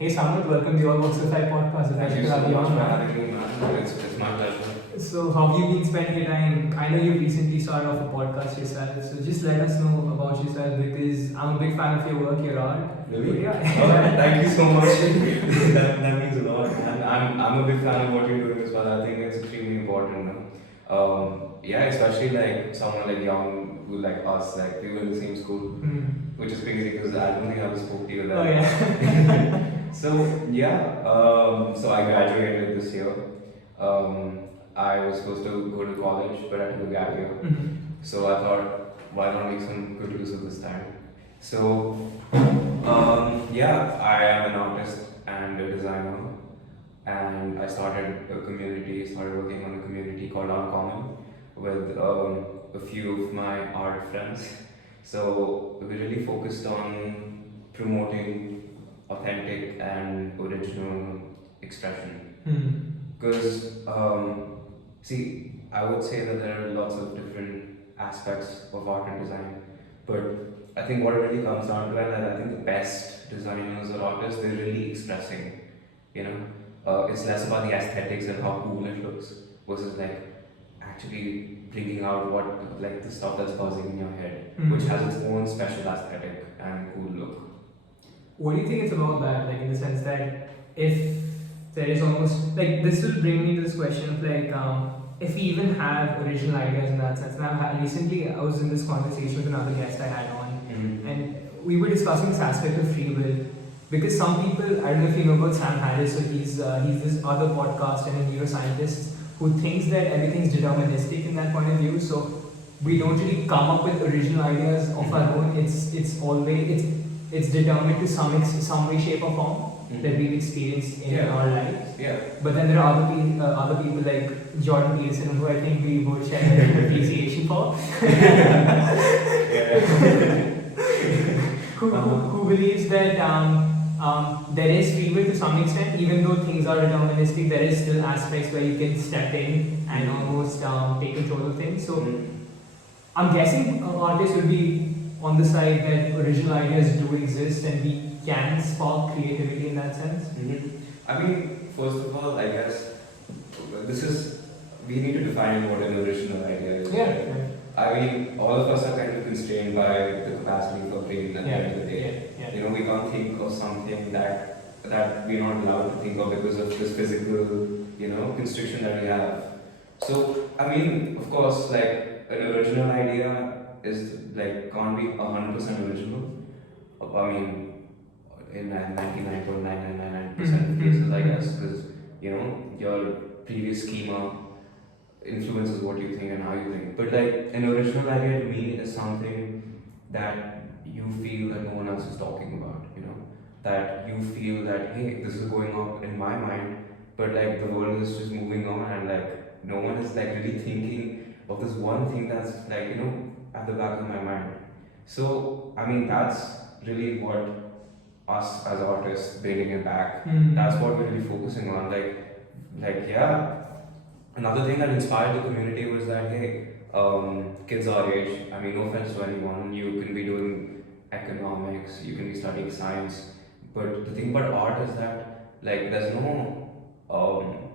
Hey Samarth, welcome to the All Walks of Life podcast. Thank you so much for having me, man. It's my pleasure. So, how have you been spending your time? I know you recently started off a podcast yourself, so just let us know about yourself because I'm a big fan of your work, your art. Really? Yeah. Oh, thank you so much. that means a lot. And I'm a big fan of what you're doing as well. I think it's extremely important. No? Yeah, especially like someone like young who like us, like we were in the same school, which is crazy because I don't think I ever spoke to you then. Oh yeah. So yeah, so I graduated this year. I was supposed to go to college, but I took a gap year. So I thought, why not make some good use of this time? So yeah, I am an artist and a designer, and I started working on a community called Un.commun with a few of my art friends. So we really focused on promoting authentic and original expression. Because, see, I would say that there are lots of different aspects of art and design, but I think what it really comes down to is that I think the best designers or artists, they're really expressing, you know. It's less about the aesthetics and how cool it looks versus like actually bringing out what, like the stuff that's buzzing in your head, which has its own special aesthetic and cool look. What do you think it's about that? Like in the sense that if there is almost like this will bring me to this question of like if we even have original ideas in that sense. Now recently I was in this conversation with another guest I had on, and we were discussing this aspect of free will because some people, I don't know if you know about Sam Harris, so he's this other podcast and a neuroscientist who thinks that everything's deterministic in that point of view. So we don't really come up with original ideas of our own. It's determined to some way, shape or form that we've experienced in our lives. Yeah. But then there are other people like Jordan Peterson, who I think we both share an appreciation for. who believes that there is free will to some extent, even though things are deterministic. There is still aspects where you can step in and almost take control of things. So I'm guessing artists will be on the side that original ideas do exist and we can spark creativity in that sense. I mean, first of all, I guess we need to define what an original idea is. Yeah. I mean, all of us are kind of constrained by the capacity of our brain at the end of the day. Yeah. You know, we can't think of something that we're not allowed to think of because of this physical, constriction that we have. So, I mean, of course, like an original idea is like can't be 100% original. I mean, in 99.9999% of cases, I guess, because your previous schema influences what you think and how you think. But like an original idea to me is something that you feel that no one else is talking about. That you feel that hey, this is going on in my mind, but like the world is just moving on and like no one is like really thinking of this one thing that's like at the back of my mind. So I mean that's really what us as artists bringing it back. That's what we're really focusing on. Like yeah. Another thing that inspired the community was that hey, kids our age. I mean, no offense to anyone. You can be doing economics. You can be studying science. But the thing about art is that like there's no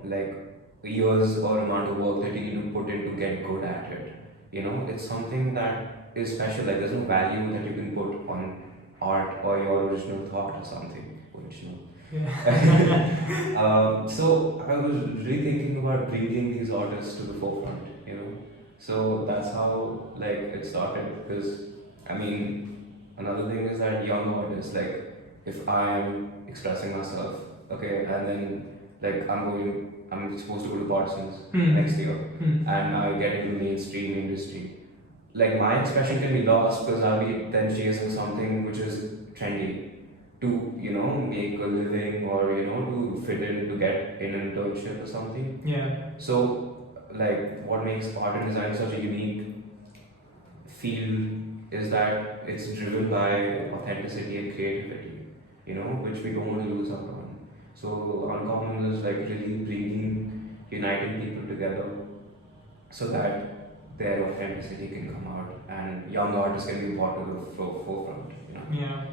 like years or amount of work that you need to put in to get good at it. It's something that is special. Like there's no value that you can put on art or your original thought or something original. So I was really thinking about bringing these artists to the forefront. So that's how like it started. Because I mean, another thing is that young artists, like if I'm expressing myself, okay, and then like I'm supposed to go to Parsons next year, and I get into the mainstream industry. Like my expression can be lost because I'll be then chasing something which is trendy to make a living or to fit in to get in an internship or something. Yeah. So like what makes art and design such a unique field is that it's driven by authenticity and creativity, which we don't want to lose out on. So Un.commun is like really uniting people together so that their authenticity can come out and young artists can be part of the forefront. Yeah.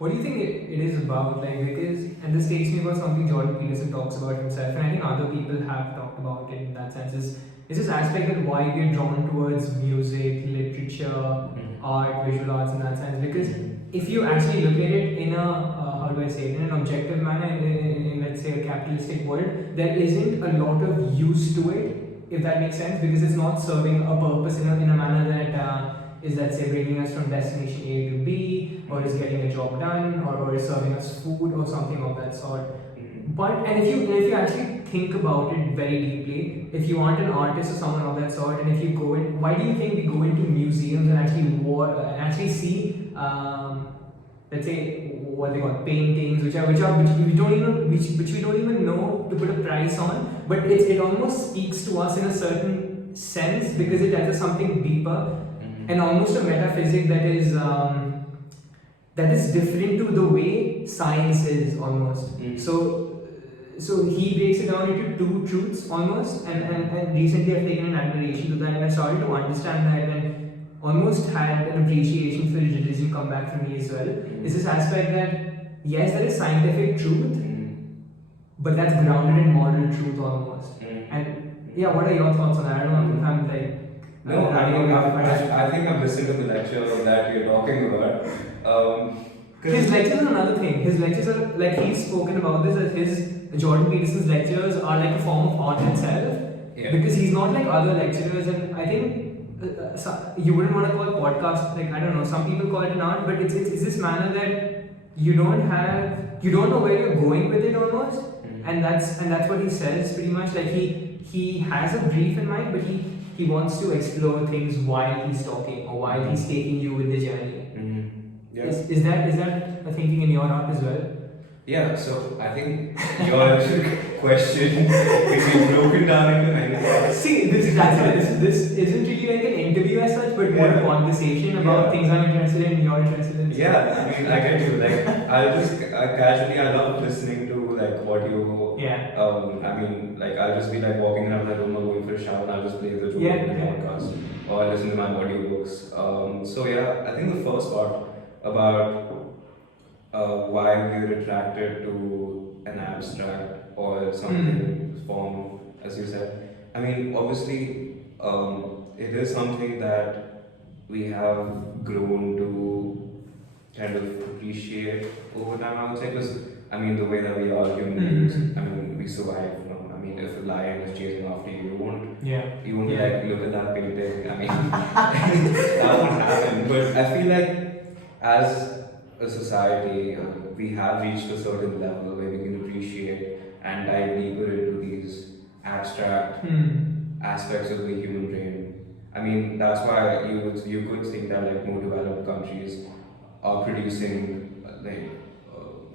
What do you think it is about? Like, because, and this takes me about something Jordan Peterson talks about himself, and I think other people have talked about it in that sense. Is this aspect of why we're drawn towards music, literature, art, visual arts in that sense? Because if you actually look at it in a how do I say it, in an objective manner, in let's say a capitalistic world, there isn't a lot of use to it, if that makes sense, because it's not serving a purpose in a manner that is, let's say, bringing us from destination A to B, or is getting a job done, or is serving us food or something of that sort. But and if you actually think about it very deeply, if you aren't an artist or someone of that sort, and if you go in, why do you think we go into museums and actually see, let's say, what they call paintings, which we don't even know to put a price on, but it almost speaks to us in a certain sense because it has something deeper and almost a metaphysic that is different to the way science is almost. So he breaks it down into two truths almost, and recently I've taken an admiration to that, and I started to understand that, and almost had an appreciation for religion come back for me as well. Is this aspect that yes, there is scientific truth, but that's grounded in moral truth almost. And yeah, what are your thoughts on that? I don't know if I'm like. No, I think I've listened to the lecture that you're talking about. His lectures are another thing. His lectures are like he's spoken about this as his Jordan Peterson's lectures are like a form of art itself. Yeah. Because he's not like other lecturers, and I think you wouldn't want to call podcast like, I don't know, some people call it an art, but it's this manner that you don't know where you're going with it almost, and that's what he says pretty much. Like he has a brief in mind, but he wants to explore things while he's talking or while he's taking you with the journey. Yeah. Is that a thinking in your art as well? Yeah, so I think your question is being broken down into many parts. See, this isn't really like an interview as such, but more a conversation about things I'm interested in, you're interested in. Yeah, I mean, I get you. Like, I'll just casually, I love listening to like what you. Yeah. I mean, like, I'll just be like walking around my room or going for a shower, and I'll just play the podcast or listen to my audiobooks. So yeah, I think the first part about why we're attracted to an abstract or something form, as you said. I mean, obviously, it is something that we have grown to kind of appreciate over time, I would say, because I mean, the way that we are human beings, I mean, we survive. I mean, if a lion is chasing after you, you won't be like, look at that painting. I mean, that won't happen. But I feel like as a society, we have reached a certain level where we can appreciate and dive deeper into these abstract aspects of the human brain. I mean, that's why you could think that like more developed countries are producing like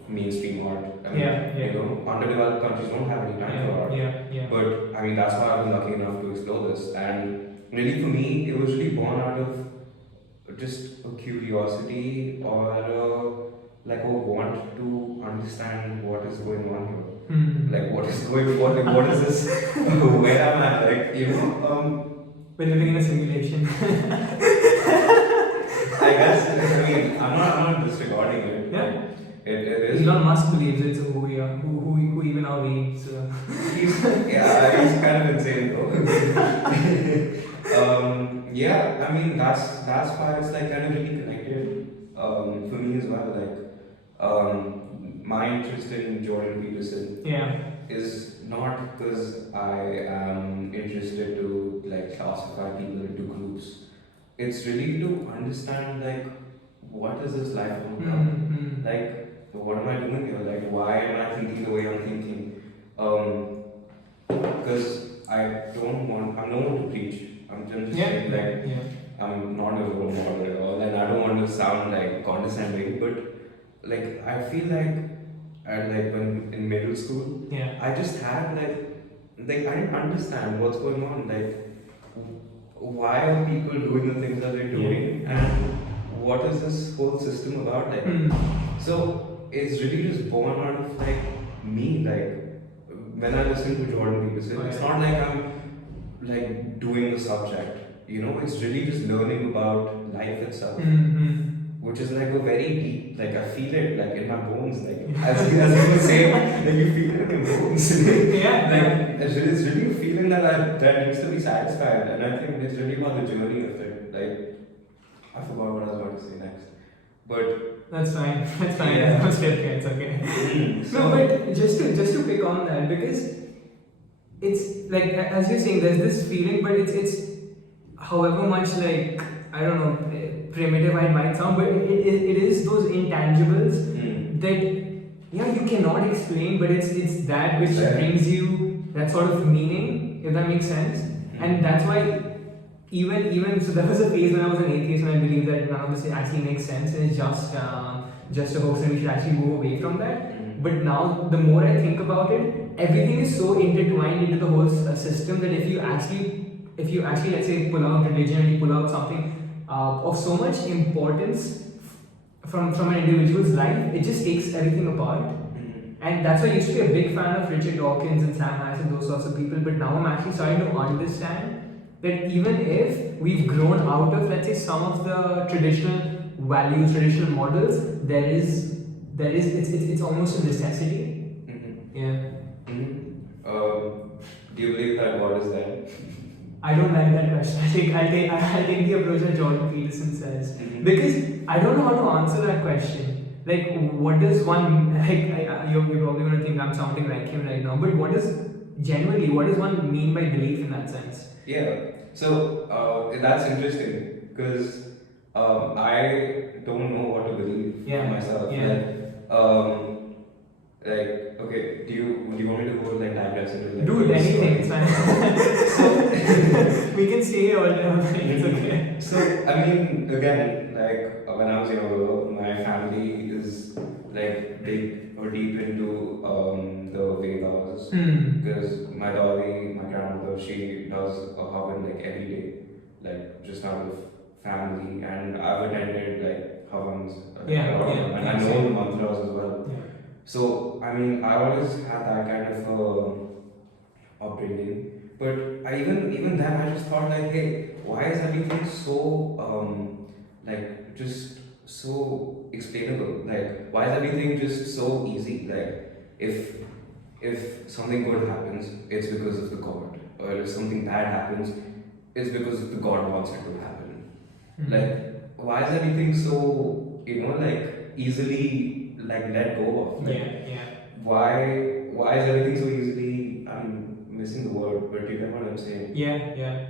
mainstream art. I mean, you know, underdeveloped countries don't have any time for art. But I mean, that's why I've been lucky enough to explore this. And really, for me, it was really born out of just a curiosity or like a want to understand what is going on here. Like what is this? Where am I? Like, you know, we're living in a simulation. I guess. I mean, I'm not disregarding it. Yeah. It is. Elon Musk believes it's who we are. Who even are we? So. He's kind of insane though. Yeah, I mean that's why it's like kind of really connected for me as well. Like my interest in Jordan Peterson is not because I am interested to like classify people into groups. It's really to understand like what is this life about? Like what am I doing here? Like why am I thinking the way I'm thinking? Because I'm no one to preach. I'm just saying like I'm not a role model at all, and I don't want to sound like condescending, but like I feel like when in middle school, I just had like I didn't understand what's going on, like why are people doing the things that they're doing, and what is this whole system about, like so it's really just born out of like me, like when I listen to Jordan Peterson, it's not like I'm like doing the subject, you know, it's really just learning about life itself, which is like a very deep, like I feel it like in my bones, like as you were saying, like you feel it in your bones. Yeah. Like it's really a feeling that needs to be satisfied, and I think it's really about the journey of it. Like I forgot what I was going to say next, but that's fine. That's fine. Yeah. No step here. It's okay. so, No, but just to pick on that, because it's like as you're saying, there's this feeling, but it's however much like I don't know primitive it might sound, but it is those intangibles that you cannot explain, but it's that which brings you that sort of meaning, if that makes sense. And that's why even so there was a phase when I was an atheist when I believed that none of this actually makes sense and it's just a hoax and we should actually move away from that. But now the more I think about it, everything is so intertwined into the whole system that if you actually let's say pull out religion and you pull out something of so much importance from an individual's life, it just takes everything apart. And that's why I used to be a big fan of Richard Dawkins and Sam Harris and those sorts of people, but now I'm actually starting to understand that even if we've grown out of, let's say, some of the traditional values, traditional models, it's almost a necessity. Yeah. Do you believe that God is there? I don't like that question. I'll take the approach that Jordan Peterson says, because I don't know how to answer that question. Like, what does one you're probably going to think I'm sounding like him right now, but what does one mean by belief in that sense? Yeah. So that's interesting because I don't know what to believe myself. Yeah. Like, okay, do you want me to go like digress into like dude, anything, it's fine. So we can stay here all day. It's okay. So I mean, again, like when I was younger, my family is like big or deep into the Vedas because my grandmother, she does a havan like every day, like just out of family, and I've attended like havans, and I know the mantras as well. Yeah. So, I mean, I always had that kind of upbringing, but even then I just thought like, hey, why is everything so like just so explainable? Like, why is everything just so easy? Like, if something good happens, it's because of the God, or if something bad happens, it's because the God wants it to happen. Like, why is everything so like easily like let go of? Like, why is everything so easily? I'm missing the word, but you get what I'm saying. Yeah.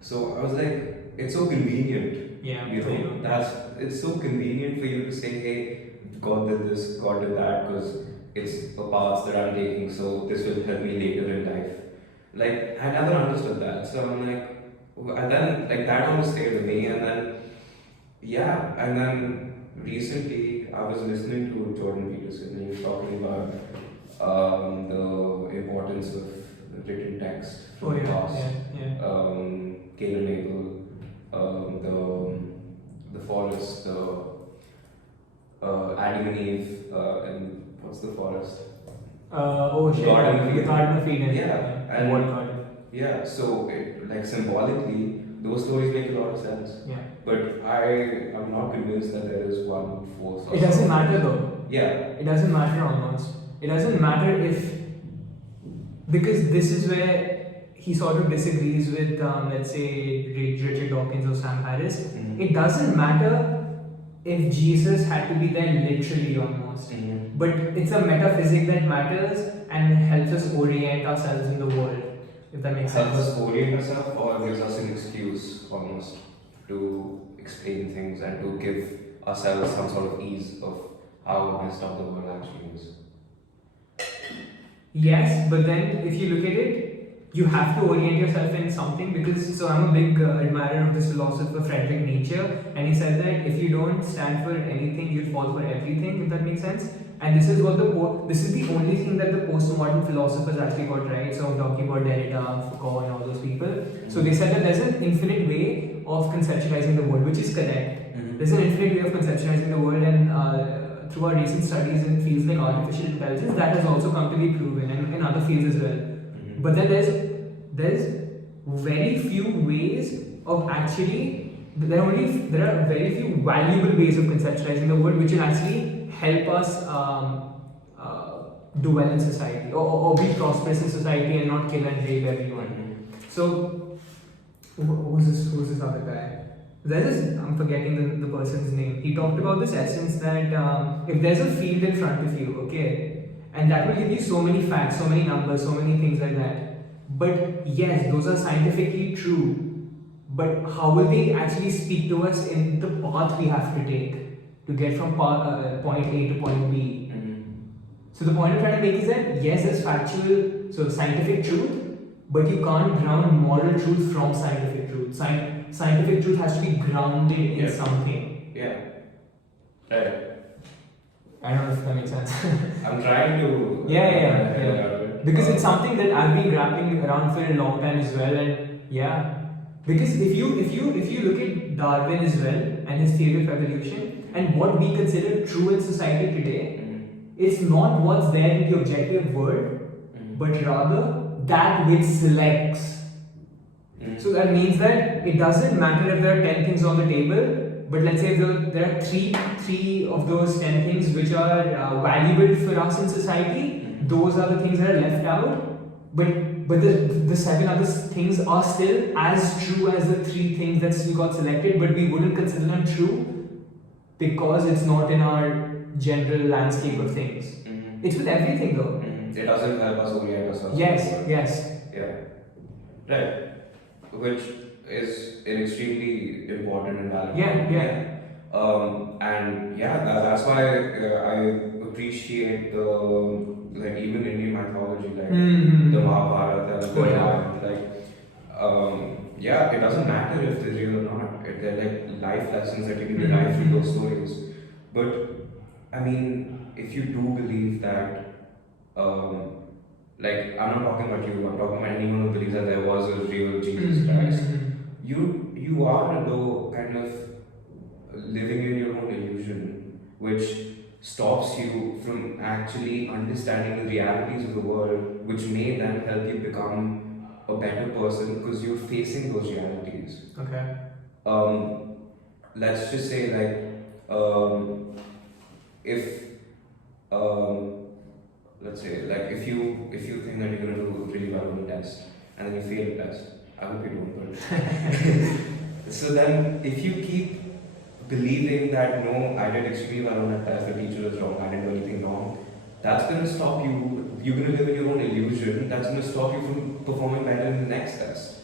So I was like, it's so convenient. Yeah. It's so convenient for you to say, hey, God did this, God did that, because it's a path that I'm taking, so this will help me later in life. Like, I never understood that. So I'm like, and then like that always stayed with me, and then recently I was listening to Jordan Peterson and he was talking about the importance of written text from the past, Cain and Abel, the forest, Adam and Eve, and what's the forest? The Garden of Eden. And what garden? Yeah, so like symbolically, those stories make a lot of sense. Yeah. But I am not convinced that there is one force. It doesn't matter though. Yeah. It doesn't matter almost. It doesn't matter because this is where he sort of disagrees with, let's say, Richard Dawkins or Sam Harris. It doesn't matter if Jesus had to be there literally almost. But it's a metaphysic that matters and helps us orient ourselves in the world, if that makes sense. Helps us orient ourselves or gives us an excuse almost to explain things and to give ourselves some sort of ease of how messed up the world actually is. Yes, but then if you look at it, you have to orient yourself in something because, so I'm a big admirer of this philosopher Friedrich Nietzsche, and he said that if you don't stand for anything, you'll fall for everything, if that makes sense. And this is what this is the only thing that the postmodern philosophers actually got right. So I'm talking about Derrida, Foucault, and all those people. So they said that there's an infinite way of conceptualizing the world, which is correct. There's an infinite way of conceptualizing the world, and through our recent studies in fields like artificial intelligence, that has also come to be proven, and in other fields as well. But then there's very few ways of actually there are very few valuable ways of conceptualizing the world which will actually help us do well in society or be prosperous in society and not kill and rape everyone. So who's this other guy? There's this, I'm forgetting the person's name. He talked about this essence that if there's a field in front of you, okay, and that will give you so many facts, so many numbers, so many things like that. But yes, those are scientifically true. But how will they actually speak to us in the path we have to take to get from point A to point B? So the point I'm trying to make is that yes, there's factual, so scientific truth, but you can't ground moral truth from scientific truth. Scientific truth has to be grounded in something. Yeah. Right. I don't know if that makes sense. I'm trying to. Yeah. Because it's something that I've been grappling around for a long time as well, and yeah. Because if you look at Darwin as well and his theory of evolution and what we consider true in society today, it's not what's there in the objective world, but rather that which selects. So that means that it doesn't matter if there are 10 things on the table, but let's say if there are three of those 10 things which are valuable for us in society, those are the things that are left out. But the 7 other things are still as true as the 3 things that still got selected, but we wouldn't consider them true because it's not in our general landscape of things. It's with everything though. It doesn't help us orient ourselves. Yes. Yeah. Right. Which is an extremely important and valuable. And yeah, that's why I appreciate the even Indian mythology, like the Mahabharata and the Ramayana. It doesn't matter if they're real or not. They're like life lessons that you can derive from those stories. But I mean, if you do believe that, like, I'm not talking about you, I'm talking about anyone who believes that there was a real Jesus Christ. You are, though, kind of living in your own illusion, which stops you from actually understanding the realities of the world, which may then help you become a better person because you're facing those realities. Okay. Let's just say, like, let's say, like, if you think that you're going to do really well on a test and then you fail the test, I hope you don't, but so then if you keep believing that no, I did extremely well on that test, the teacher is wrong, I didn't do anything wrong, that's going to stop you. You're going to live in your own illusion. That's going to stop you from performing better in the next test.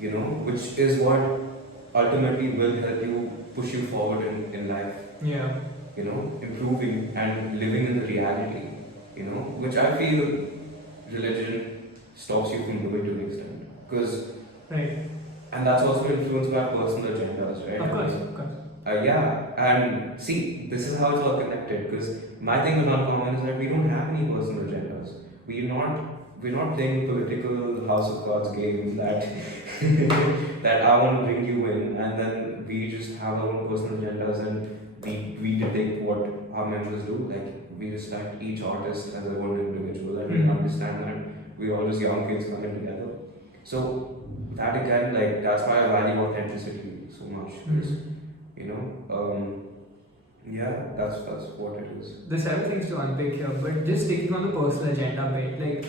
You know, which is what ultimately will help you push you forward in life. Yeah. You know, improving and living in the reality. You know, which I feel religion stops you from doing to an extent. Because, and that's also influenced by personal agendas, right? Of course. Yeah, and see, this is how it's all connected. Because my thing with un.commun is that we don't have any personal agendas. We're not playing political House of Cards games that that I want to bring you in, and then we just have our own personal agendas and we depict what our members do. Like, we respect each artist as a whole individual, and we understand that we're all just young kids coming together. So that again, like, that's why I value authenticity so much. Because, you know, that's what it is. There's several things to unpick here, but just sticking on the personal agenda bit, like,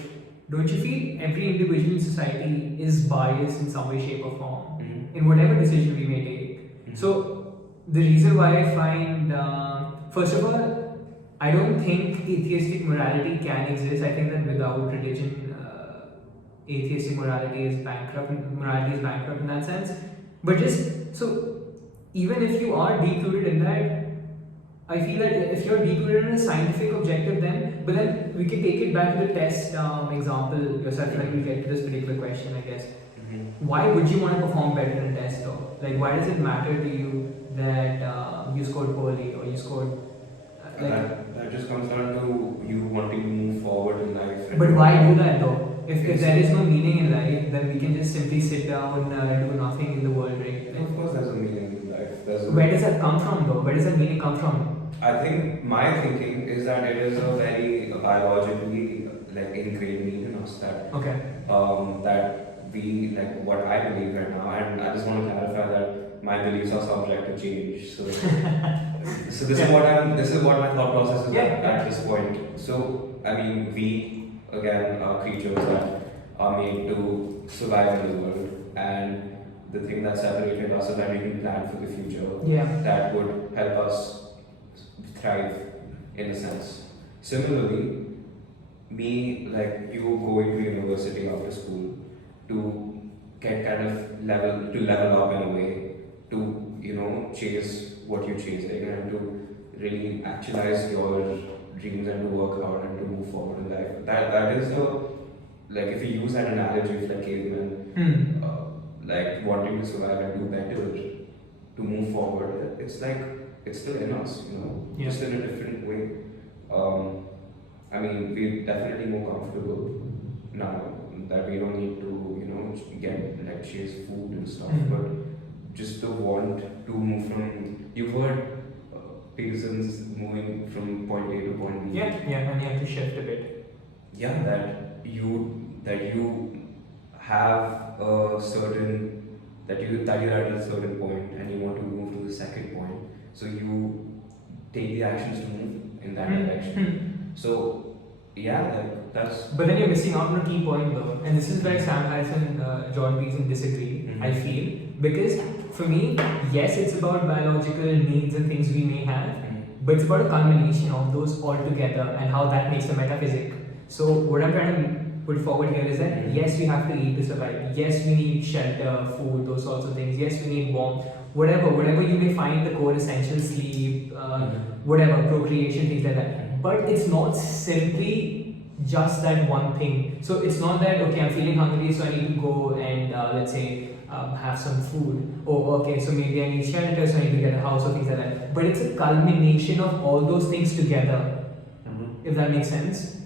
don't you feel every individual in society is biased in some way, shape, or form in whatever decision we may take? So the reason why I find, first of all, I don't think atheistic morality can exist. I think that without religion, atheistic morality is bankrupt. Morality is bankrupt in that sense. But just so, even if you are deep-rooted in that, I feel that if you're deep-rooted in a scientific objective, but then we can take it back to the test example yourself, and we'll get to this particular question, I guess. Why would you want to perform better in a test, though? Like, why does it matter to you that you scored poorly or you scored? That just comes down to you wanting to move forward in life. But why do that, though? If there is no meaning in life, then we can just simply sit down and do nothing in the world, right? Of course, there's a meaning in life. Where does that come from, though? Where does that meaning come from? I think my thinking is that it is a very biologically ingrained need in us that that we, like, what I believe right now, and I just want to clarify that my beliefs are subject to change. So, so this is what my thought process is at this point. So, I mean, we again are creatures that are made to survive in the world, and the thing that separated us is that we can plan for the future. That would help us thrive in a sense. Similarly, me, like you going to university after school to get kind of level up in a way to chase what you're chasing and to really actualize your dreams and to work hard and to move forward in life. That is the, like, if you use that analogy of like cavemen, like wanting to survive and do better to move forward, it's like it's still in us, just in a different way. I mean, we're definitely more comfortable now that we don't need to, get like chase food and stuff, but just the want to move from. You've heard Peterson's moving from point A to point B. And you have to shift a bit. Yeah, that you have a certain that you're at a certain point and you want to move to the second point, so you take the actions to move in that direction. So that's. But then you're missing out on a key point though, and this is where Sam Harris and Jordan Peterson disagree. I feel, because for me, yes, it's about biological needs and things we may have, but it's about a culmination of those all together and how that makes a metaphysic. So what I'm trying to put forward here is that yes, we have to eat to survive. Yes, we need shelter, food, those sorts of things. Yes, we need warmth. Whatever you may find the core essentials, sleep, whatever, procreation, things like that. But it's not simply just that one thing. So it's not that, okay, I'm feeling hungry, so I need to go and let's say have some food. Or okay, so maybe I need shelter, so I need to get a house or things like that. But it's a culmination of all those things together, if that makes sense.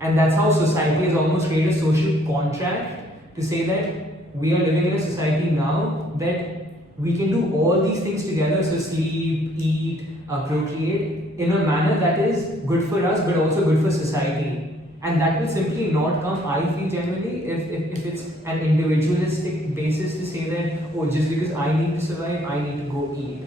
And that's how society has almost created a social contract to say that we are living in a society now that we can do all these things together, so sleep, eat, procreate, in a manner that is good for us but also good for society. And that will simply not come, I feel generally, if it's an individualistic basis to say that, oh, just because I need to survive, I need to go eat.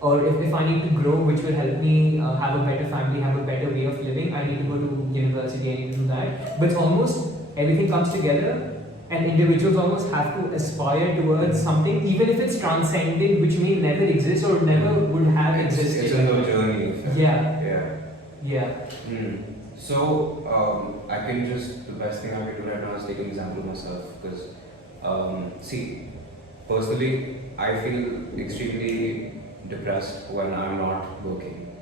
Or if I need to grow, which will help me have a better family, have a better way of living, I need to go to university, I need to do that. But it's almost everything comes together, and individuals almost have to aspire towards something, even if it's transcendent, which may never exist or never would have existed. It's a journey. Yeah. So I can the best thing I can do right now is take an example of myself, because see, personally, I feel extremely depressed when I'm not working.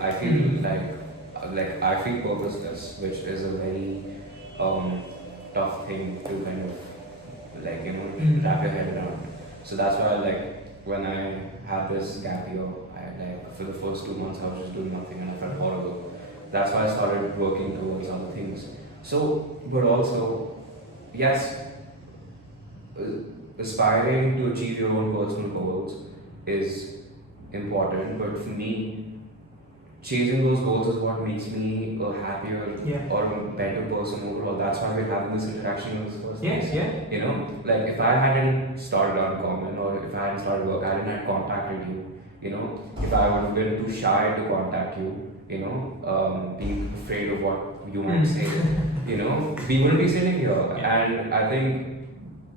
I feel like I feel purposeless, which is a very tough thing to kind of wrap your head around. So that's why when I had this gap year, for the first 2 months I was just doing nothing and I felt horrible. That's why I started working towards other things. So, but also, yes, aspiring to achieve your own personal goals is important, but for me, chasing those goals is what makes me a happier or a better person overall. That's why we're having this interaction in this first place. Like if I hadn't started un.commun, or if I hadn't started work, I hadn't contacted you, if I would have been too shy to contact you, being afraid of what you might say, we wouldn't be sitting here. And I think,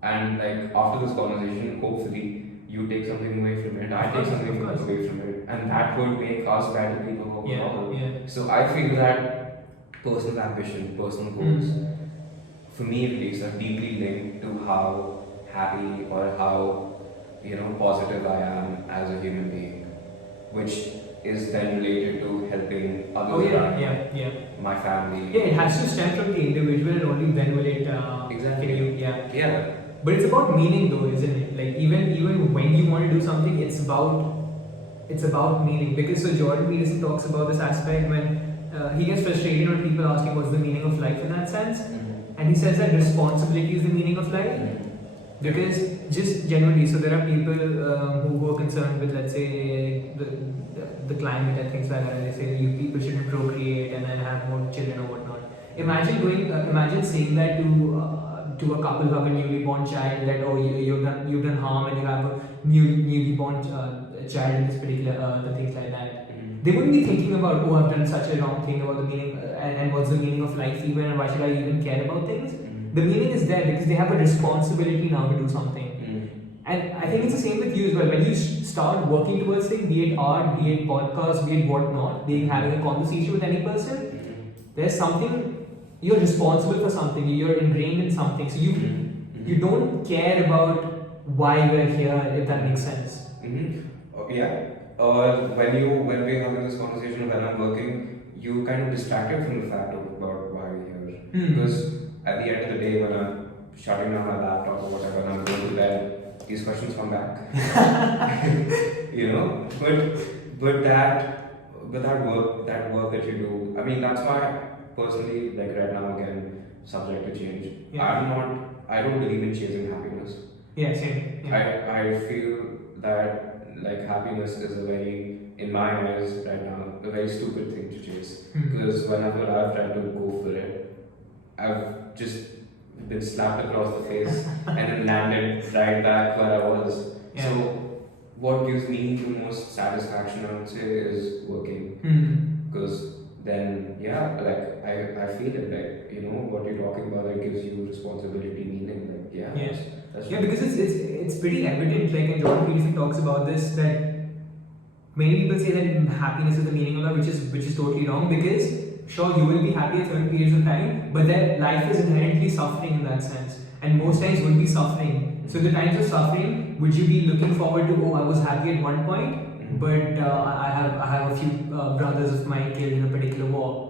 after this conversation, hopefully, you take something away from it, I take something away from it, and that would make us better people overall. So I feel that personal ambition, personal goals, for me at least, are deeply linked to how happy or how positive I am as a human being, which is then related to helping others around my family. It has to stem from the individual and only then will it exactly. But it's about meaning though, isn't it? Like even when you want to do something, it's about meaning. Because so Jordan Peterson talks about this aspect when he gets frustrated when people ask him what's the meaning of life in that sense, and he says that responsibility is the meaning of life. Because just generally, so there are people who are concerned with, let's say, the climate and things like that, and they say people shouldn't procreate and then have more children or whatnot. Imagine saying that to a couple who have a newly born child that you've done harm and you have a newly born child in this particular the things like that. They wouldn't be thinking about, oh, I've done such a wrong thing, about the meaning and what's the meaning of life even, and why should I even care about things. The meaning is there because they have a responsibility now to do something. And I think it's the same with you as well. When you start working towards things, be it art, be it podcast, be it whatnot, be it having a conversation with any person, there's something, you're responsible for something, you're ingrained in something. So you don't care about why we're here, if that makes sense. Yeah. Or when we're having this conversation, when I'm working, you kind of distracted from the fact about why we're here. Because at the end of the day, when I'm shutting down my laptop or whatever, and I'm going to bed, these questions come back. You know, but that work that you do, I mean, that's why personally, like right now, again, subject to change. Yeah. I don't believe in chasing happiness. Yeah, same. Yeah. I feel that like happiness is a very, in my eyes right now, a very stupid thing to chase. Because whenever I've tried to go for it, I've just been slapped across the face and then landed right back where I was. Yeah. So what gives me the most satisfaction, I would say, is working. Because then, yeah, like I feel it, like, you know, what you're talking about, it gives you responsibility, meaning, like, yeah. That's yeah, because it's pretty evident, like, and Jordan Peterson talks about this, that many people say that happiness is the meaning of life, which is totally wrong, because sure, you will be happy at certain periods of time, but their life is inherently suffering in that sense, and most times will be suffering. So the times of suffering, would you be looking forward to, oh, I was happy at one point, but I have a few brothers of mine killed in a particular war.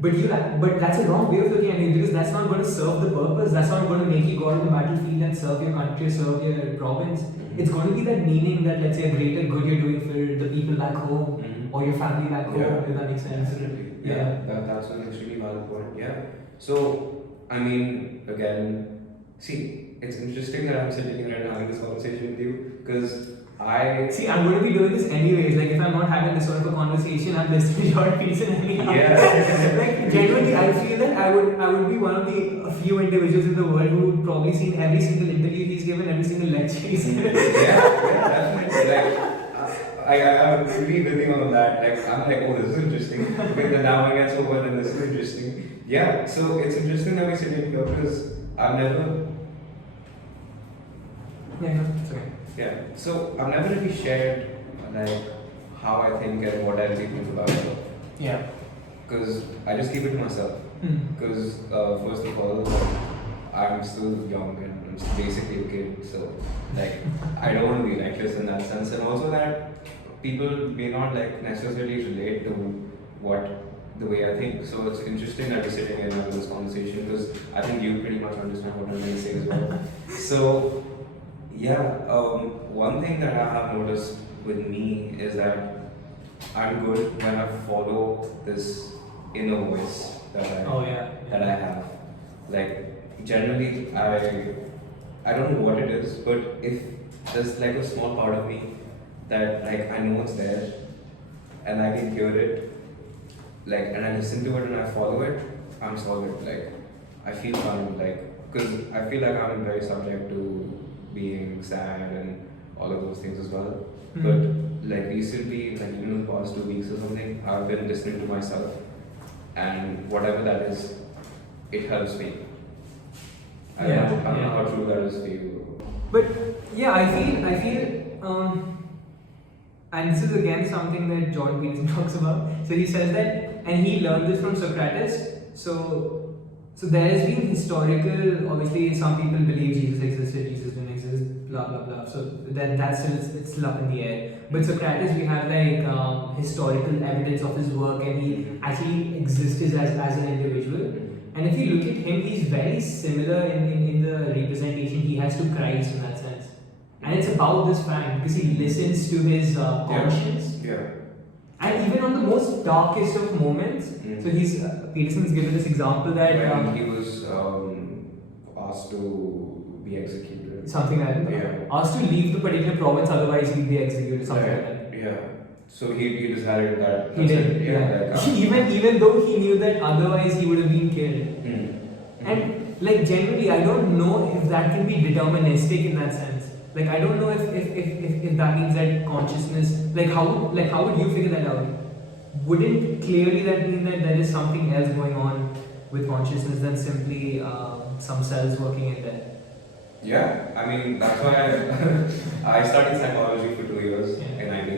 But that's a wrong way of looking at it, because that's not going to serve the purpose. That's not going to make you go out on the battlefield and serve your country, serve your province. It's going to be that meaning that, let's say, a greater good you're doing for the people back home or your family back home, if that makes sense. Absolutely. Yeah. That's an extremely valid point. Yeah. So, I mean, again, see, it's interesting that I'm sitting here and having this conversation with you, because I'm going to be doing this anyways. Like, if I'm not having this sort of a conversation, I'm listening to Jordan Peterson anyhow. Yeah. Like, genuinely, I feel that I would be one of the few individuals in the world who would probably seen every single interview he's given, every single lecture he's given. Yeah, definitely. Like, I'm really with you on that. Like, I'm like, oh, this is interesting. But then now I get so well, and this is interesting. Yeah. So it's interesting that we sit here because I've never. Yeah, no, it's okay. Yeah, so I've never really shared like how I think and what I think about it. Yeah. Because I just keep it to myself. Because first of all, I'm still young and I'm still basically a kid, so like I don't want to be reckless in that sense, and also that people may not like necessarily relate to the way I think. So it's interesting that we're sitting here and having this conversation, because I think you pretty much understand what I'm going to say as well. So. Yeah, one thing that I have noticed with me is that I'm good when I follow this inner voice that I have. Like, generally, I don't know what it is, but if there's like a small part of me that like I know it's there and I can hear it, like, and I listen to it and I follow it, I'm solid. Like, I feel fine, like, because I feel like I'm very subject to being sad and all of those things as well. But like recently, like even in the past 2 weeks or something, I've been listening to myself, and whatever that is, it helps me. I don't know how true that is for you. But yeah, I feel and this is again something that Jordan Peterson talks about. So he says that, and he learned this from Socrates. So there has been historical, obviously some people believe Jesus existed, Jesus didn't exist, blah blah blah. So that's still up in the air. But Socrates, we have like historical evidence of his work, and he actually existed as an individual. And if you look at him, he's very similar in the representation he has to Christ in that sense. And it's about this fact because he listens to his conscience. Yeah. And even on the most darkest of moments, so Peterson's given this example that when he was asked to be executed, something like that. Yeah. Asked to leave the particular province, otherwise he'd be executed, something like that. Yeah. So he decided that. He did. Yeah. Like, even though he knew that otherwise he would have been killed. And like generally, I don't know if that can be deterministic in that sense. Like I don't know if that means that consciousness, like how would you figure that out? Wouldn't clearly that mean that there is something else going on with consciousness than simply some cells working in there? Yeah, I mean, that's why I studied psychology for 2 years in IB.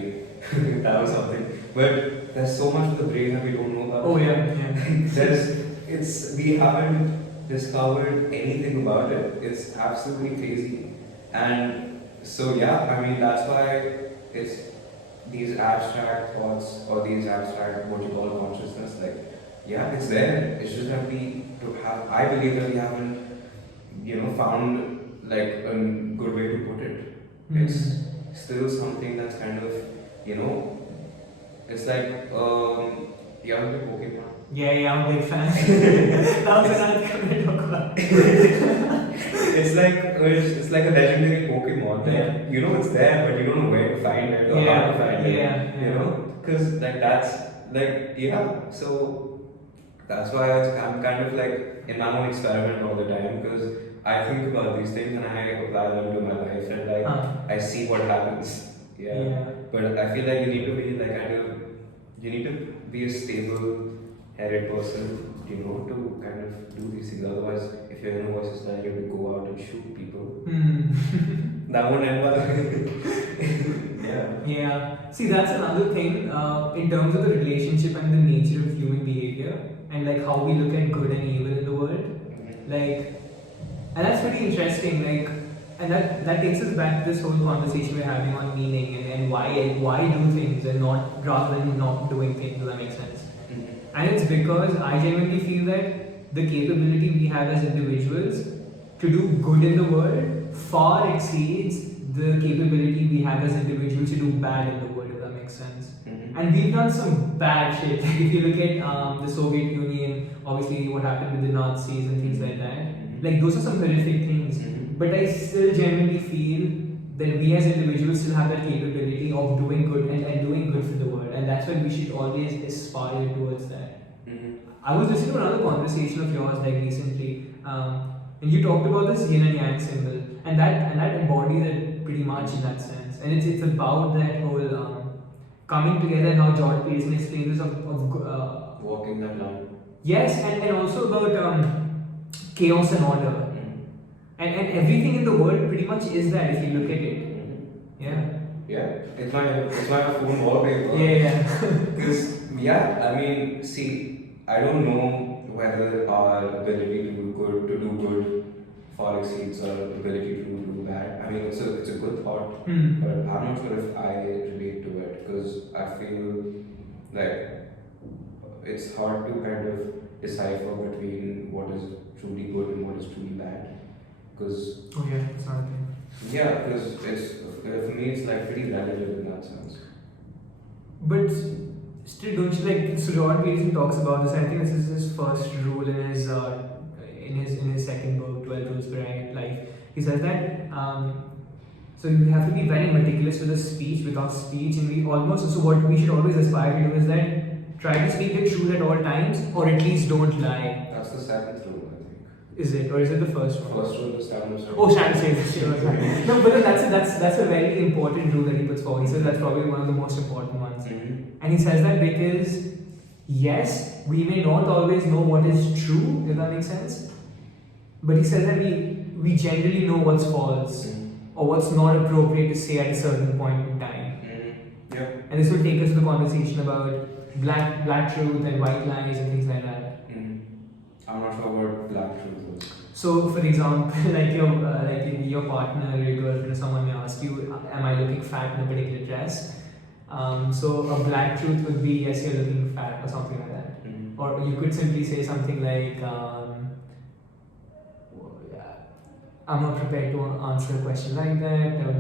That was something. But there's so much of the brain that we don't know about. Oh yeah, yeah. We haven't discovered anything about it. It's absolutely crazy. And so yeah, I mean, that's why it's these abstract thoughts or these abstract what you call consciousness, like, yeah, it's there. It's just that I believe that we haven't, found like a good way to put it. Mm-hmm. It's still something that's kind of, it's like, you ever play Pokémon? Yeah, I'm a big fan. That was another thing to talk about. It's like a legendary Pokemon that you know it's there, but you don't know where to find it or how to find it. Because so that's why I'm kind of like in my own experiment all the time, because I think about these things and I apply them to my life and I see what happens. But I feel like you need to be a stable-headed person, to kind of do these things. Otherwise, if your inner voice is telling you to go out and shoot people, that won't end well. Yeah. See, that's another thing in terms of the relationship and the nature of human behavior and like how we look at good and evil in the world. Like, and that's pretty interesting. Like, and that takes us back to this whole conversation we're having on meaning and why do things and not rather than not doing things. Does that make sense? And it's because I genuinely feel that the capability we have as individuals to do good in the world far exceeds the capability we have as individuals to do bad in the world, if that makes sense. And we've done some bad shit. Like if you look at the Soviet Union, obviously what happened with the Nazis and things like that. Like those are some horrific things. But I still genuinely feel that we as individuals still have that capability of doing good and doing good for the world. And that's why we should always aspire towards that. I was listening to another conversation of yours like recently, and you talked about this yin and yang symbol, and that embodies it pretty much in that sense. And it's about that whole coming together and how Jordan Peterson explains this of walking that line. Yes, and also about chaos and order. And everything in the world pretty much is that if you look at it. Yeah, it's my phone wallpaper. Because I mean, see, I don't know whether our ability to do good far exceeds our ability to do bad. I mean, it's a good thought, but I'm not sure if I relate to it, because I feel like it's hard to kind of decipher between what is truly good and what is truly bad. Because it's not a thing. Yeah, because for me it's like pretty relative in that sense. But still, don't you like? So Jordan Peterson talks about this. I think this is his first rule in his second book, 12 Rules for Life. He says that so you have to be very meticulous with the speech, without speech, and what we should always aspire to do is that try to speak the truth at all times, or at least don't lie. That's the second rule, I think. Is it, or is it the first one? First rule is stand up. Oh, stand up. No, but then that's a very important rule that he puts forward. He says that's probably one of the most important ones. And he says that because yes, we may not always know what is true, if that makes sense. But he says that we generally know what's false or what's not appropriate to say at a certain point in time. And this will take us to the conversation about black truth and white lies and things like that. I'm not sure what black truth is. So, for example, like your partner or your girlfriend or someone may ask you, "Am I looking fat in a particular dress?" So a black truth would be, "Yes, you're looking fat," or something like that. Or you could simply say something like, "I'm not prepared to answer a question like that," or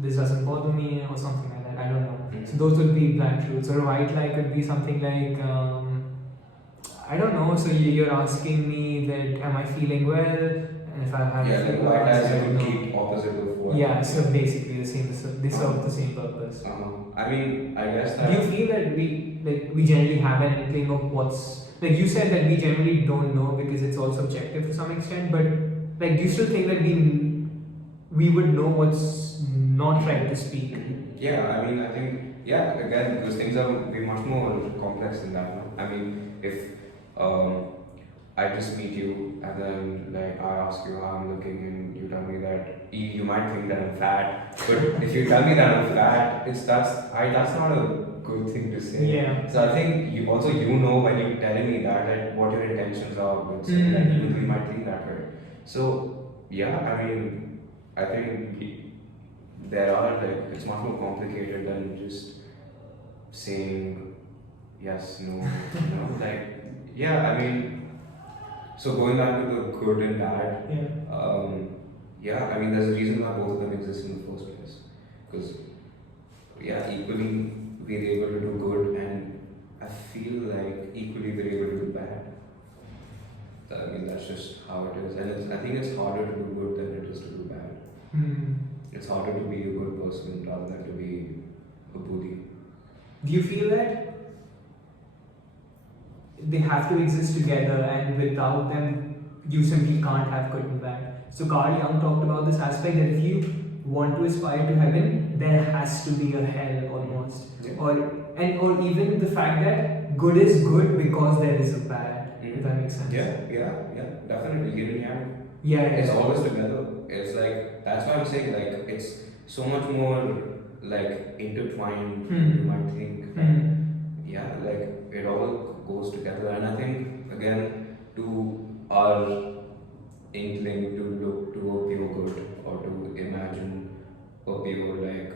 "This doesn't bother me," or something like that. I don't know. So those would be black truths. Or a white lie could be something like, I don't know. So you're asking me that, am I feeling well? And if I'm having like white lies are complete opposite of what. Yeah. So basically the they serve the same purpose. I mean, I guess that. Do you feel that we generally have an inkling of what's, like you said that we generally don't know because it's all subjective to some extent, but like do you still think that we would know what's not right to speak? Yeah, I mean, I think, yeah, again, because things are way much more complex than that. No? I mean, if I just meet you and then like I ask you how I'm looking and you tell me that you might think that I'm fat, but if you tell me that I'm fat, that's not a good thing to say. Yeah. So I think you know when you're telling me that what your intentions are with saying that even though you might think that way. So yeah, I mean, I think there are like it's much more complicated than just saying yes, no, like yeah, I mean. So going back to the good and bad, yeah, I mean, there's a reason why both of them exist in the first place. Because, yeah, equally we're able to do good, and I feel like equally we're able to do bad. I mean, that's just how it is, and I think it's harder to do good than it is to do bad. It's harder to be a good person rather than to be a bully. Do you feel that they have to exist together, and without them, you simply can't have good and bad? So Carl Jung talked about this aspect that if you want to aspire to heaven, there has to be a hell almost, or even the fact that good is good because there is a bad. If that makes sense. Yeah, definitely. Yin and yang. Yeah, it's always together. It's like that's why I'm saying like it's so much more like intertwined than you might think. Yeah, like it all goes together, and I think again to our inkling to look to a pure good or to imagine a pure like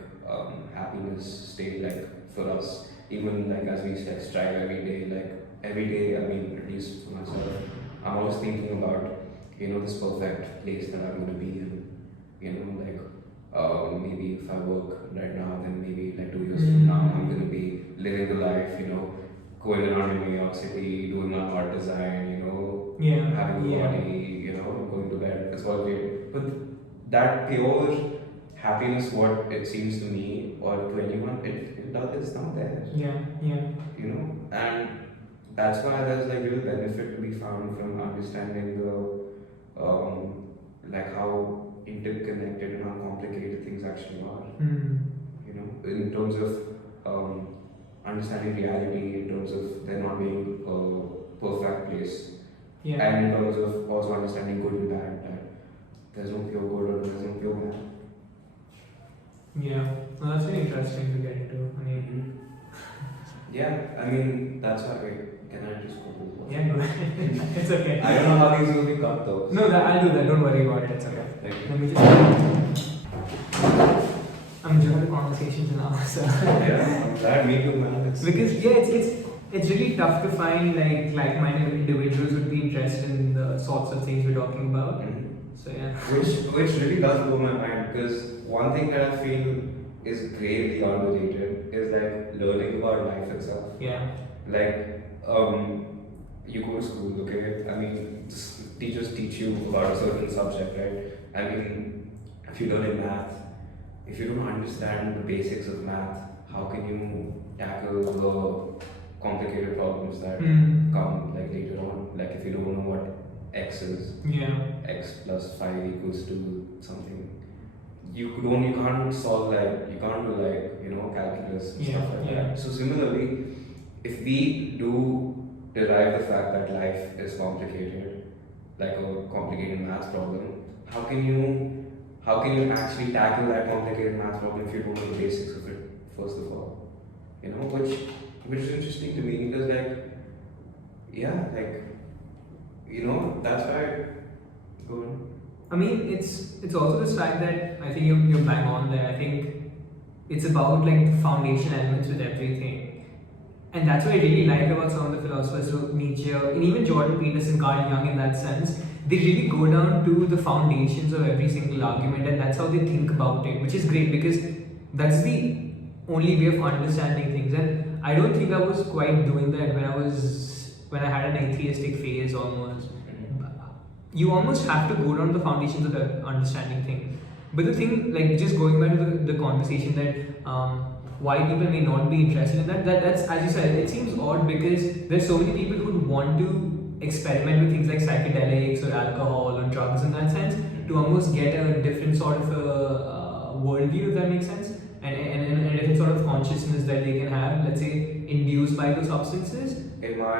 happiness state like for us, even like as we like strive every day, I mean at least for myself, I'm always thinking about this perfect place that I'm going to be in, like maybe if I work right now, then maybe like 2 years from now I'm going to be living the life, going around in New York City, doing my art design, having a party, going to bed. It's all great. But that pure happiness, what it seems to me or to anyone, it's not there. And that's why there's like real benefit to be found from understanding the like how interconnected and how complicated things actually are. In terms of understanding reality, in terms of there not being a perfect place, and in terms of also understanding good and bad, that there's no pure good or there's no pure bad. Yeah, well, that's really interesting to get into. I mean, I mean that's why. Can I just go? Yeah, go ahead. It's okay. I don't know how these will be cut though. No, I'll do that. Don't worry about it. It's okay. Let me just. I'm enjoying the conversations now. So. Yeah, I'm glad me too, man. Because it's really tough to find like-minded individuals who'd be interested in the sorts of things we're talking about. So yeah. Which really does blow my mind, because one thing that I feel is gravely underrated is like learning about life itself. Yeah. Like you go to school, okay? I mean, teachers teach you about a certain subject, right? I mean, if you learn in math, if you don't understand the basics of math, how can you tackle the complicated problems that come like later on? Like if you don't know what x is, x plus 5 equals to something, you can't solve you can't do calculus and stuff like that. So similarly, if we do derive the fact that life is complicated, like a complicated math problem, how can you actually tackle that complicated math problem if you don't know the basics of it first of all? Which is interesting to me, because that's why. Go on. I mean, it's also this fact that I think you're bang on there. I think it's about like the foundation elements with everything, and that's what I really like about some of the philosophers like Nietzsche and even Jordan Peterson, Carl Jung. In that sense, they really go down to the foundations of every single argument, and that's how they think about it, which is great because that's the only way of understanding things. And I don't think I was quite doing that when I had an atheistic phase almost. You almost have to go down the foundations of understanding things. But the thing, like, just going back to the conversation that why people may not be interested in that's, as you said, it seems odd because there's so many people who want to experiment with things like psychedelics or alcohol or drugs in that sense to almost get a different sort of worldview, if that makes sense, and a different sort of consciousness that they can have, let's say, induced by those substances. In my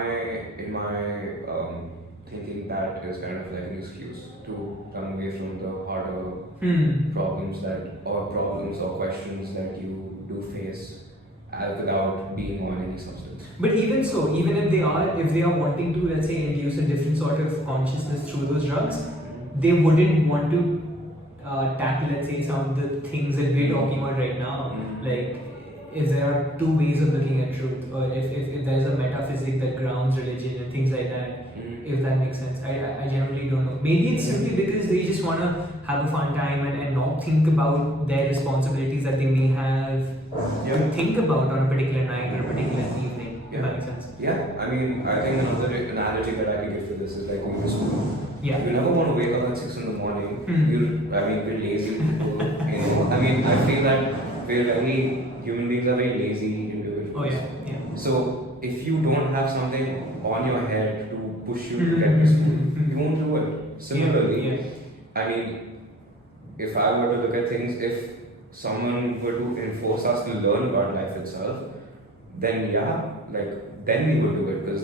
thinking, that is kind of like an excuse to come away from the harder problems or questions that you do face without being on any substance. But even so, even if they are wanting to, let's say, induce a different sort of consciousness through those drugs, they wouldn't want to tackle, let's say, some of the things that we're talking about right now. Like, if there are two ways of looking at truth, or if there's a metaphysic that grounds religion and things like that, if that makes sense. I generally don't know. Maybe it's simply because they just want to have a fun time and not think about their responsibilities that they may have to think about on a particular night or a particular evening. If that makes sense. Yeah, I mean, I think another analogy that I can give to this is like going to school. Yeah. You never want to wake up at 6 in the morning. We're lazy people. I mean, I feel that human beings are very lazy individuals. Oh yeah. So if you don't have something on your head to push you to get to school, you won't do it. Similarly, I mean, if I were to look at things, if someone were to enforce us to learn about life itself, then then we would do it, because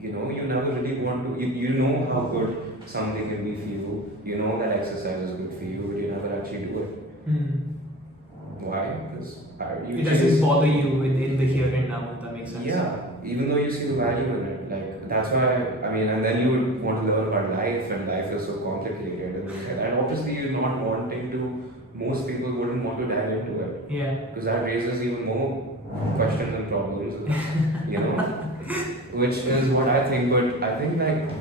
you never really want to, you know how good something can be for you, you know that exercise is good for you, but you never actually do it. Why? Because it doesn't bother you in the here and now, if that makes sense. Yeah, even though you see the value in it, that's why, and then you would want to learn about life, and life is so complicated, and obviously you're not wanting to, most people wouldn't want to dive into it. Yeah. Because that raises even more questions and problems, which is what I think. But I think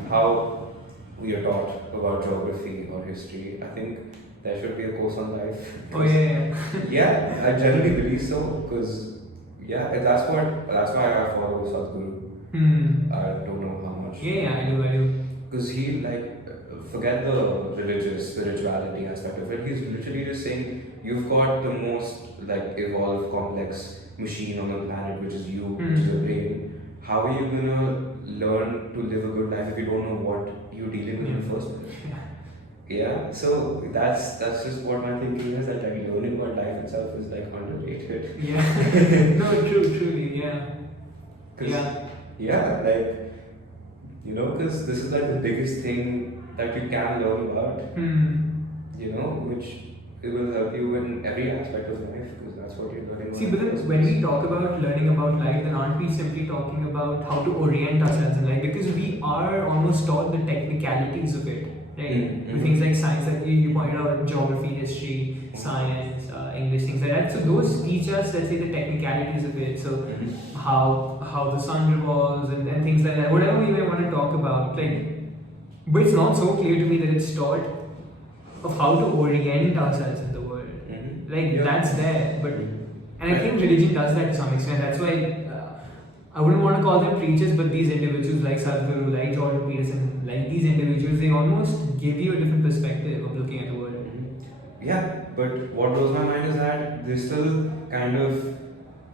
how we are taught about geography or history, I think there should be a course on life. Oh yeah. Yeah, I generally believe so, because that's why I follow Sadhguru. I don't know how much. Yeah, I do. Because he forget the religious spirituality aspect of it. He's literally just saying you've got the most evolved complex machine on the planet, which is you, which is your brain. How are you gonna learn to live a good life if you don't know what you're dealing with in the first place? Yeah, so that's just what my thinking is, that learning about life itself is underrated. Yeah. No, truly, yeah. Because this is the biggest thing that you can learn about. Which it will help you in every aspect of life, because that's what you're learning about. See, but then when we talk about learning about life, then aren't we simply talking about how to orient ourselves in life? Because we are almost taught the technicalities of it, right? With things like science, like you pointed out, geography, history, science, English, things like that. So those teach us, let's say, the technicalities of it. So how the sun revolves and things like that. Whatever we may want to talk about, but it's not so clear to me that it's taught of how to orient ourselves in the world. That's there, but and I think religion does that to some extent. That's why I wouldn't want to call them preachers, but these individuals like Sadhguru, like Jordan Peterson, like these individuals, they almost give you a different perspective of looking at the world. Yeah, but what blows my mind is that they're still kind of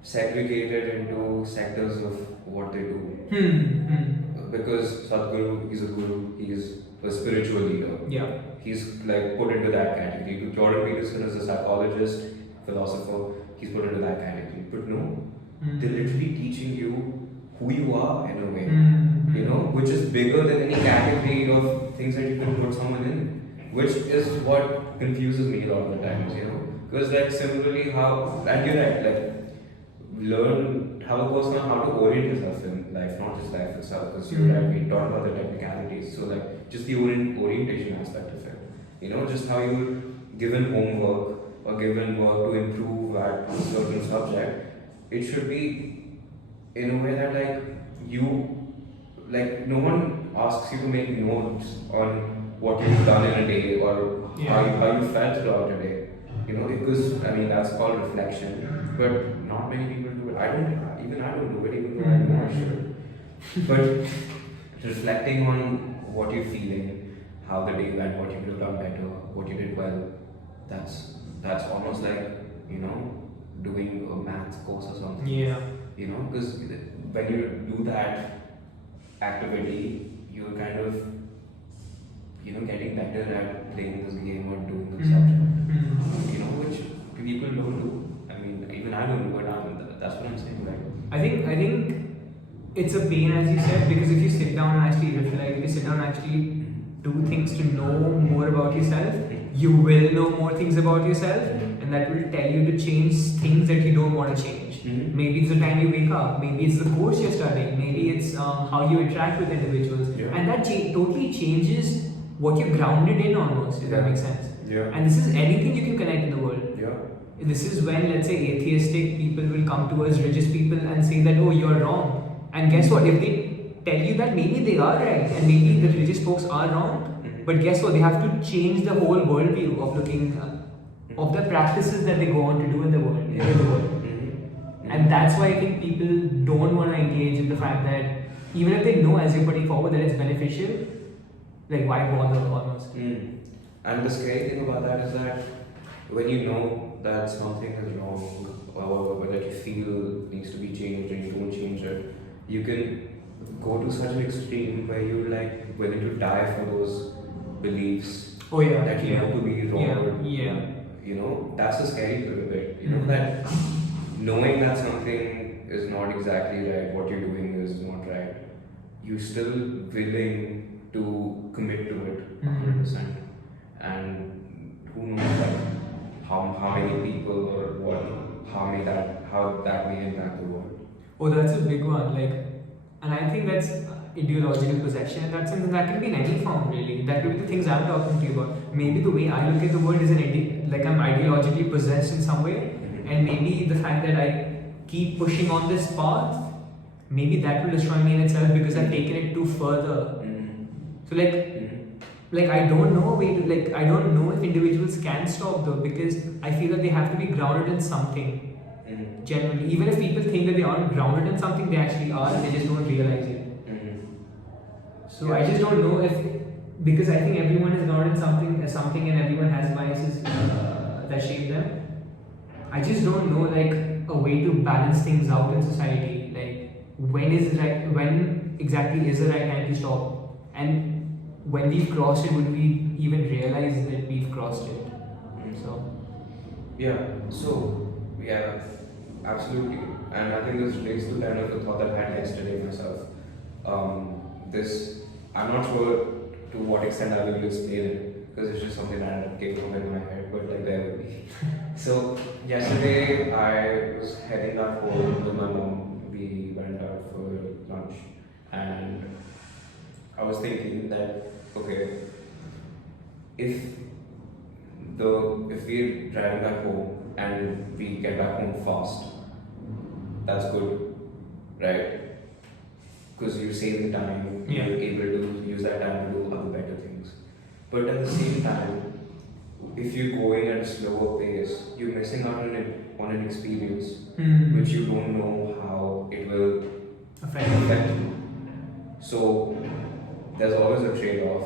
segregated into sectors of what they do. Because Sadhguru, he's a guru, he's a spiritual leader. Yeah. He's put into that category. Jordan Peterson is a psychologist, philosopher, he's put into that category. But no, they're literally teaching you who you are in a way, which is bigger than any category of things that you can put someone in, which is what confuses me a lot of the times, because similarly and you're right, have a course on how to orient yourself in life, not just life itself, because you're right, we talk about the technicalities, so just the orientation aspect of it, just how you're given homework or given work to improve at a certain subject, it should be in a way that no one asks you to make notes on what you've done in a day or how you felt throughout a day, because that's called reflection, but not many people do it. I don't do it, even though I know I should. But reflecting on what you're feeling, how the day went, what you could have done better, what you did well, that's almost like, you know, doing a math course or something. Yeah. You know, because when you do that activity, you're kind of, you know, getting better at playing this game or doing the subject. You know, which people don't do. I mean, even I don't do it. That's what I'm saying, right? I think it's a pain, as you said, because if you sit down and actually reflect, if you sit down and actually do things to know more about yourself, you will know more things about yourself, and that will tell you to change things that you don't want to change. Maybe it's the time you wake up, maybe it's the course you're studying, maybe it's how you interact with individuals, and that totally changes what you're grounded in almost, if that makes sense. And this is anything you can connect in the world. This is when, let's say, atheistic people will come to us, religious people, and say that, oh, you're wrong. And guess what? If they tell you that, maybe they are right, and maybe the religious folks are wrong. But guess what? They have to change the whole worldview of looking, of the practices that they go on to do in the world. And that's why I think people don't want to engage in the fact that even if they know, as you're putting forward, that it's beneficial, like why bother almost? And the scary thing about that is that when you know that something is wrong, or that you feel needs to be changed and you don't change it, you can go to such an extreme where you're like willing to die for those beliefs that you know to be wrong. You know, that's the scary little bit. You know, that knowing that something is not exactly right, what you're doing is not right, you're still willing to commit to it 100%. And who knows, like, how many people or what, how that may impact the world. Oh, that's a big one. Like, and I think that's ideological possession. That's something that can be in any form, really. That would be the things I'm talking to you about. Maybe the way I look at the world is like I'm ideologically possessed in some way, and maybe the fact that I keep pushing on this path, maybe that will destroy me in itself because I've taken it too further. So like I don't know a way to, like, I don't know if individuals can stop though, because I feel that they have to be grounded in something. Generally, even if people think that they aren't grounded in something, they actually are, and they just don't realize it. So I just don't know if, because I think everyone is grounded in something, and everyone has biases that shape them. I just don't know like a way to balance things out in society. Like when exactly is the right time to stop, and when we've crossed it, would we even realize that we've crossed it? Yeah, absolutely. And I think this relates to kind of the thought that I had yesterday myself. I'm not sure to what extent I will explain it, because it's just something that came up in my head, but like bear with me. So yesterday I was heading back home with my mom. We went out for lunch, and I was thinking that, okay, if we're driving back home and we get back home fast, that's good, right? Because you're saving time, you're able to use that time to do other better things. But at the same time, if you're going at a slower pace, you're missing out on an experience which you don't know how it will affect you. So there's always a trade-off,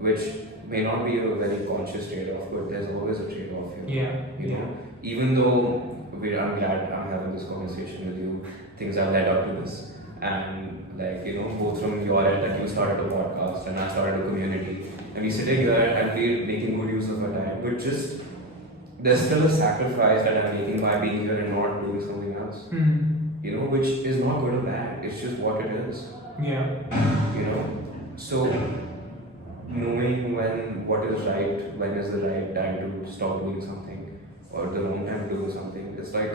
which may not be a very conscious trade-off, but there's always a trade-off here. You know, even though I'm glad I'm having this conversation with you, things have led up to this, and like, you know, both from your end, like you started a podcast and I started a community, and we sitting here and we're making good use of our time, but just there's still a sacrifice that I'm making by being here and not doing something else. You know, which is not good or bad. It's just what it is. You know, so knowing what is right, when is the right time to stop doing something, or the wrong time to do something, it's like,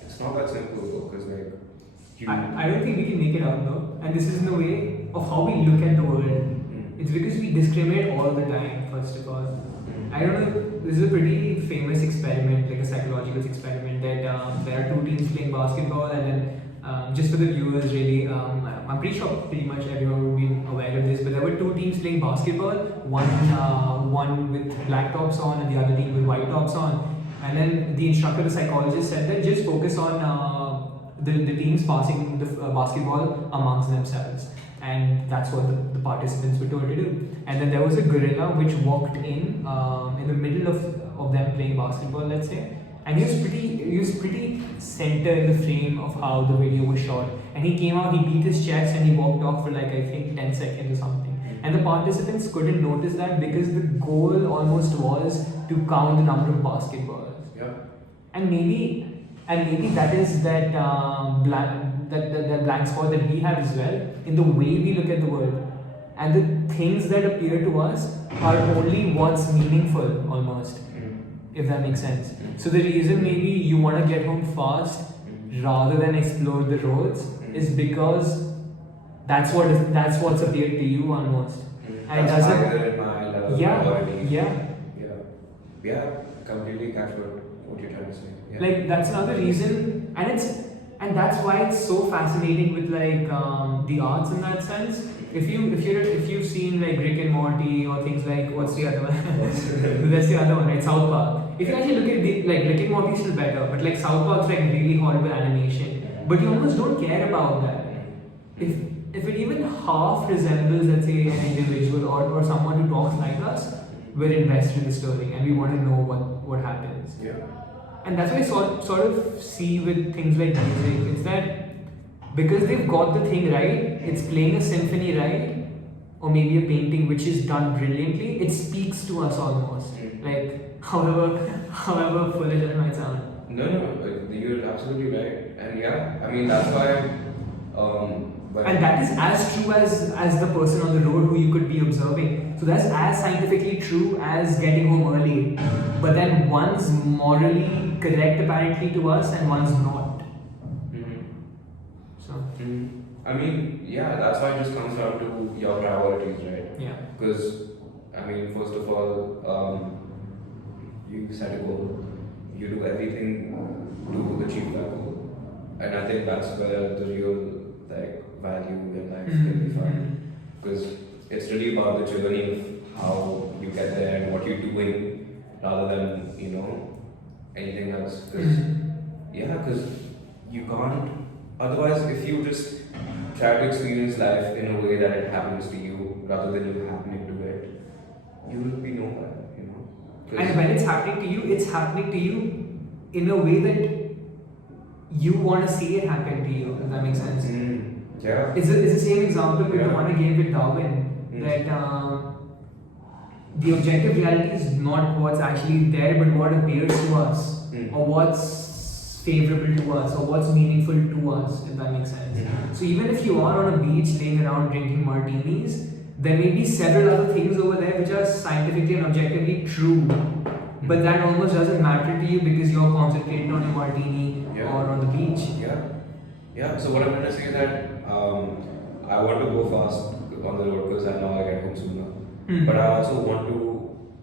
it's not that simple though, because like I don't think we can make it out though, and this is in the way of how we look at the world. It's because we discriminate all the time, first of all. I don't know, this is a pretty famous experiment, like a psychological experiment, that there are two teams playing basketball, and then just for the viewers really, I'm pretty sure pretty much everyone would be aware of this, but there were two teams playing basketball, one with black tops on and the other team with white tops on, and then the instructor, the psychologist, said that just focus on the teams passing the basketball amongst themselves. and that's what the participants were told to do. And then there was a gorilla which walked in the middle of them playing basketball, let's say, and he was pretty center in the frame of how the video was shot. And he came out, he beat his chest, and he walked off for like I think 10 seconds or something. And the participants couldn't notice that because the goal almost was to count the number of basketballs. Yeah. And maybe that is that blank spot that we have as well in the way we look at the world. And the things that appear to us are only what's meaningful almost, if that makes sense. So the reason maybe you want to get home fast rather than explore the roads is because that's what's appeared to you almost. And that's doesn't higher than my level of priority. Yeah, completely catch what you're trying to say. Yeah. Like that's another reason, and that's why it's so fascinating with like the arts in that sense. If you've seen like Rick and Morty or things like what's the other one? That's the other one, right? South Park. If you actually look at like Rick and Morty is still better, but like South Park's like really horrible animation. But you almost don't care about that. If it even half resembles, let's say, an individual or someone who talks like us, we're invested in the story and we want to know what happens. Yeah. And that's what I sort of see with things like music. It's that because they've got the thing right, it's playing a symphony right, or maybe a painting which is done brilliantly, it speaks to us almost. Like, however foolish it might sound. No, you're absolutely right. And yeah, I mean, that's why. And that is as true as the person on the road who you could be observing. So that's as scientifically true as getting home early. But then one's morally correct apparently to us and one's not. So. I mean, yeah, that's why it just comes down to your priorities, right? Yeah. Because, I mean, first of all, you set a goal, you do everything to achieve that goal. And I think that's where the real value in life can be found, because it's really about the journey of how you get there and what you're doing rather than anything else. Because you can't, otherwise if you just try to experience life in a way that it happens to you rather than you happening to it, you will be nowhere. And when it's happening to you in a way that you want to see it happen to you, if that makes sense. Yeah. It's the same example with the one I gave with Darwin, that the objective reality is not what's actually there, but what appears to us, or what's favorable to us, or what's meaningful to us, if that makes sense. So even if you are on a beach laying around drinking martinis, there may be several other things over there which are scientifically and objectively true, but that almost doesn't matter to you because you're concentrated on your martini or on the beach. Yeah, so what I'm trying to say is that I want to go fast on the road because I know I get home sooner. But I also want to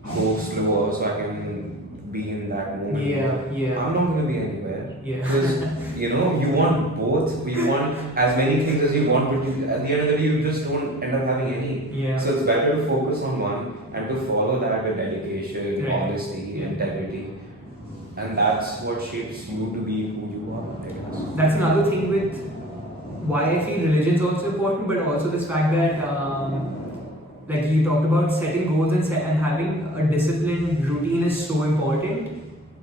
go slower so I can be in that moment. Yeah. I'm not going to be anywhere. Yeah. Because, you want both. You want as many things as you want, but at the end of the day, you just don't end up having any. Yeah. So it's better to focus on one and to follow that with dedication, honesty, integrity. And that's what shapes you to be who you are, I guess. That's another thing with why I feel religion is also important, but also this fact that, like you talked about, setting goals and having a disciplined routine is so important.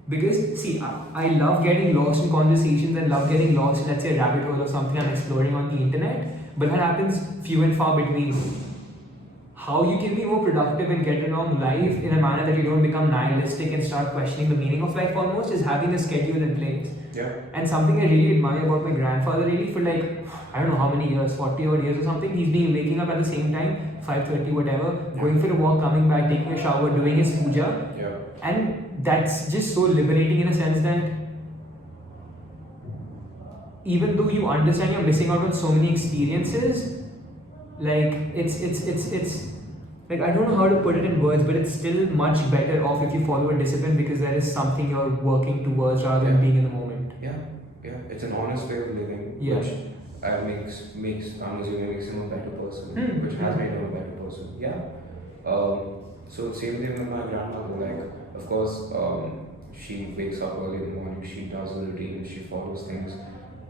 Because, see, I love getting lost in conversations and love getting lost in, let's say, a rabbit hole or something I'm exploring on the internet, but that happens few and far between. How you can be more productive and get along life in a manner that you don't become nihilistic and start questioning the meaning of life almost is having a schedule in place. Yeah. And something I really admire about my grandfather really for like, I don't know how many years, 40 odd years or something, he's been waking up at the same time, 5:30 whatever, going for a walk, coming back, taking a shower, doing his puja. Yeah. And that's just so liberating in a sense that even though you understand you're missing out on so many experiences, like it's like I don't know how to put it in words, but it's still much better off if you follow a discipline because there is something you're working towards rather than being in the moment. Yeah. It's an honest way of living, which makes I'm assuming makes him a better person, which has made him a better person. Yeah. So same thing with my grandmother. Like, of course, she wakes up early in the morning. She does a routine. She follows things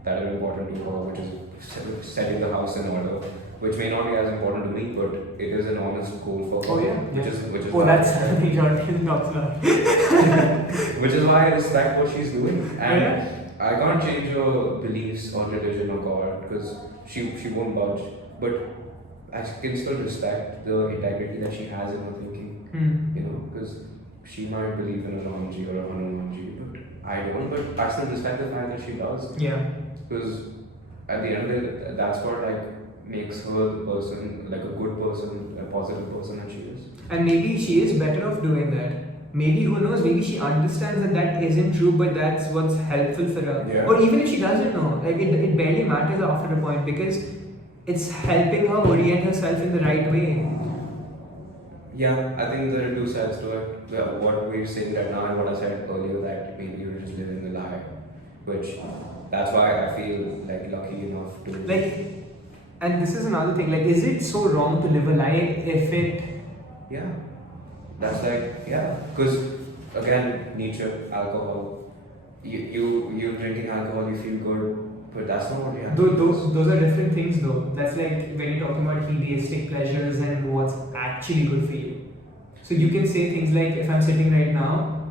that are important to her, which is setting the house in order, which may not be as important to me, but it is an honest goal for Oh her. yeah. Which is Oh, why- that's the majority talks about. which is why I respect what she's doing, and Yeah. I can't change her beliefs or religion or God because she won't budge. But I can still respect the integrity that she has in her thinking. You know, because she might believe in a Ramji or a Hanumanji, but I don't. But I still respect the fact that she does. Yeah. Because at the end of it, that's what like makes her the person, like a good person, a positive person that she is. And maybe she is better off doing that. Maybe, who knows, maybe she understands that that isn't true, but that's what's helpful for her. Yeah. Or even if she doesn't know, like it barely matters after a point because it's helping her orient herself in the right way. Yeah, I think there are two sides to it. What we're saying right now and what I said earlier, that maybe you're just living a lie, which that's why I feel like lucky enough to Like, and this is another thing, like, is it so wrong to live a lie if it... Yeah, that's like, yeah, because again, Nietzsche, alcohol, you drinking alcohol, you feel good, but that's not what reality is. Those are different things though. That's like when you're talking about hedonistic pleasures and what's actually good for you. So you can say things like, if I'm sitting right now,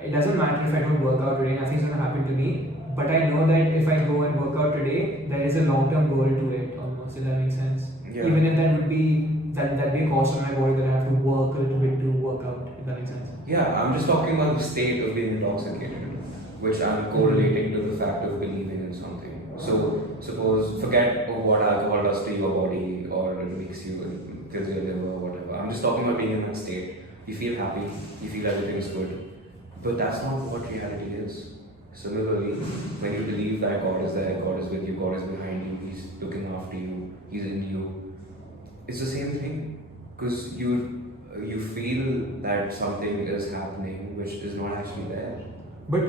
it doesn't matter if I don't work out today, nothing's gonna happen to me. But I know that if I go and work out today, there is a long-term goal to it almost, if that makes sense. Yeah. Even if that would be that'd be a cost on my body that I have to work a little bit to work out, if that makes sense. Yeah, I'm just talking about the state of being intoxicated, which I'm correlating to the fact of believing in something. So, suppose, forget what alcohol does to your body or it makes you, kills your liver or whatever. I'm just talking about being in that state. You feel happy, you feel everything's good. But that's not what reality is. Similarly, when you believe that God is there, God is with you, God is behind you, He's looking after you, He's in you, it's the same thing. Because you feel that something is happening which is not actually there. But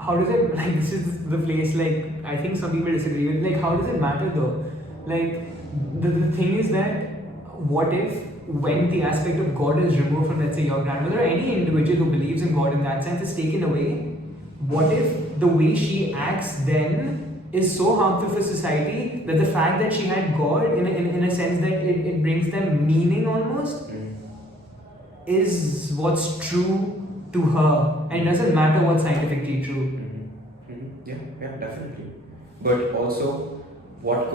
how does it, like, this is the place, like, I think some people disagree with, like, how does it matter though? Like, the thing is that, what if, when the aspect of God is removed from, let's say, your grandmother or any individual who believes in God in that sense is taken away, what if the way she acts then is so harmful for society that the fact that she had God, in a sense that it brings them meaning almost, is what's true to her, and it doesn't matter what's scientifically true. Yeah, definitely. But also, what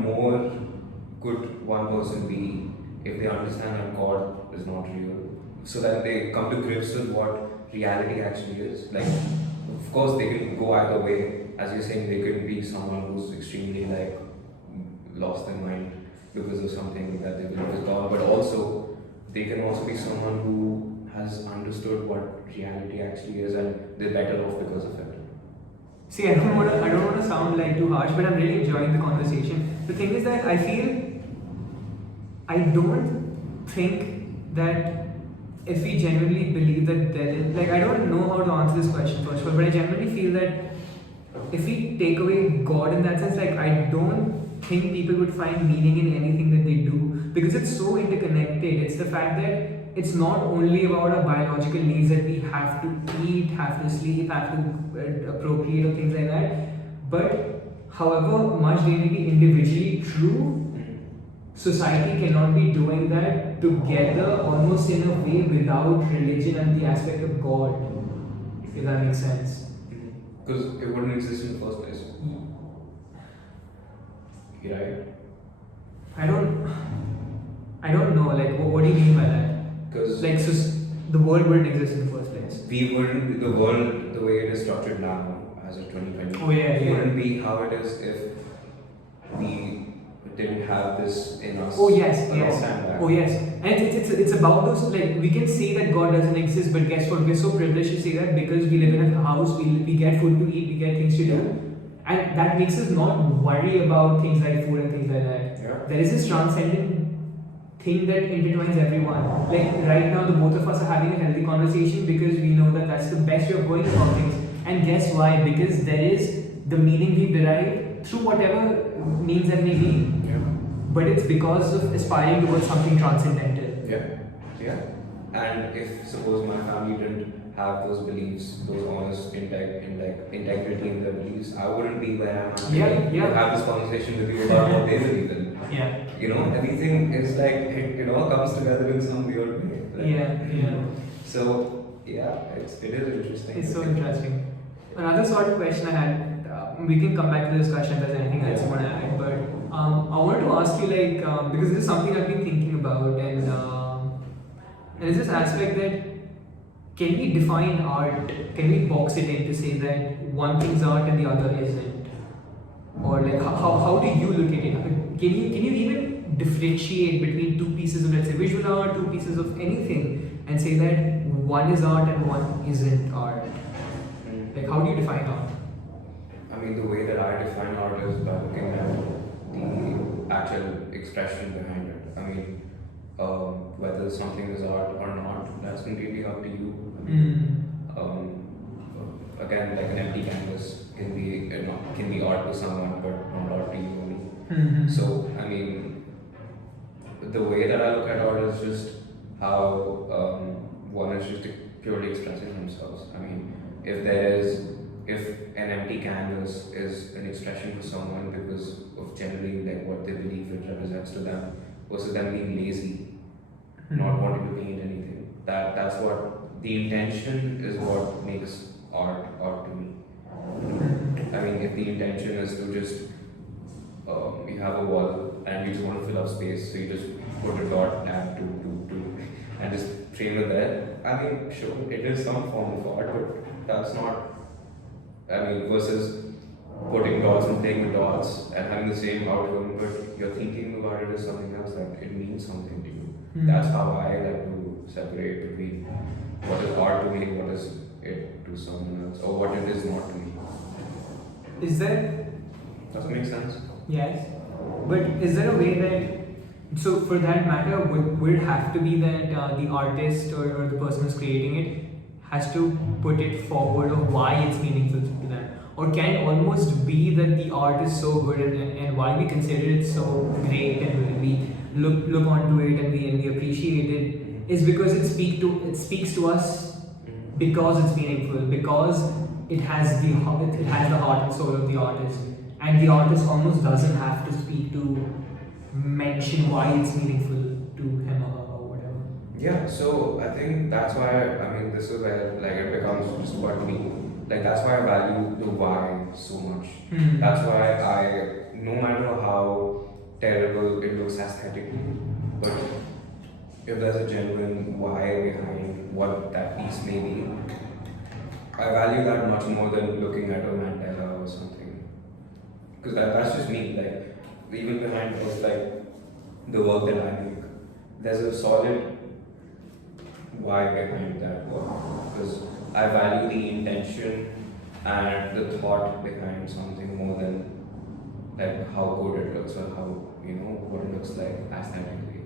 more could one person be if they understand that God is not real? So that they come to grips with what reality actually is. Like, of course, they can go either way. As you're saying, they could be someone who's extremely like lost their mind because of something that they believe is God, but also they can also be someone who has understood what reality actually is and they're better off because of it. See, I don't want to sound like too harsh, but I'm really enjoying the conversation. The thing is that I don't think that if we genuinely believe that there is, like, I don't know how to answer this question first of all, but I genuinely feel that if we take away God in that sense, like, I don't think people would find meaning in anything that they do because it's so interconnected. It's the fact that it's not only about our biological needs that we have to eat, have to sleep, have to procreate or things like that, but however much they may be individually true, society cannot be doing that together almost in a way without religion and the aspect of God, if that makes sense. Because it wouldn't exist in the first place. Right? I don't know, like, what do you mean by that? Because Like, so the world wouldn't exist in the first place. we wouldn't, the world, the way it is structured now, as of 2020, Oh, yeah. wouldn't be how it is if we didn't have this in us. Oh yes, a long yes. time back. Oh yes. And it's about those, like, we can say that God doesn't exist, but guess what? We're so privileged to say that because we live in a house, we get food to eat, we get things to do. And that makes us not worry about things like food and things like that. Yeah. There is this transcendent thing that intertwines everyone. Like right now, the both of us are having a healthy conversation because we know that that's the best way of going about things. And guess why? Because there is the meaning we've derived through whatever means that may be. Yeah. But it's because of aspiring towards something transcendental. Yeah. And if suppose my family didn't have those beliefs, those honest integrity in their beliefs, I wouldn't be where I am. Yeah. To have this conversation with you about what they believe in. Yeah. You know, everything is like it all comes together in some weird way. Yeah. So yeah, it is interesting. It's so interesting. Another sort of question I had, we can come back to the discussion if there's anything else you want to add, but I wanted to ask you because this is something I've been thinking about, and it's this aspect that can we define art, can we box it in to say that one thing's art and the other isn't? Or like how do you look at it? Can you even differentiate between two pieces of, let's say, visual art, two pieces of anything, and say that one is art and one isn't art? Like, how do you define art? I mean, the way that I define art is by looking at the actual expression behind it. I mean, whether something is art or not, that's completely up to you. Again, like an empty canvas can be art to someone, but not art to you only. So, I mean, the way that I look at art is just how one is just purely expressing themselves. I mean, if an empty canvas is an expression to someone because of generally like what they believe it represents to them, versus them being lazy, not wanting to paint anything. That's what the intention is what makes art to me. I mean, if the intention is to just you have a wall and you just want to fill up space, so you just put a dot tab to and just frame it there. I mean, sure, it is some form of art, but that's not. I mean, versus putting dots and playing with dots and having the same outcome, but you're thinking about it as something else, like it means something to you. That's how I like to separate between what is art to me, what is it to someone else, or what it is not to me. Is there? Does it make sense? Yes. But is there a way that, so for that matter, would it have to be that the artist or the person who's creating it has to put it forward of why it's meaningful to them? Or can it almost be that the art is so good and why we consider it so great and we look onto it and we appreciate it is because it speaks to us because it's meaningful, because it has the heart and soul of the artist, and the artist almost doesn't have to speak to mention why it's meaningful to him or whatever. Yeah, so I think that's why, I mean, this is where like it becomes just about me. Like that's why I value the why so much. That's why no matter how terrible it looks aesthetically, but if there's a genuine why behind what that piece may be, I value that much more than looking at a mandala or something. Because that's just me. Like even behind it, like the work that I make, there's a solid why behind that work. Because I value the intention and the thought behind something more than like how good it looks or how what it looks like aesthetically.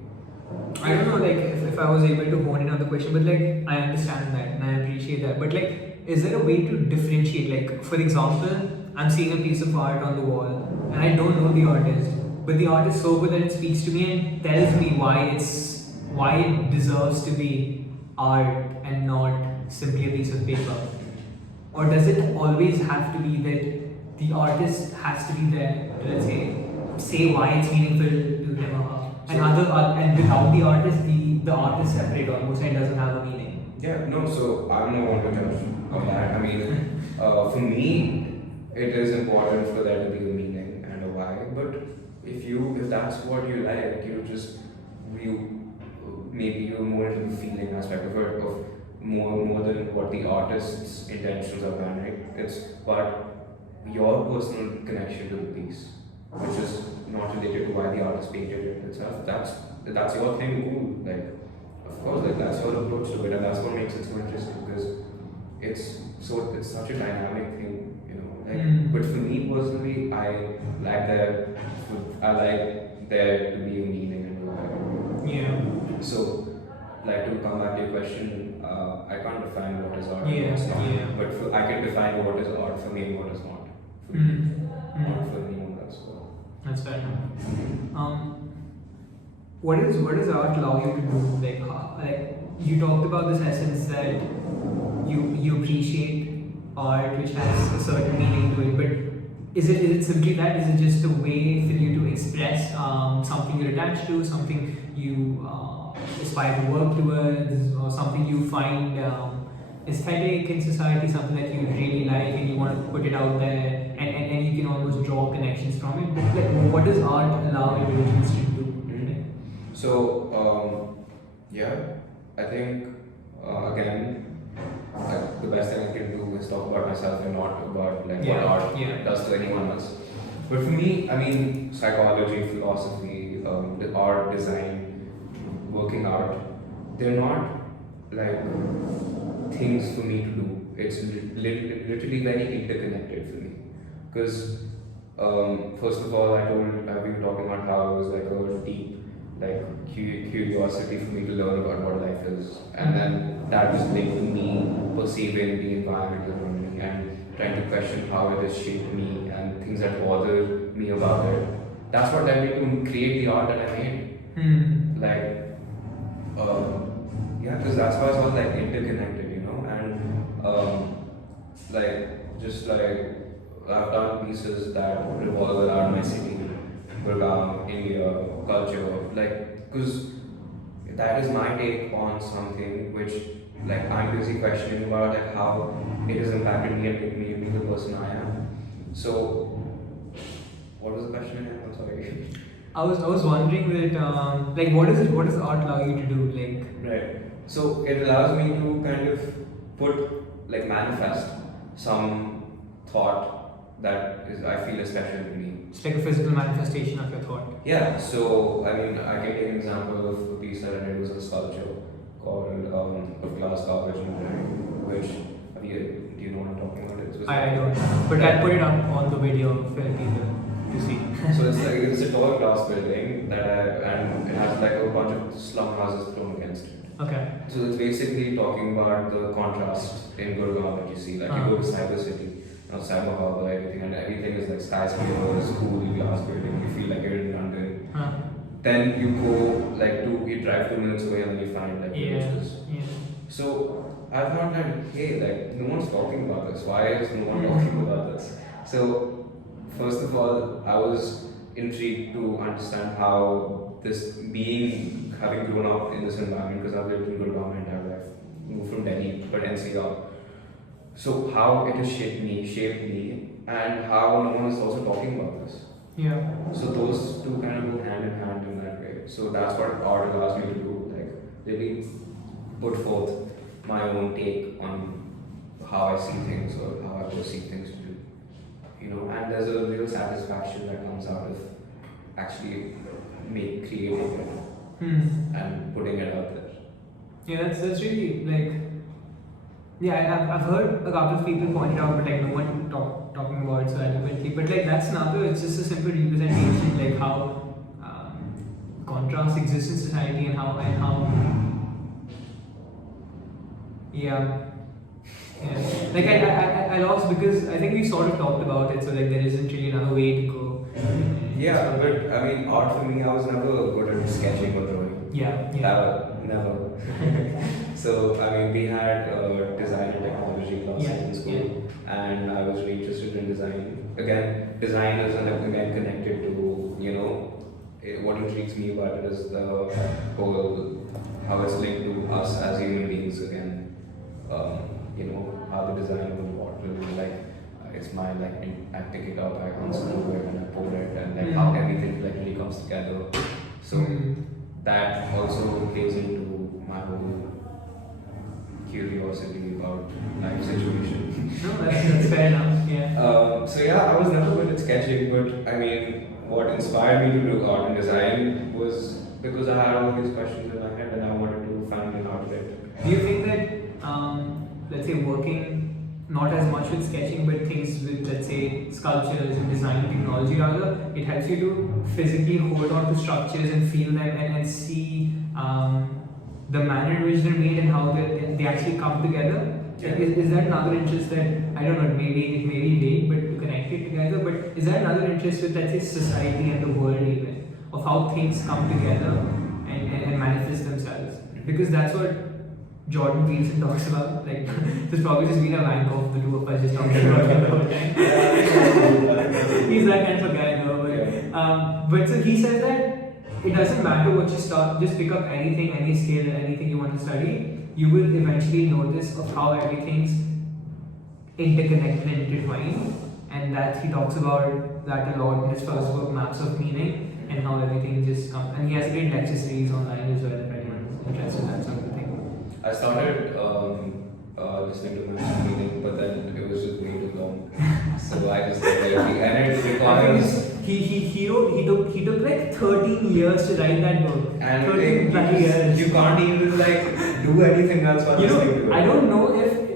I don't know, like if I was able to hone in on the question, but like I understand that and I appreciate that. But like, is there a way to differentiate? Like, for example, I'm seeing a piece of art on the wall and I don't know the artist, but the art is so good that it speaks to me and tells me why it deserves to be art and not simply a piece of paper. Or does it always have to be that the artist has to be there to, let's say why it's meaningful to him or her? And without the artist, the art is separate almost and doesn't have a meaning. Yeah, no, so I'm no one to judge on that. I mean, for me, it is important for there to be a meaning and a why, but if that's what you like, maybe you're more into the feeling aspect of it, of more than what the artist's intentions are behind it. It's but your personal connection to the piece, which is not related to why the artist painted it itself. That's your thing, cool. Like, of course, like that's your approach to it, and that's what makes it so interesting because it's such a dynamic thing, But for me personally, I like there to be a meaning and a why. Yeah. So, like to come back to your question, I can't define what is art Yeah, and what's not, yeah. but I can define what is art for me and what is not for me, not for anyone else. So. That's fair enough. What does art allow you to do? Like you talked about this essence that you appreciate art which has a certain meaning to it, but is it simply that? Is it just a way for you to express something you're attached to, something you aspire to work towards, or something you find aesthetic in society, something that you really like and you want to put it out there, and you can almost draw connections from it? But like, what does art allow individuals to do? So, yeah, I think again, like, the best thing I can do is talk about myself and not about like what art does to anyone else. But for me, I mean, psychology, philosophy, the art, design, working art, they're not like things for me to do. It's literally very interconnected for me. Because first of all, we were talking about how it was like a deep like curiosity for me to learn about what life is, and then that was making me perceiving the environment around me and trying to question how it has shaped me and things that bother me about it. That's what led me to create the art that I made. Like, yeah, because that's why it's all like interconnected, you know, and like just like I've done pieces that revolve around my city, Gurgaon, India, culture, like, because that is my take on something which, like, I'm busy questioning about, like, how it has impacted me and made me the person I am. So, what was the question again? I'm sorry. I was wondering that like what does art allow you to do, like? Right. So it allows me to kind of manifest some thought that is I feel is special to me. It's like a physical manifestation of your thought. Yeah. So I mean, I can take an example of a piece that I did. Was a sculpture called of glass garbage and which do you know what I'm talking about? I don't know, but I'll put it on the video for people to see. So it's a tall glass building and it has like a bunch of slum houses thrown against it. Okay. So it's basically talking about the contrast in Gurgaon that you see. Like you go to Cyber City, Cyber Harbour, everything is like skyscrapers, cool glass building. You feel like you're in London. Then you go you drive 2 minutes away and you find like villages. Yeah. So I thought that hey, like no one's talking about this. Why is no one talking about this? So first of all, I was intrigued to understand how this being having grown up in this environment, because I've lived in Gurgaon my entire life, moved from Delhi but NCR. So how it has shaped me, and how no one is also talking about this. Yeah. So those two kind of go hand in hand in that way. So that's what art allows me to do, like really put forth my own take on how I see things or how I perceive things to do. You know, and there's a real satisfaction that comes out of actually creating it and putting it out there. Yeah, that's really like. Yeah, I've heard a couple of people point it out, but like no one talking about it so eloquently. But like that's another. It's just a simple representation, like how contrast exists in society and how. Yeah. Like I lost because I think we sort of talked about it, so like there isn't really another way to go. Yeah, but I mean, art for me, I was never good at sketching or drawing. Yeah. Never. So I mean, we had design and technology classes in school, and I was really interested in design. Again, design is again connected to what intrigues me about it is the whole how it's linked to us as human beings again. How the design of the bottle, it's my I pick it up, I unscrew it and I pour it, and how everything really comes together. So that also plays into my whole curiosity about life situation. No, that's fair enough. Yeah. So yeah, I was never good at sketching, but I mean, what inspired me to do art and design was because I had all these questions in my head and I wanted to find an outlet. Do you think that let's say working not as much with sketching but things with, let's say, sculptures and design technology rather, it helps you to physically hold on to structures and feel them and see the manner in which they're made and how they actually come together? Yeah. Is that another interest that, I don't know, maybe it may be vague, but to connect it together, but is that another interest with, let's say, society and the world even, of how things come together and manifest themselves? Because that's what Jordan Peterson talks about. Like, there's probably just been a wank of the two of us just talking about him the whole time. He's that kind of a guy, though. But so he says that it doesn't matter what you start, just pick up anything, any skill, anything you want to study. You will eventually notice of how everything's interconnected and intertwined. And that he talks about that a lot in his first book, Maps of Meaning, and how everything just comes. And he has a great lecture series online as well, if anyone's interested in that sort of thing. I started listening to Maps of Meaning, but then it was just way too long. So I just did it. And it requires. He took like 13 years to write that book. And 13 bloody years. You can't even like do anything else while listening to it. I don't know if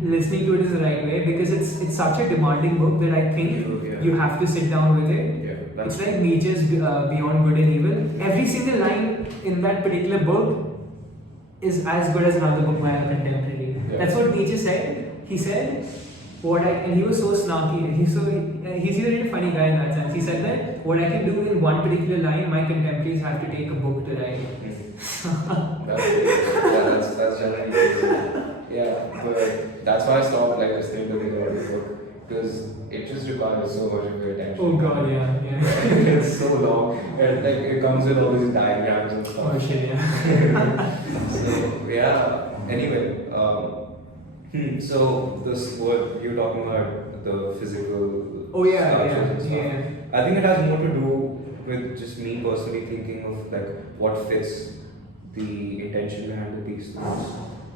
listening to it is the right way, because it's such a demanding book that I think you have to sit down with it. Yeah, it's like Nietzsche's Beyond Good and Evil. Every single line in that particular book is as good as another book by a contemporary. Yeah. That's what Nietzsche said. He said, and he was so snarky. He's a really funny guy in that sense. He said that what I can do in one particular line, my contemporaries have to take a book to write. That's generally yeah, but that's why I stopped like listening to the audiobook, because it just requires so much of your attention. Oh god, yeah. It's so long. And like it comes with all these diagrams and stuff. Oh shit, yeah. So yeah. Anyway, so this what you're talking about, the physical. Oh yeah, and stuff. yeah. I think it has more to do with just me personally thinking of like what fits the intention behind the piece.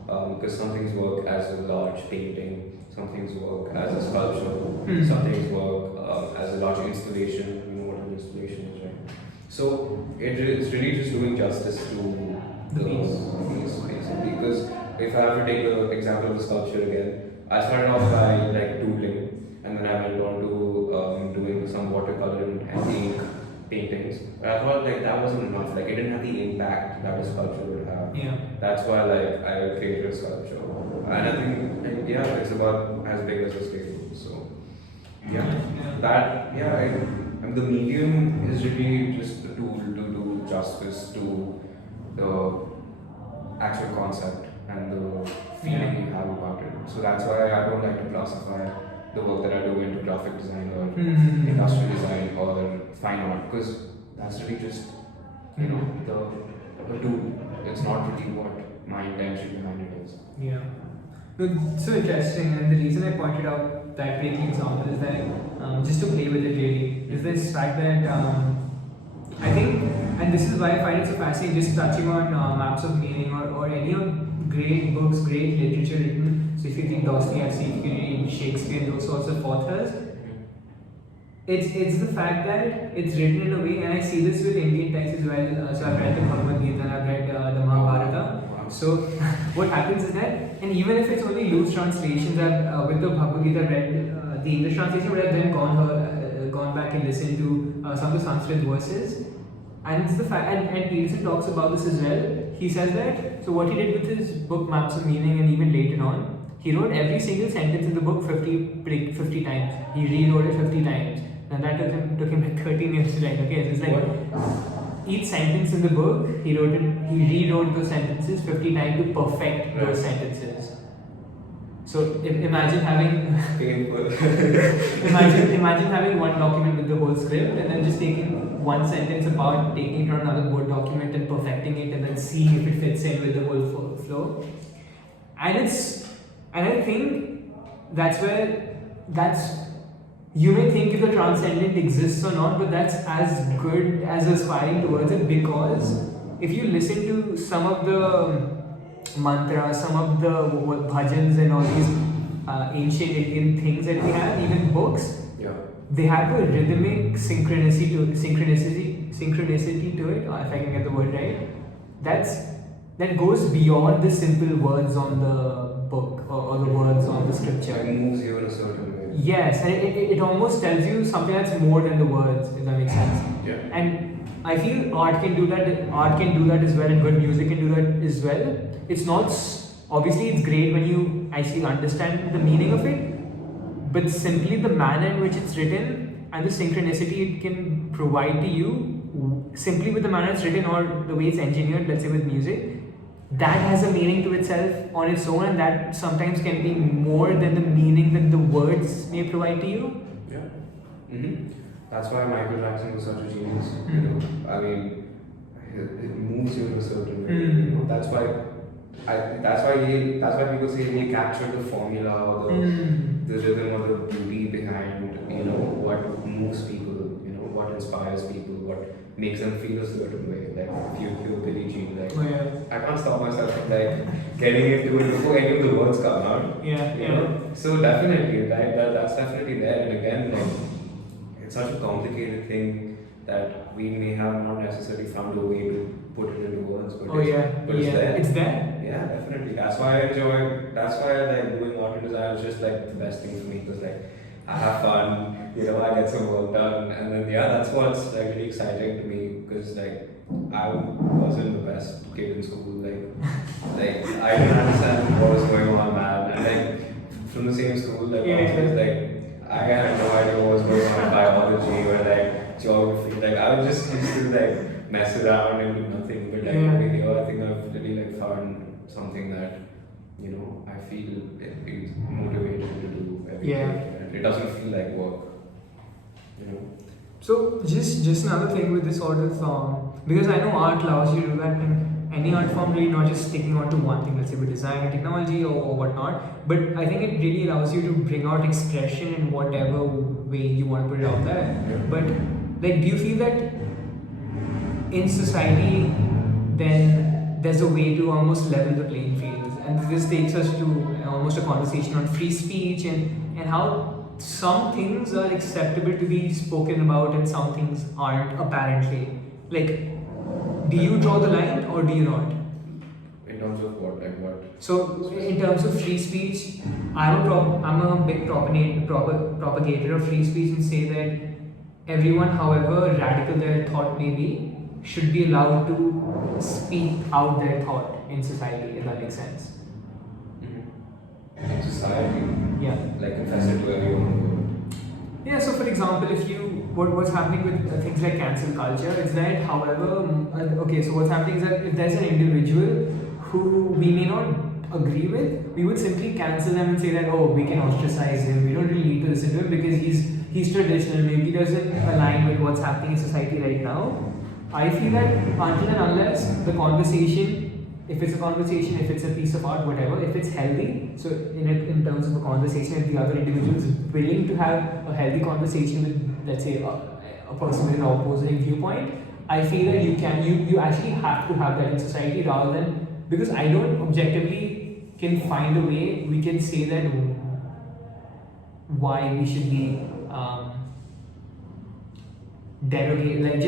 Because some things work as a large painting, some things work as a sculpture, some things work as a large installation. You know what an installation is, right? So it's really just doing justice to the piece, basically. Because if I have to take the example of the sculpture again, I started off by like doodling, and then I went on to doing some watercolor and ink paintings. But I thought like that wasn't enough. Like it didn't have the impact that a sculpture would have. Yeah. That's why like I created a sculpture. And I think like, yeah, it's about as big as a scale. So and the medium is really just a tool to do justice to the actual concept and the feeling you have about it. So that's why I don't like to classify the work that I do into graphic design or industrial design or fine art, because that's really just the tool. It's not really what my intention behind it is. Yeah. It's so interesting, and the reason I pointed out that particular example is that just to play with it really is this fact that I think, and this is why I find it so fascinating, just touching on Maps of Meaning or any of great books, great literature written. So if you think Dostoevsky, if you read Shakespeare, those sorts of authors, it's the fact that it's written in a way, and I see this with Indian texts as well. So I've read the Bhagavad Gita and I've read the Mahabharata. So what happens is that, and even if it's only loose translations, with the Bhagavad Gita, I've read the English translation, but I've then gone back and listened to some of the Sanskrit verses. And it's the fact, and Peterson talks about this as well. He says that, so what he did with his book Maps of Meaning, and even later on, he wrote every single sentence in the book 50 times. He rewrote it 50 times. And that took him like 13 years to write. Okay, so it's like each sentence in the book, he rewrote those sentences 50 times to perfect those sentences. So imagine having imagine having one document with the whole script, and then just taking one sentence apart, taking it on another Word document and perfecting it, and then seeing if it fits in with the whole flow. And I think you may think if the transcendent exists or not, but that's as good as aspiring towards it, because if you listen to some of the mantras, some of the bhajans and all these ancient Indian things that we have, even books, they have a rhythmic synchronicity to it, if I can get the word right. That goes beyond the simple words on the book or the words on the scripture. It moves you in a certain way. Yes, and it almost tells you something that's more than the words, if that makes sense. Yeah. And I feel art can do that. Art can do that as well, and good music can do that as well. It's not obviously it's great when you actually understand the meaning of it, but simply the manner in which it's written and the synchronicity it can provide to you, simply with the manner it's written or the way it's engineered. Let's say with music, that has a meaning to itself on its own, and that sometimes can be more than the meaning that the words may provide to you. Yeah. That's why Michael Jackson was such a genius. You know, I mean, it moves you in a certain way. You know, that's why people say he captured the formula or the rhythm or the beauty behind, you know, what moves people, you know, what inspires people, what makes them feel a certain way. Like if you hear Billie Jean, like I can't stop myself from like getting into it before any of the words come out. You know? So definitely, like that's definitely there. And again, like it's such a complicated thing that we may have not necessarily found a way to put it into words. But it's there. It's there. Yeah, definitely. That's why I enjoy. That's why I like doing art and design. Is just like the best thing for me because like I have fun. You know, I get some work done, and then that's what's like really exciting to me because like I wasn't the best kid in school. Like I didn't understand what was going on, man. And like from the same school, like I had no idea what was going on in biology or like geography. Like I was just used to like mess around and do nothing. But like over here, I think I've really like found something that, you know, I feel it's motivated to do every day. And it doesn't feel like work, you know. So just another thing with this sort of because I know art allows you to do that in any art form, really not just sticking on to one thing, let's say with design or technology or whatnot, but I think it really allows you to bring out expression in whatever way you want to put it out there. But like, do you feel that in society then there's a way to almost level the playing field? And this takes us to almost a conversation on free speech and how some things are acceptable to be spoken about and some things aren't, apparently. Like, do you draw the line or do you not? In terms of what? Like what? So, in terms of free speech, I'm a big propagator of free speech and say that everyone, however radical their thought may be, should be allowed to speak out their thought in society, if that makes sense. In society? Yeah. Like confess it to everyone? Yeah, so for example, if what's happening with things like cancel culture is that, however, so what's happening is that if there's an individual who we may not agree with, we would simply cancel them and say that, oh, we can ostracize him, we don't really need to listen to him because he's traditional, maybe he doesn't align with what's happening in society right now. I feel that until and unless the conversation, if it's a conversation, if it's a piece of art, whatever, if it's healthy, so in terms of a conversation, if the other individual is willing to have a healthy conversation with, let's say, a person with an opposing viewpoint, I feel that you actually have to have that in society rather than, because I don't objectively can find a way we can say that why we should be derogate,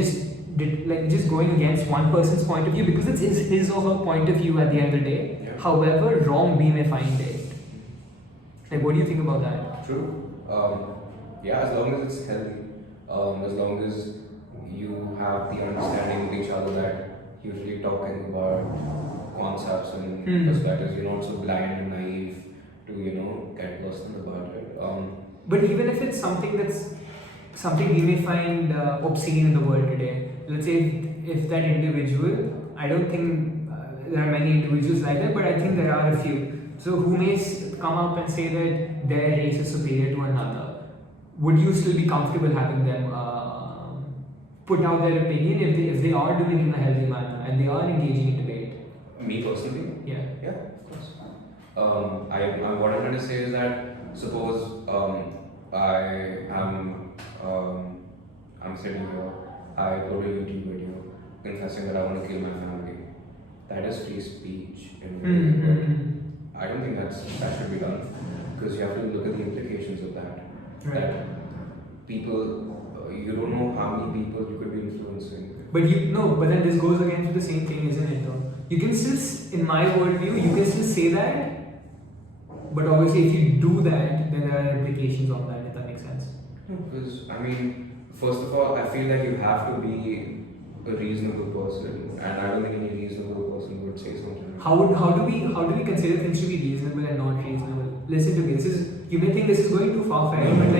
just going against one person's point of view because it's his or her point of view at the end of the day. Yeah. However wrong we may find it. Like, what do you think about that? True. As long as it's healthy, as long as you have the understanding with each other that you're really talking about concepts and perspectives, you're not so blind and naive to, you know, get personal about it. But even if it's something we may find obscene in the world today, let's say if that individual, I don't think there are many individuals like that, but I think there are a few. So who may come up and say that their race is superior to another, would you still be comfortable having them put out their opinion if they are doing it in a healthy manner and they are engaging in debate? Me personally? Yeah. Yeah, of course. What I'm trying to say is that suppose I'm sitting here, I go to a YouTube video confessing that I want to kill my family. That is free speech in a way, but I don't think that should be done because you have to look at the implications of that. Right. That people, you don't know how many people you could be influencing. But but then this goes against the same thing, isn't it? Though you can still, in my worldview, you can still say that, but obviously if you do that, then there are implications on that. If that makes sense. No, because I mean, first of all, I feel that you have to be a reasonable person, and I don't think any reasonable person would say something. How do we consider things to be reasonable and not reasonable? Listen to me. You may think this is going too far fetched, but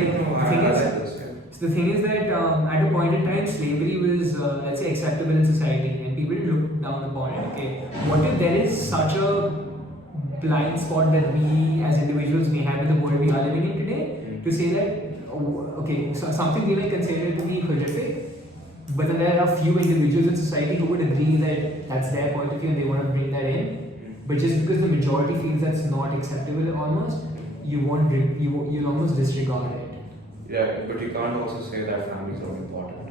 the thing is that at a point in time, slavery was let's say acceptable in society, and then people look down upon it. Okay, what if there is such a blind spot that we as individuals may have in the world we are living in today to say that, okay, so something we may consider to be horrific, but then there are few individuals in society who would agree that that's their point of view and they want to bring that in, but just because the majority feels that's not acceptable almost, you'll almost disregard it. Yeah, but you can't also say that family is not important.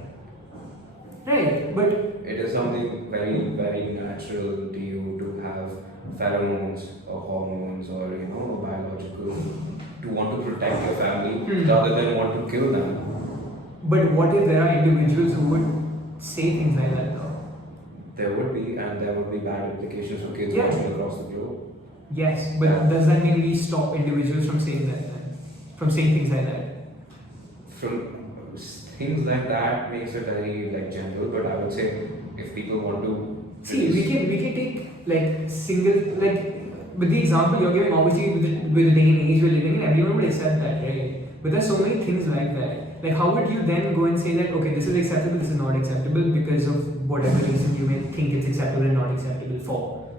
Right, but It is something very, very natural to you to have pheromones or hormones or biological to want to protect your family rather than want to kill them. But what if there are individuals who would say things like that though? There would be, and there would be bad implications for kids Yeah. watching across the globe. Yes, but does that mean we stop individuals from saying that then? From saying things like that? From things like that makes it very gentle, but I would say if people want to See, we can take with the example you're giving, obviously with the day and age we're living in, everyone would accept that, right? But there's so many things like that. Like, how would you then go and say that, okay, this is acceptable, this is not acceptable because of whatever reason you may think it's acceptable and not acceptable for?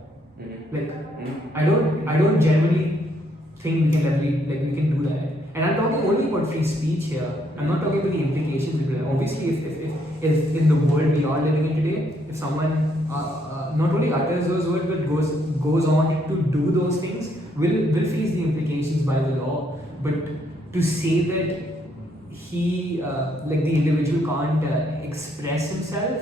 I don't generally think we can do that. And I'm talking only about free speech here. I'm not talking about the implications of it. Obviously, if in the world we are living in today, if someone not only utters those words but goes on to do those things, will face the implications by the law. But to say that he the individual can't express himself,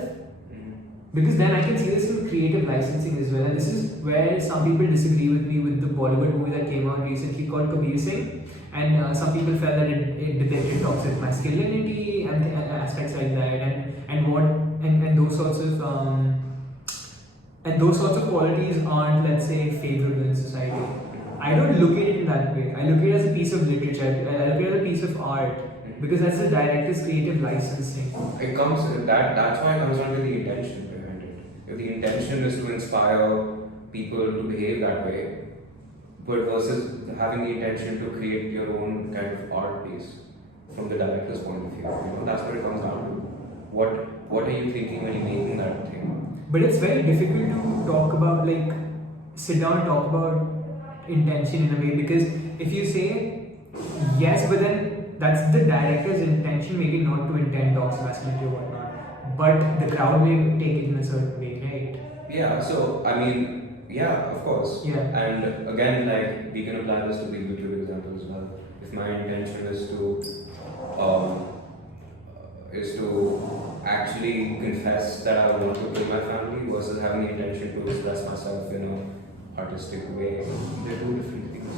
because then I can see this in creative licensing as well, and this is where some people disagree with me with the Bollywood movie that came out recently called Peterson, and some people felt that it depicted toxic masculinity and aspects like that, and those sorts of qualities aren't, let's say, favorable in society. I don't look at it in that way. I look at it as a piece of literature. I look at it as a piece of art, because that's the director's creative licensing. That's why it comes down to the intention behind it. If the intention is to inspire people to behave that way, but versus having the intention to create your own kind of art piece from the director's point of view, that's what it comes down to. What are you thinking when you're making that thing? But it's very difficult to talk about, sit down and talk about intention in a way, because if you say yes, but then that's the director's intention, maybe not to intend toxic masculinity or whatnot, but the crowd may take it in a certain way, right? Yeah, so of course. Yeah. And again, we can apply this to the YouTube example as well. If my intention is to actually confess that I want to kill my family versus having the intention to express myself in an artistic way, they're two different things.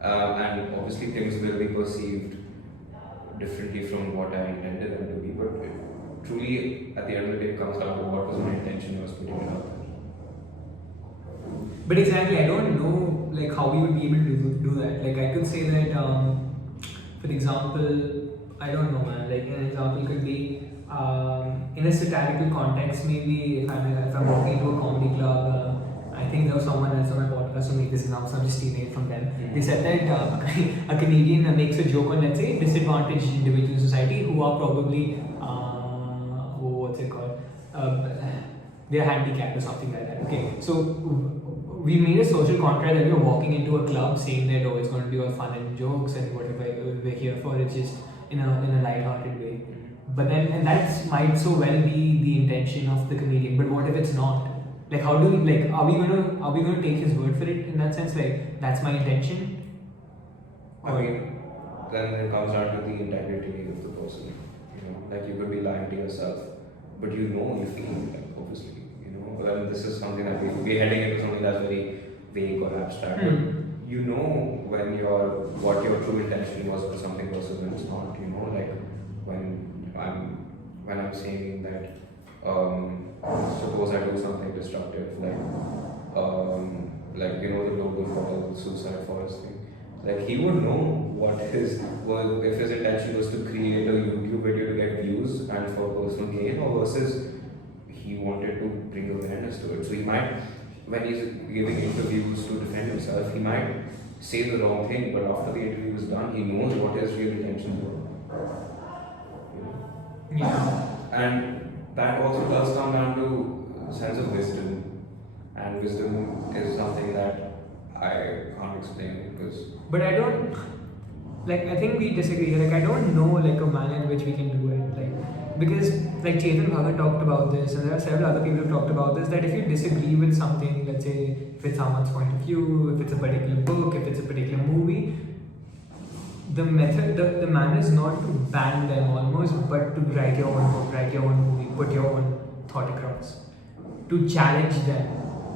And obviously things will be perceived differently from what I intended them to be, but truly at the end of the day it comes down to what was my intention I was putting it out there. But exactly, I don't know how we would be able to do that. I could say that, for example, I don't know, man. An example could be in a satirical context. Maybe if I'm walking into a comedy club, I think there was someone else on my podcast who made this example, so I'm just stealing it from them. They said that a comedian makes a joke on, let's say, disadvantaged individuals in society who are probably what's it called? They're handicapped or something like that. Okay, so we made a social contract that we were walking into a club saying that, oh, it's going to be all fun and jokes and whatever we're here for, it's just in a light-hearted way. But then, and that might so well be the intention of the comedian, but what if it's not? How do we, are we gonna take his word for it in that sense? That's my intention? Then it comes down to the integrity of the person. You could be lying to yourself, but you feel, obviously, well, this is something that we're heading into something that's very vague or abstract. When what your true intention was for something versus when it's not. When I'm saying that, suppose I do something destructive, the global fall suicide forest thing. He would know if his intention was to create a YouTube video to get views and for personal gain, or versus he wanted to bring awareness to it. So he might, when he's giving interviews to defend himself, he might say the wrong thing, but after the interview is done, he knows what his real intentions were. Yeah. And that also does come down to a sense of wisdom, and wisdom is something that I can't explain because. But I don't, like, I think we disagree. Like, I don't know, like, a manner in which we can do it. Like, because, like, Chetan Bhagat talked about this, and there are several other people who talked about this, that if you disagree with something, let's say, if it's someone's point of view, if it's a particular book, if it's a particular movie, the method, the manner is not to ban them almost, but to write your own book, write your own movie, put your own thought across. To challenge them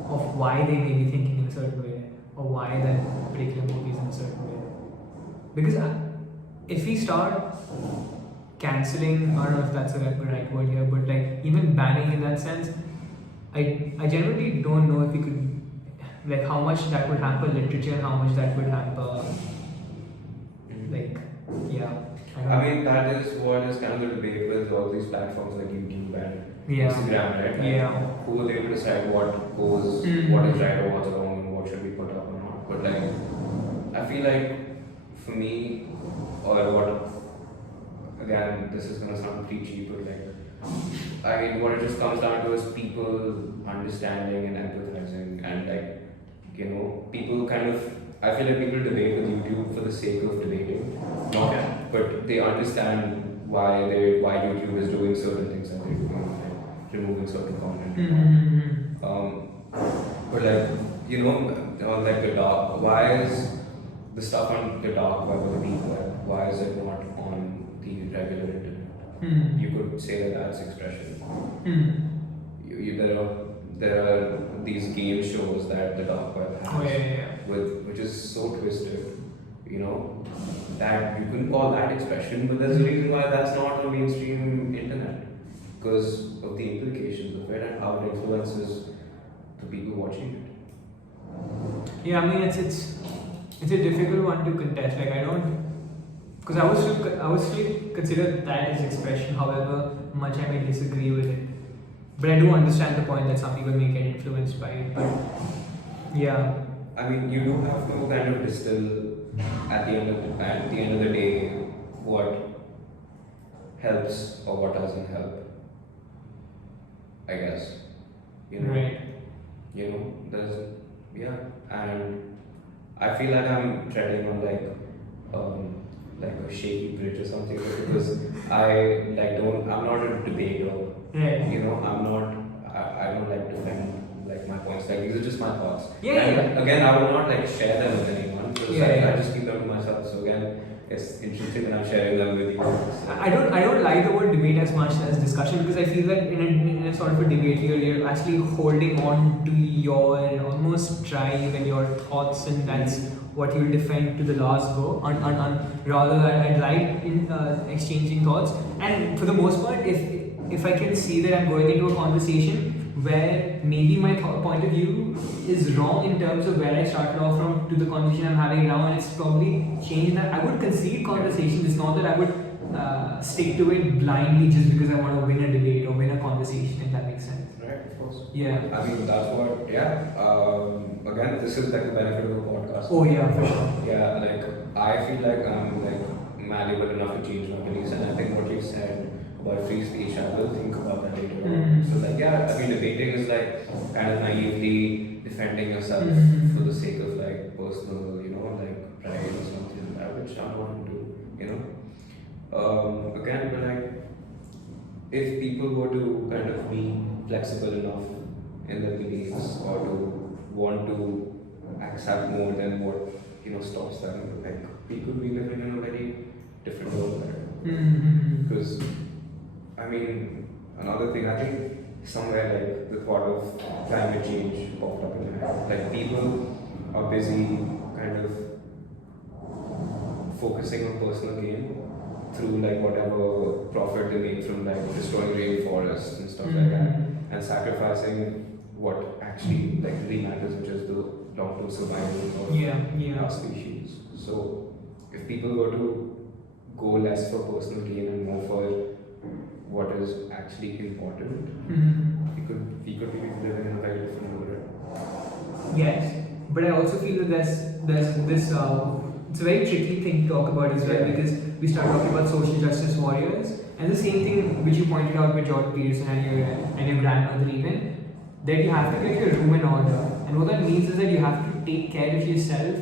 of why they may be thinking in a certain way, or why that particular movie is in a certain way. Because if we start cancelling, I don't know if that's the right word here, but like even banning in that sense, I genuinely don't know if we could, like how much that would hamper literature and how much that would hamper, like, yeah. I mean, that is what is kind of the debate with all these platforms like YouTube and Yeah. Instagram, right? Like, Yeah. who will they will decide what goes, what is right or what's wrong, and what should be put up or not. But like, I feel like for me, or what, again, this is gonna sound preachy, but like, I mean, what it just comes down to is people understanding and empathizing, and like, you know, people kind of. I feel like people debate with YouTube for the sake of debating, but they understand why YouTube is doing certain things that they're doing, like removing certain content. But like, you know, like the dark. Why is the stuff on the dark web or the deep web? Why is it not on the regular internet? You could say that that's expression. There are these game shows that the dark web has, which is so twisted, you know, that you can call that expression, but there's a reason why that's not on mainstream internet, because of the implications of it and how it influences the people watching it. Yeah, I mean it's a difficult one to contest. Like I don't, because I would still consider that as expression, however much I may disagree with it. But I do understand the point that some people may get influenced by it. But yeah. I mean, you do have to kind of distill at the end of the day what helps or what doesn't help. I guess. You know. Right. You know, and I feel like I'm treading on like a shaky bridge or something, because I'm not a debater. Right. You know, I don't like to defend like my points. Like these are just my thoughts. Yeah. And again, I will not like share them with anyone because I just keep them to myself. So again, it's interesting when I'm sharing them with you. So. I don't like the word debate as much as discussion, because I feel that in a sort of a debate here, you're actually holding on to your almost tribe and your thoughts, and that's what you'll defend to the last go. Rather, I'd like in exchanging thoughts, and for the most part, if I can see that I'm going into a conversation where maybe my point of view is wrong in terms of where I started off from to the conversation I'm having now, and it's probably changed that, I would concede conversations. It's not that I would stick to it blindly just because I want to win a debate or win a conversation, if that makes sense. Right, of course. Yeah. I mean, that's what, again, this is like the benefit of a podcast. Oh, yeah, for sure. Yeah, like, I feel like I'm like malleable enough to change my beliefs, and I think what you said about free speech, I will think about that later on. So like, yeah, I mean, debating is like kind of naively defending yourself for the sake of like personal, you know, like pride or something, which I don't want to do, you know. Again, but like, if people were to kind of be flexible enough in their beliefs or to want to accept more than what, you know, stops them, like, we could be living in a very different world there. Because I mean, another thing, I think somewhere like the thought of climate change popped up in my head. Like people are busy kind of focusing on personal gain through like whatever profit they make from like destroying rainforests and stuff like that, and sacrificing what actually like really matters, which is the long-term survival of our species. So if people were to go less for personal gain and more for what is actually important, we could be living in a very different world. Yes, but I also feel that there's this it's a very tricky thing to talk about as well, because we start talking about social justice warriors, and the same thing which you pointed out with Jordan Peterson and your grandmother even, that you have to get your room in order. And what that means is that you have to take care of yourself.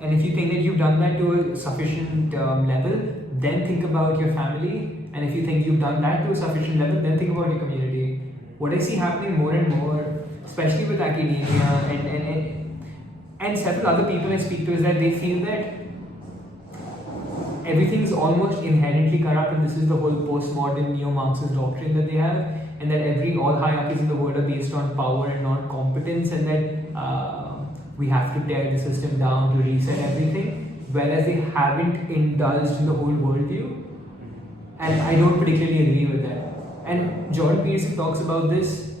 And if you think that you've done that to a sufficient level, then think about your family. And if you think you've done that to a sufficient level, then think about your community. What I see happening more and more, especially with academia and several other people I speak to, is that they feel that everything's almost inherently corrupt, and this is the whole postmodern neo-Marxist doctrine that they have, and that all hierarchies in the world are based on power and not competence, and that we have to tear the system down to reset everything, whereas they haven't indulged in the whole worldview. And I don't particularly agree with that. And Jordan Peterson talks about this,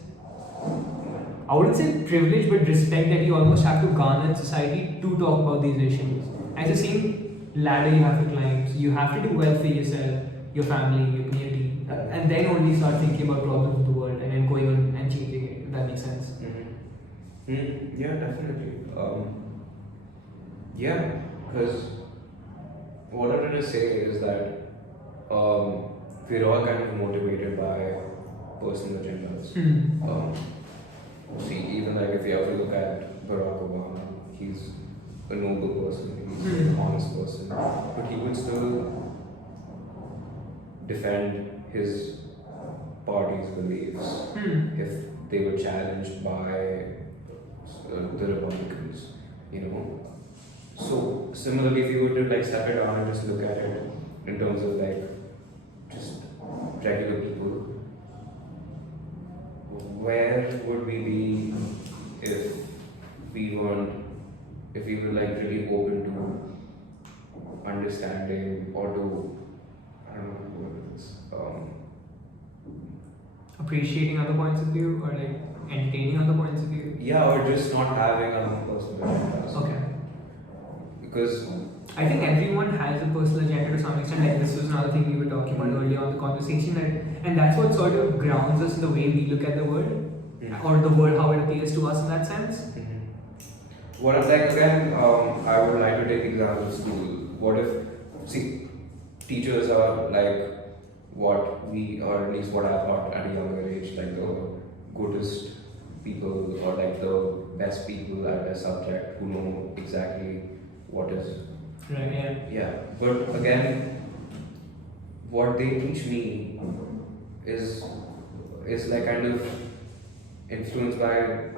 I wouldn't say privilege, but respect that you almost have to garner in society to talk about these issues. As the same ladder you have to climb. So you have to do well for yourself, your family, your community, and then only start thinking about problems of the world and then going on and changing it, if that makes sense. Yeah, definitely. Yeah, because what I'm trying to say is that we're all kind of motivated by personal agendas. See, even like if you have to look at Barack Obama, he's a noble person, he's an honest person, but he would still defend his party's beliefs if they were challenged by the Republicans, you know. So similarly, if you were to like step it down and just look at it in terms of like just regular people, where would we be if we were like really open to understanding or to, I don't know what it is, appreciating other points of view, or like entertaining other points of view? Yeah, or just not having our own personal agendas. Okay. Because I think everyone has a personal agenda to some extent. Like this was another thing we were talking about earlier on the conversation, and that's what sort of grounds us in the way we look at the world, or the world how it appears to us in that sense. What I'm like again, I would like to take example of school. What if, teachers are like what we, or at least what I thought at a younger age, like the goodest people or like the best people at a subject who know exactly what is. Right, yeah. Yeah, but again, what they teach me is like kind of influenced by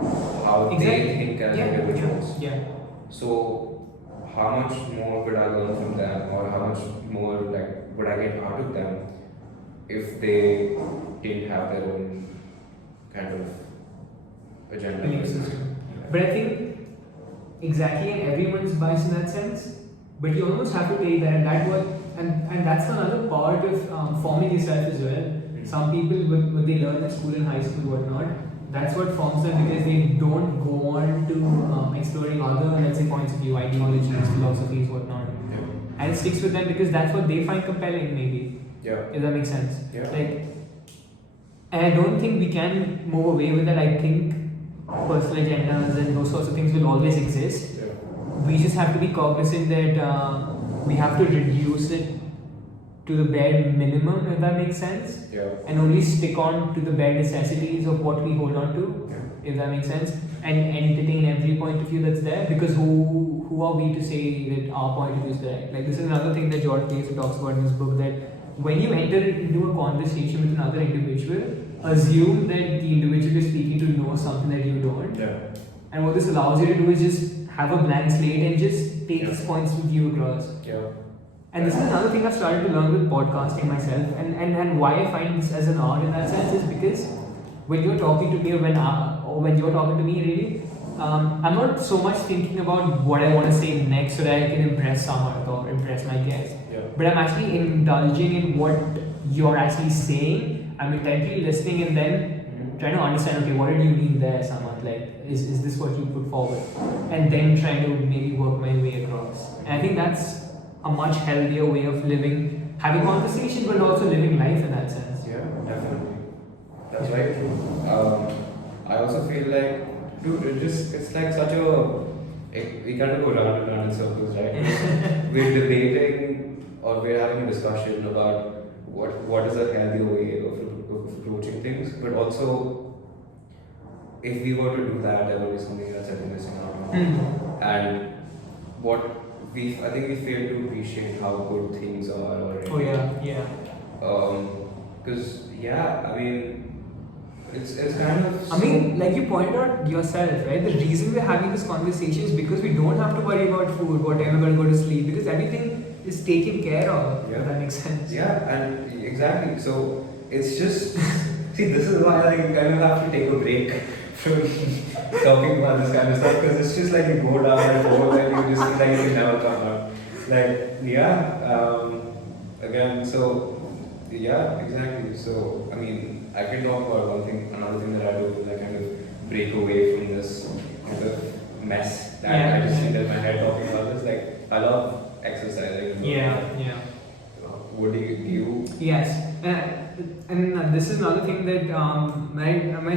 how they think as individuals. Yeah. So how much more could I learn from them, or how much more like would I get out of them if they didn't have their own kind of agenda? But I think exactly, and everyone's biased in that sense. But you almost have to take that, and that's another part of forming yourself as well. Some people, what they learn at school and high school, whatnot, that's what forms them, because they don't go on to exploring other, let's say, points of view, ideologies, philosophies, whatnot. Yeah. And it sticks with them because that's what they find compelling, maybe. Yeah. If that makes sense. Yeah. Like, and I don't think we can move away with that. I think personal agendas and those sorts of things will always exist. Yeah. We just have to be cognizant that we have to reduce it to the bare minimum, if that makes sense. Yeah. And only stick on to the bare necessities of what we hold on to, if that makes sense. And entertain every point of view that's there, because who are we to say that our point of view is correct? Like, this is another thing that Jordan Peterson talks about in his book, that when you enter into a conversation with another individual, assume that the individual is speaking to know something that you don't. Yeah. And what this allows you to do is just have a blank slate and just take his points of view across. Yeah. And this is another thing I've started to learn with podcasting myself, and why I find this as an art in that sense is because when you're talking to me, or when you're talking to me, really, I'm not so much thinking about what I want to say next so that I can impress Samarth or impress my guest. Yeah. But I'm actually indulging in what you're actually saying. I'm intently listening and then trying to understand, okay, what did you mean there, Samarth? Like, is this what you put forward? And then trying to maybe work my way across. And I think that's a much healthier way of living, having conversation, but also living life in that sense. Yeah, definitely. That's very true. I also feel like, dude, it's like such a we kind of go round and round in circles, right? We're debating or we're having a discussion about what is a healthier way of approaching things, but also if we were to do that, there will be something else that we're missing out on. And I think we fail to appreciate how good things are already. Oh yeah. Because I mean, it's kind of. I mean, like you pointed out yourself, right? The reason we're having this conversation is because we don't have to worry about food, what time we're going to go to sleep, because everything is taken care of. Yeah. If that makes sense. Yeah, and exactly. So it's just see, this is why I kind of have to take a break from talking about this kind of stuff, because it's just like you go down and go and you just feel like you can never come out. Like again, so exactly. So I mean, I can talk about another thing that I do, like kind of break away from this kind of mess that I just feel in my head talking about this. Like I love exercising. Yeah. What do you? Yes, and this is another thing that when I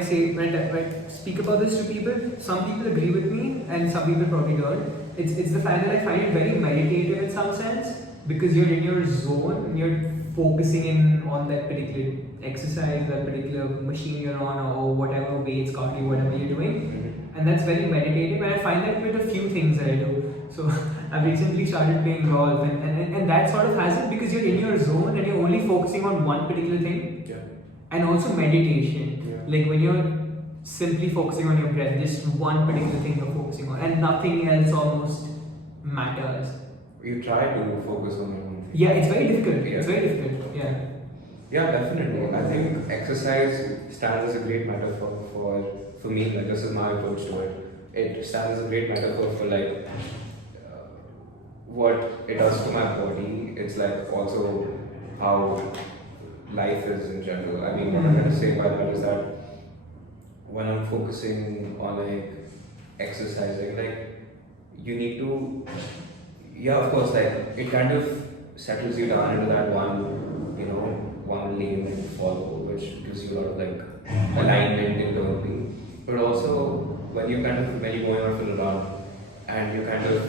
speak about this to people, some people agree with me and some people probably don't. It's the fact that I find it very meditative in some sense, because you're in your zone and you're focusing in on that particular exercise, that particular machine you're on, or whatever weights, cardio, whatever you're doing. Mm-hmm. And that's very meditative, and I find that with a few things that I do. So I've recently started playing golf, and that sort of has it because you're in your zone and you're only focusing on one particular thing. Yeah. And also meditation, Yeah. like when you're simply focusing on your breath, just one particular thing you're focusing on, and nothing else almost matters. You try to focus on one thing. Yeah, it's very difficult. Yeah. It's very difficult. Yeah. Yeah, definitely. I think exercise stands as a great metaphor for me. Like this is my approach to it. It stands as a great metaphor for like what it does to my body. It's like also how life is in general. I mean, what I'm going to say by that is that when I'm focusing on like exercising, like you need to, of course, like it kind of settles you down into that one lane that you follow, which gives you a lot of like alignment internally. But also when you're going out for a run and you kind of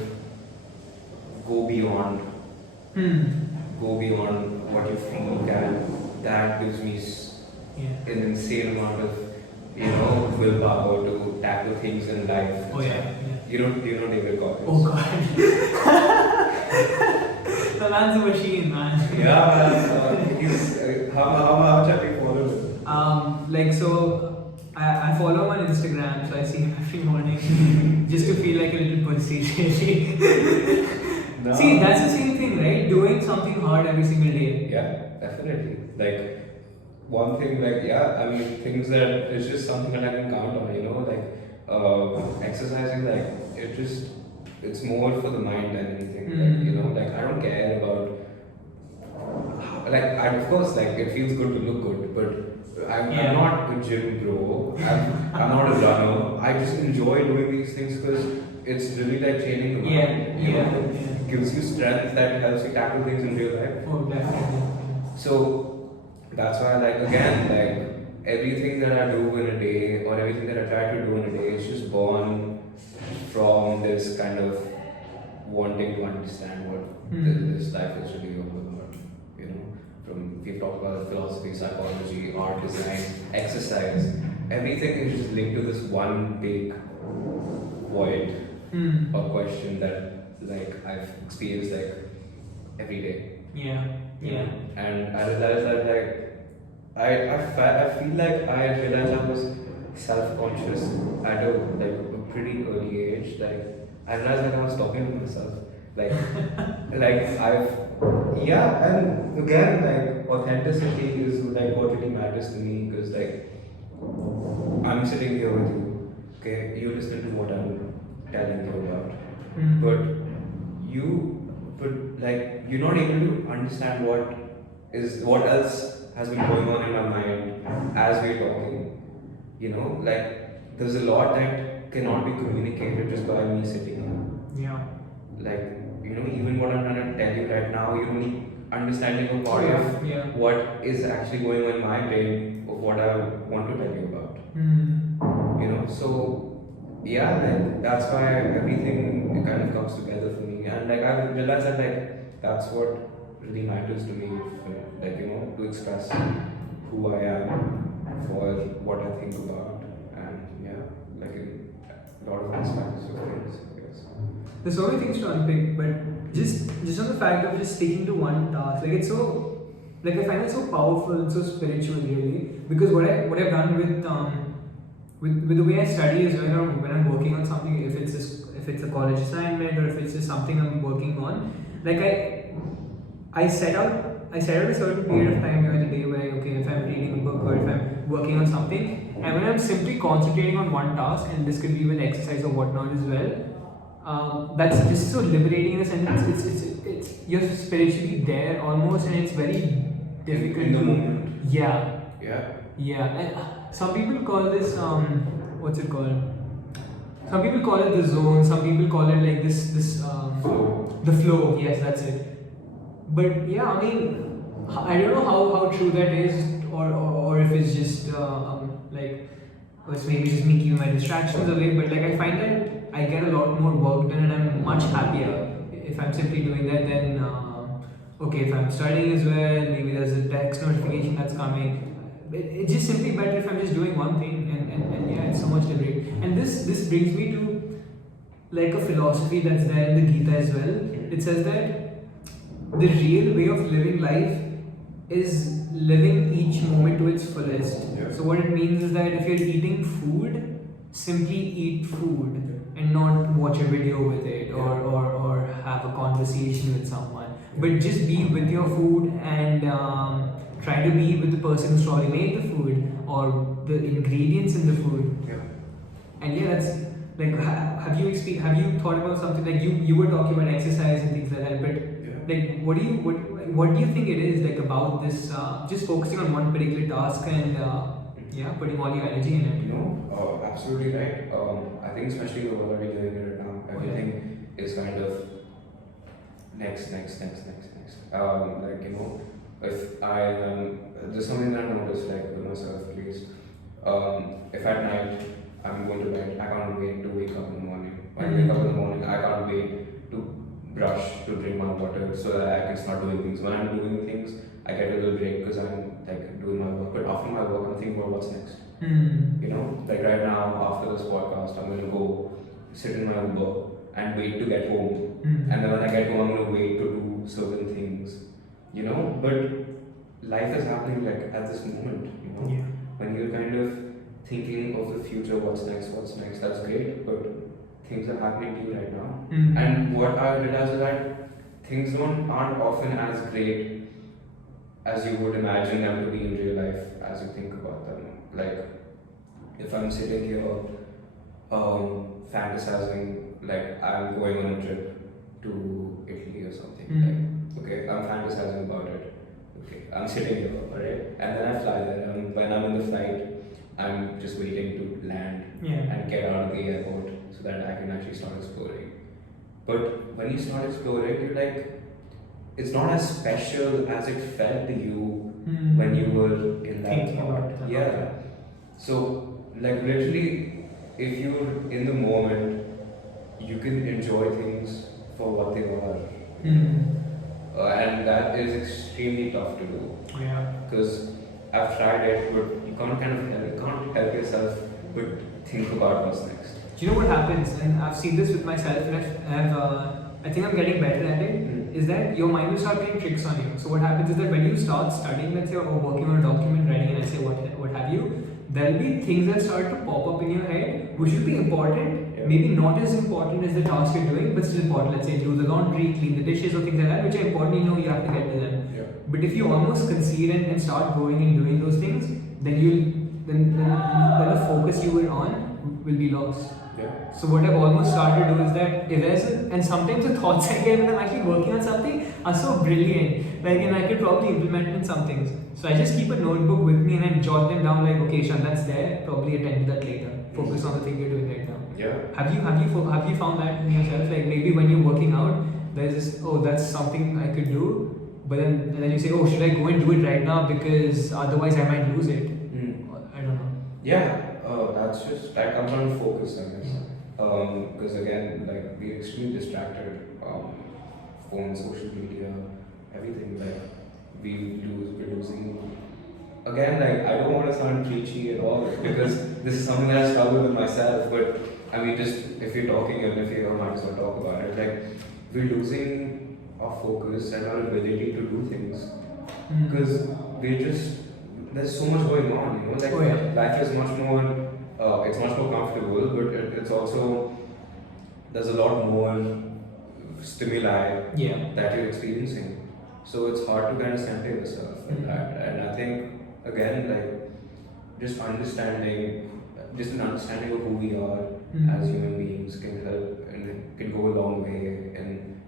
go beyond what you feel that gives me an insane amount of willpower to tackle things in life. Oh yeah. You know David Goggins? Oh god. The man's a machine, man. Yeah, he's how much have you followed him? I follow him on Instagram, so I see him every morning just to feel like a little pussy, really. No. See, that's the same thing, right? Doing something hard every single day. Yeah, definitely. Like one thing, I mean, things that it's just something that I can count on. Exercising, it's more for the mind than anything. Like I don't care about. Of course, it feels good to look good, but I'm not a gym bro. I'm not a runner. I just enjoy doing these things because it's really like training the mind. It gives you strength that helps you tackle things in real life. Oh, definitely. So that's why, everything that I do in a day or everything that I try to do in a day is just born from this kind of wanting to understand what this life is really all about. We've talked about philosophy, psychology, art, design, exercise. Everything is just linked to this one big void or question that I've experienced every day. Yeah. And I realized that I feel like I realized I was self-conscious at a pretty early age. I realized I was talking to myself. And again, authenticity is what really matters to me, because I'm sitting here with you, okay, you listen to what I'm telling you about, but you're not able to understand what else has been going on in my mind as we're talking. There's a lot that cannot be communicated just by me sitting here. Yeah. Even what I'm trying to tell you right now, you don't need understanding of part of what is actually going on in my brain of what I want to tell you about. So yeah, like that's why everything kind of comes together for me, and like I realized that like that's what really matters to me, like to express who I am for what I think about, and yeah, like in a lot of aspects of things, I guess. There's so many things to unpick, but just on the fact of just sticking to one task, like it's so, like I find it so powerful and so spiritual, really. Because what I've done with the way I study is when I'm working on something, if it's a college assignment or if it's just something I'm working on, like I set out a certain period of time during the day where, okay, if I'm reading a book or if I'm working on something, and when I'm simply concentrating on one task, and this could be even exercise or whatnot as well, that's just so liberating in a sense. It's you're spiritually there almost, and it's very difficult in the to moment. yeah. Yeah. And some people call this what's it called? Some people call it the zone. Some people call it like this Flow. the flow. Yes, that's it. But yeah, I mean, I don't know how true that is, or if it's just like, or it's maybe just me keeping my distractions away. But like I find that I get a lot more work done, and I'm much happier if I'm simply doing that than okay, if I'm studying as well. Maybe there's a text notification that's coming. It's just simply better if I'm just doing one thing, and yeah, it's so much liberating. And this brings me to like a philosophy that's there in the Gita as well. It says that the real way of living life is living each moment to its fullest. Yeah. So what it means is that if you're eating food, simply eat food and not watch a video with it, or have a conversation with someone, but just be with your food and try to be with the person who's probably made the food or the ingredients in the food. Yeah. And yeah, that's like, have you thought about something like you were talking about exercise and things like that, but like what do you think it is like about this just focusing on one particular task and yeah, putting all your energy in it? Absolutely right. I think especially the world that we're living in right now, everything is kind of next. If I there's something that I noticed, like with myself at least. If at night I'm going to bed, I can't wait to wake up in the morning. When I wake up in the morning, I can't wait to brush, to drink my water, so that I can start doing things. When I'm doing things, I get a little break because I'm like doing my work. But after my work, I'm thinking about what's next. Like right now, after this podcast, I'm gonna go sit in my Uber and wait to get home. And then when I get home, I'm gonna wait to do certain things. But life is happening like at this moment. Yeah. When you're kind of thinking of the future, what's next, that's great. But things are happening to you right now. And what I realized is that things aren't often as great as you would imagine them to be in real life as you think about them. Like, if I'm sitting here fantasizing, like I'm going on a trip to Italy or something, like, okay, I'm fantasizing about it. Okay, I'm sitting here, alright? And then I fly there, and when I'm in the flight, I'm just waiting to land and get out of the airport so that I can actually start exploring. But when you start exploring, you're like, it's not as special as it felt to you when you were in that thought. Yeah. So, like, literally, if you're in the moment, you can enjoy things for what they are. And that is extremely tough to do. Yeah. Because I've tried it, but you can't help yourself but think about what's next. Do you know what happens? And I've seen this with myself, and I think I'm getting better at it. Is that your mind will start playing tricks on you. So what happens is that when you start studying, let's say, or working on a document, writing an essay, what have you, there'll be things that start to pop up in your head, which will be important. Maybe not as important as the task you're doing, but still important. Let's say do the laundry, clean the dishes, or things like that, which are important. You have to get to them. But if you almost concede and start going and doing those things, then the focus you were on will be lost. So what I've almost started to do is that and sometimes the thoughts I get when I'm actually working on something are so brilliant, like, and I could probably implement in some things. So I just keep a notebook with me and I jot them down, like, okay, Shan, that's there, probably attend to that later. Focus on the thing you're doing right now. Have you found that in yourself? Like maybe when you're working out, there's this, oh, that's something I could do, but then you say, oh, should I go and do it right now because otherwise I might lose it. I don't know. That comes down to focus, I guess. Because again, like we're extremely distracted. Phone, social media, everything. Like we're losing. Again, like I don't want to sound preachy at all because this is something that I struggle with myself. But I mean, just if you're talking and if you're might as well talk about it. Like we're losing our focus and our ability to do things because we're just there's so much going on. You know, like life is much more. It's much more comfortable, but it's also there's a lot more stimuli that you're experiencing. So it's hard to kind of center yourself in that. And I think again, like just an understanding of who we are as human beings can help and can go a long way in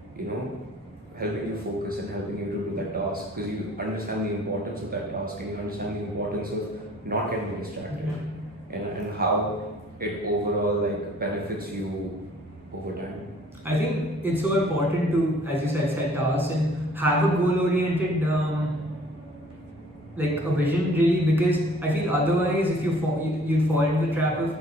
helping you focus and helping you to do that task because you understand the importance of that task and you understand the importance of not getting distracted and how it overall like benefits you over time. I think it's so important to, as you said, set tasks and have a goal-oriented like a vision really, because I feel otherwise if you'd fall into the trap of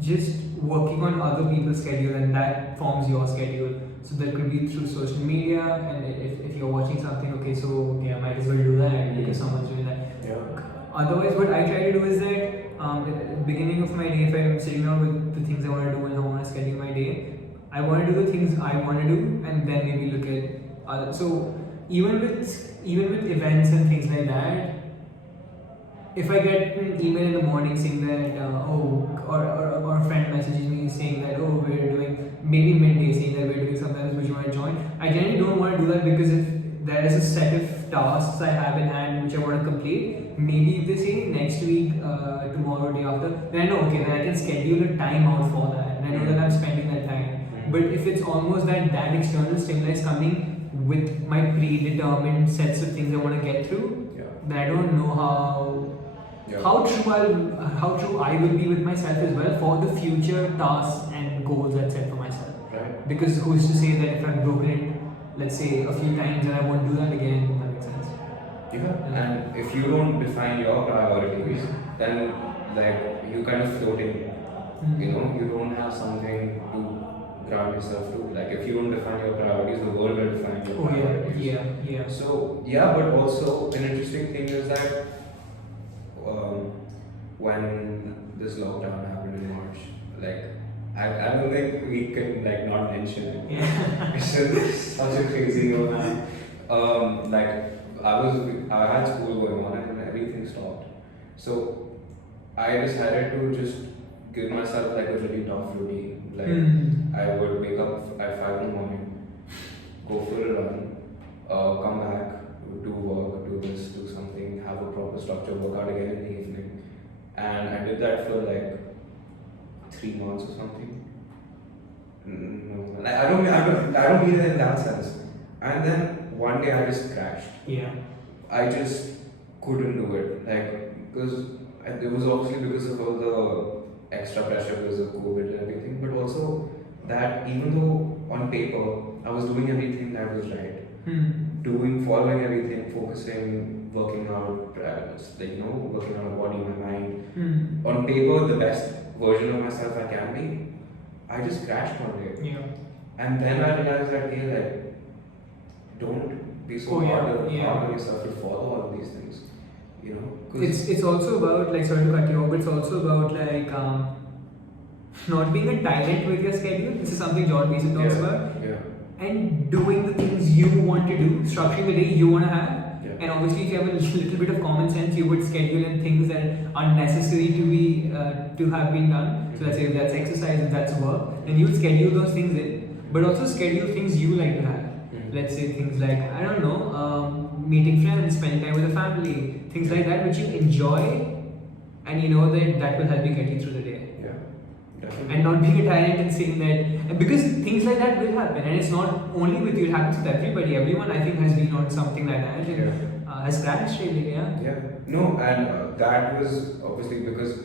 just working on other people's schedule and that forms your schedule. So that could be through social media, and if you're watching something, I might as well do that because someone's doing that. Otherwise, what I try to do is that at the beginning of my day, if I'm sitting down with the things I want to do and I want to schedule my day, I want to do the things I want to do and then maybe look at other. So even with events and things like that, if I get an email in the morning saying that or a friend messages me saying that we're doing maybe midday saying that we're doing something which you want to join, I generally don't want to do that because if there is a set of tasks I have in hand which I want to complete, maybe if they say next week, tomorrow, day after, then I know then I can schedule a time out for that and I know that I'm spending that time. But if it's almost that external stimulus coming with my predetermined sets of things I want to get through, then I don't know how true I will be with myself as well for the future tasks and goals I set for myself. Right. Because who's to say that if I've broken it, let's say a few times, and I won't do that again? If that makes sense. And if you don't define your priorities, then like you kind of floating. You don't have something to ground yourself to. Like if you don't define your priorities, the world will define your priorities. So but also an interesting thing is that when this lockdown happened in March, like I don't think we can like not mention it. It's just such a crazy one. Like I had school going on and everything stopped. So I decided to just give myself like a really tough routine. Like I would wake up at 5 in the morning, go for a run, come back, do work, do this, do something, have a proper structure, work out again in the evening. And I did that for like 3 months or something. No, like, I don't mean it in that sense. And then one day I just crashed. I just couldn't do it, like because it was obviously because of all the extra pressure because of COVID and everything, but also that even though on paper I was doing everything that was right, following everything, focusing, working out, working on my body, my mind. On paper, the best version of myself I can be. I just crashed one day. And then I realized that don't be so hard on yourself to follow all of these things. It's also about, like, sorry to cut you off, but it's also about like not being a tyrant with your schedule. This is something John Mason talks about. And doing the things you want to do, structuring the day you want to have. And obviously, if you have a little bit of common sense, you would schedule in things that are necessary to have been done. So let's say if that's exercise, if that's work, then you would schedule those things in. But also schedule things you like to have. Let's say things like, I don't know, meeting friends, spending time with the family, things like that which you enjoy, and you know that will help you get you through the day. And not being a tyrant and saying that, because things like that will happen, and it's not only with you, it happens with everybody. Everyone, I think, has been on something like that and has crashed really. No, and that was obviously because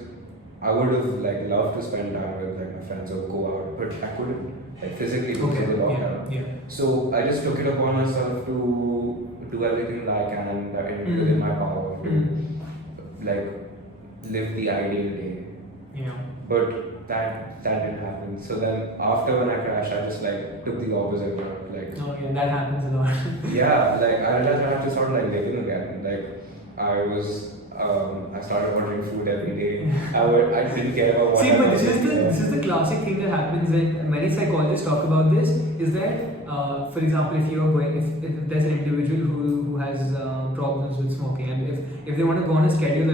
I would have like loved to spend time with like my friends or go out, but I couldn't like physically because of the lockdown. So I just took it upon myself to do everything that I can within my power to like live the ideal day. But that didn't happen. So then after when I crashed, I just like took the opposite route. Like Okay, that happens a lot. yeah, like I realized I have to start like living again. Like I started ordering food every day. I didn't care about what. See, but this is the classic thing that happens when many psychologists talk about this. Is that, for example, if there's an individual who has problems with smoking, and if they want to go on a schedule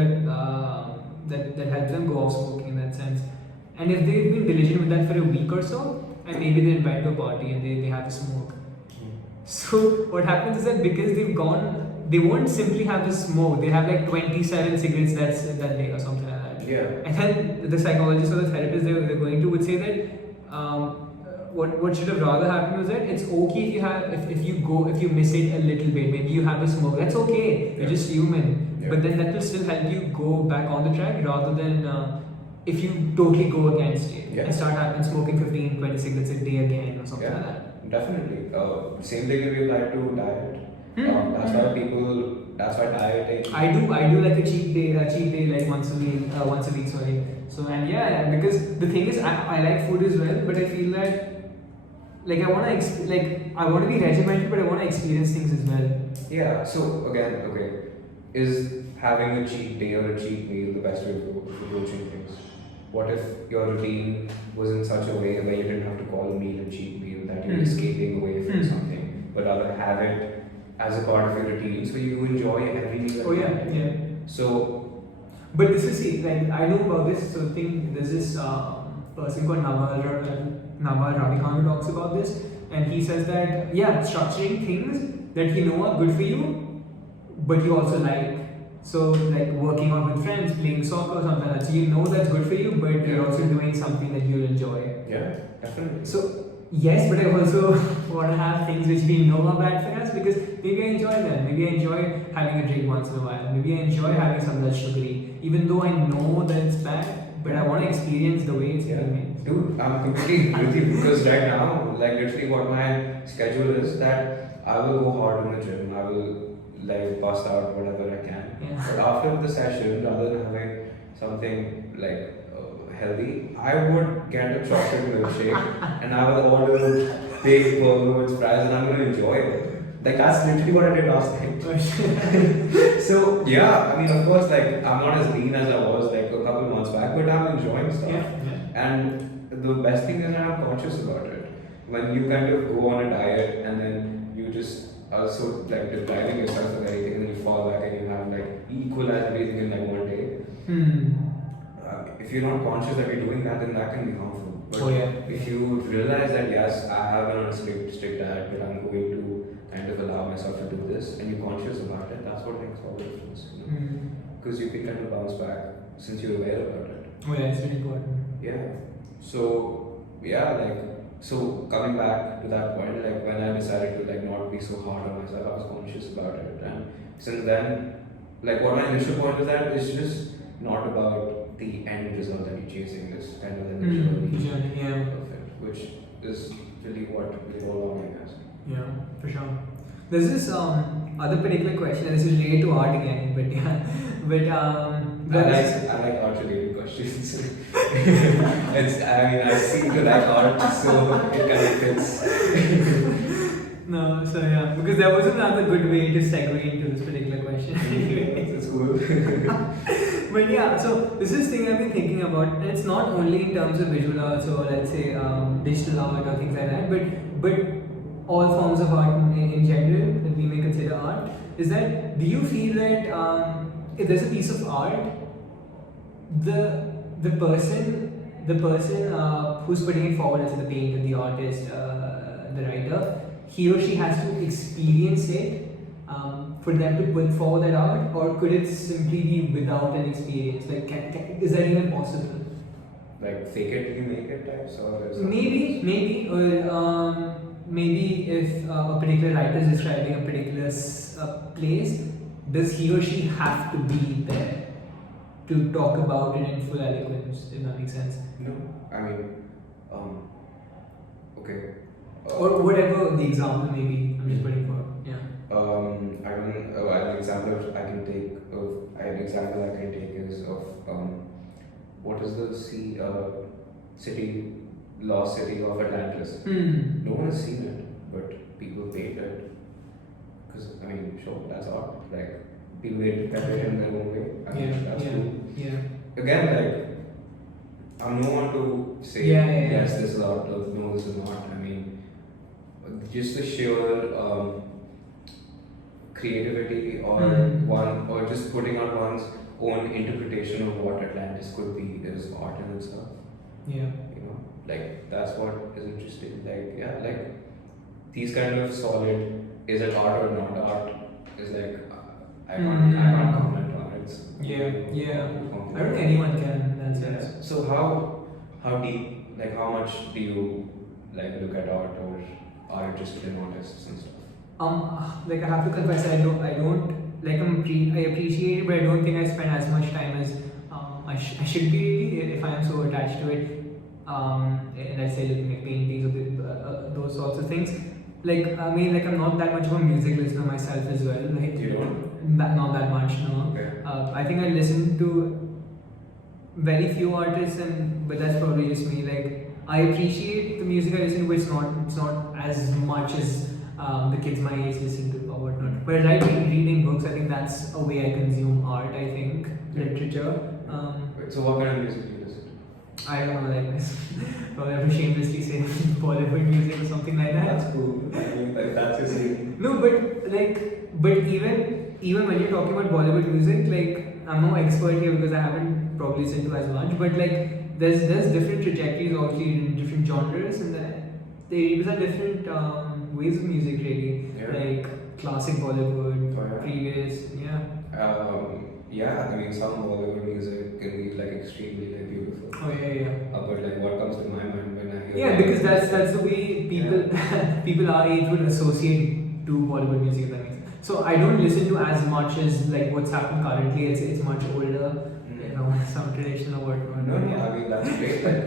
that helps them go off smoking in that sense, and if they've been diligent with that for a week or so, and maybe they're invited to a party and they have a smoke. So what happens is that because they've gone, they won't simply have the smoke. They have like 27 cigarettes that day or something like that. Yeah. And then the psychologist or the therapist they're going to would say that what should have rather happened was that it's okay if you miss it a little bit. Maybe you have a smoke. That's okay. You're just human. Yeah. But then that will still help you go back on the track rather than if you totally go against it and start having smoking 15, 20 cigarettes a day again or something like that. Definitely. Same thing can be applied to diet. That's why dieting. I do like a cheat day like once a week, sorry. So and yeah, because the thing is I like food as well, but I feel that like I want to be regimented, but I want to experience things as well. Yeah. So again, okay, is having a cheat day or a cheat meal the best way of approaching things? What if your routine was in such a way where you didn't have to call a meal a cheat meal, that you're escaping away from something, but rather have it as a part of your routine so you enjoy every meal? Oh yeah. So, but this is like I know about this. So there's this person called Naval Ravikant who talks about this, and he says that structuring things that you know are good for you, but you also like. So like working out with friends, playing soccer, something like that. So you know that's good for you, but you're also doing something that you'll enjoy. Yeah, definitely. So yes, but I also want to have things which we know are bad for us because maybe I enjoy them. Maybe I enjoy having a drink once in a while. Maybe I enjoy having something that's sugary, even though I know that it's bad. But I want to experience the way it's being made. Dude, I'm completely with you because right now, like literally what my schedule is that I will go hard in the gym. I will like bust out whatever I can. Yeah. But after the session, rather than having something like healthy, I would get a chocolate milkshake and I will order a big burger with fries and I'm going to enjoy it. Like that's literally what I did last night. So yeah, I mean of course like I'm not as lean as I was like a couple months back, but I'm enjoying stuff. And the best thing is that I'm conscious about it. When you kind of go on a diet and then you just also like depriving yourself of everything and then you fall back and you have like equalize everything in like one day. If you're not conscious that you're doing that, then that can be harmful. But if you realize that yes, I have an strict diet, but I'm going to kind of allow myself to do this, and you're conscious about it, that's what makes all the difference. Because you can kind of bounce back since you're aware about it. Oh yeah, it's really important. Yeah. So so coming back to that point, like when I decided to like not be so hard on myself, I was conscious about it, and since then, like what my initial point was that it's just not about the end result that you're chasing. It's kind of the journey of it, which is really what we're all learning as. Yeah, for sure. There's this other particular question, and this is related to art again, I like art related questions. I seem to like art, so it kind of fits. No, so yeah, because there was another good way to segue into this particular question. It's cool. But yeah, so this is thing I've been thinking about, and it's not only in terms of visual arts or let's say digital art or things like that, but all forms of art in general that we may consider art. Is that do you feel that if there's a piece of art, the person who's putting it forward as the painter, the artist, the writer, he or she has to experience it for them to put forward that art, or could it simply be without an experience? Like, is that even possible? Like fake it till you make it types, or maybe, or maybe if a particular writer is describing a particular place, does he or she have to be there to talk about it in full eloquence? If that makes sense. No, I mean, okay. Or whatever the example may be, I'm just putting forward. Yeah. An example I can take is of what is the sea lost city of Atlantis. No one has seen it, but people paid it. Because, I mean, sure, that's art. Like, people interpret it in their own way. I mean, that's cool. Again, like, I'm no one to say, yes, this is art, no, this is not. I mean, just the sheer creativity or just putting out one's own interpretation of what Atlantis could be is art in itself. Yeah. You know, like, that's what is interesting. Like, yeah, like, these kind of solid, is it art or not art, is like, I can't comment on it. It's, I don't think anyone can in that sense. So how deep, like, how much do you like look at art or are interested in artists and stuff? Like I have to confess, I don't like I appreciate it, but I don't think I spend as much time as I should be really if I am so attached to it. And I say looking at paintings or those sorts of things. Like I mean, like I'm not that much of a music listener myself as well. Like you don't? Not that much, no. Okay. I think I listen to very few artists, but that's probably just me. Like I appreciate the music I listen to, but it's not as much as the kids my age listen to or whatnot. But I like reading books. I think that's a way I consume art. I think literature. So what kind of music do you listen to? I don't know, like this. Probably I'm shamelessly saying Bollywood music or something like that. That's cool. I mean, like, that's your scene. No, but even when you're talking about Bollywood music, like I'm no expert here because I haven't probably listened to as much. But like there's different trajectories obviously in different genres, and these are different ways of music really. Yeah. Like classic Bollywood, previous, I mean, some Bollywood music can be like extremely like beautiful. Oh yeah. But like what comes to my mind when I hear Yeah, because that's the way people our age would associate to Bollywood music, if that makes sense. So I don't listen to as much as like what's happened currently. It's much older, you know, some traditional or whatnot. No, I mean that's great. Like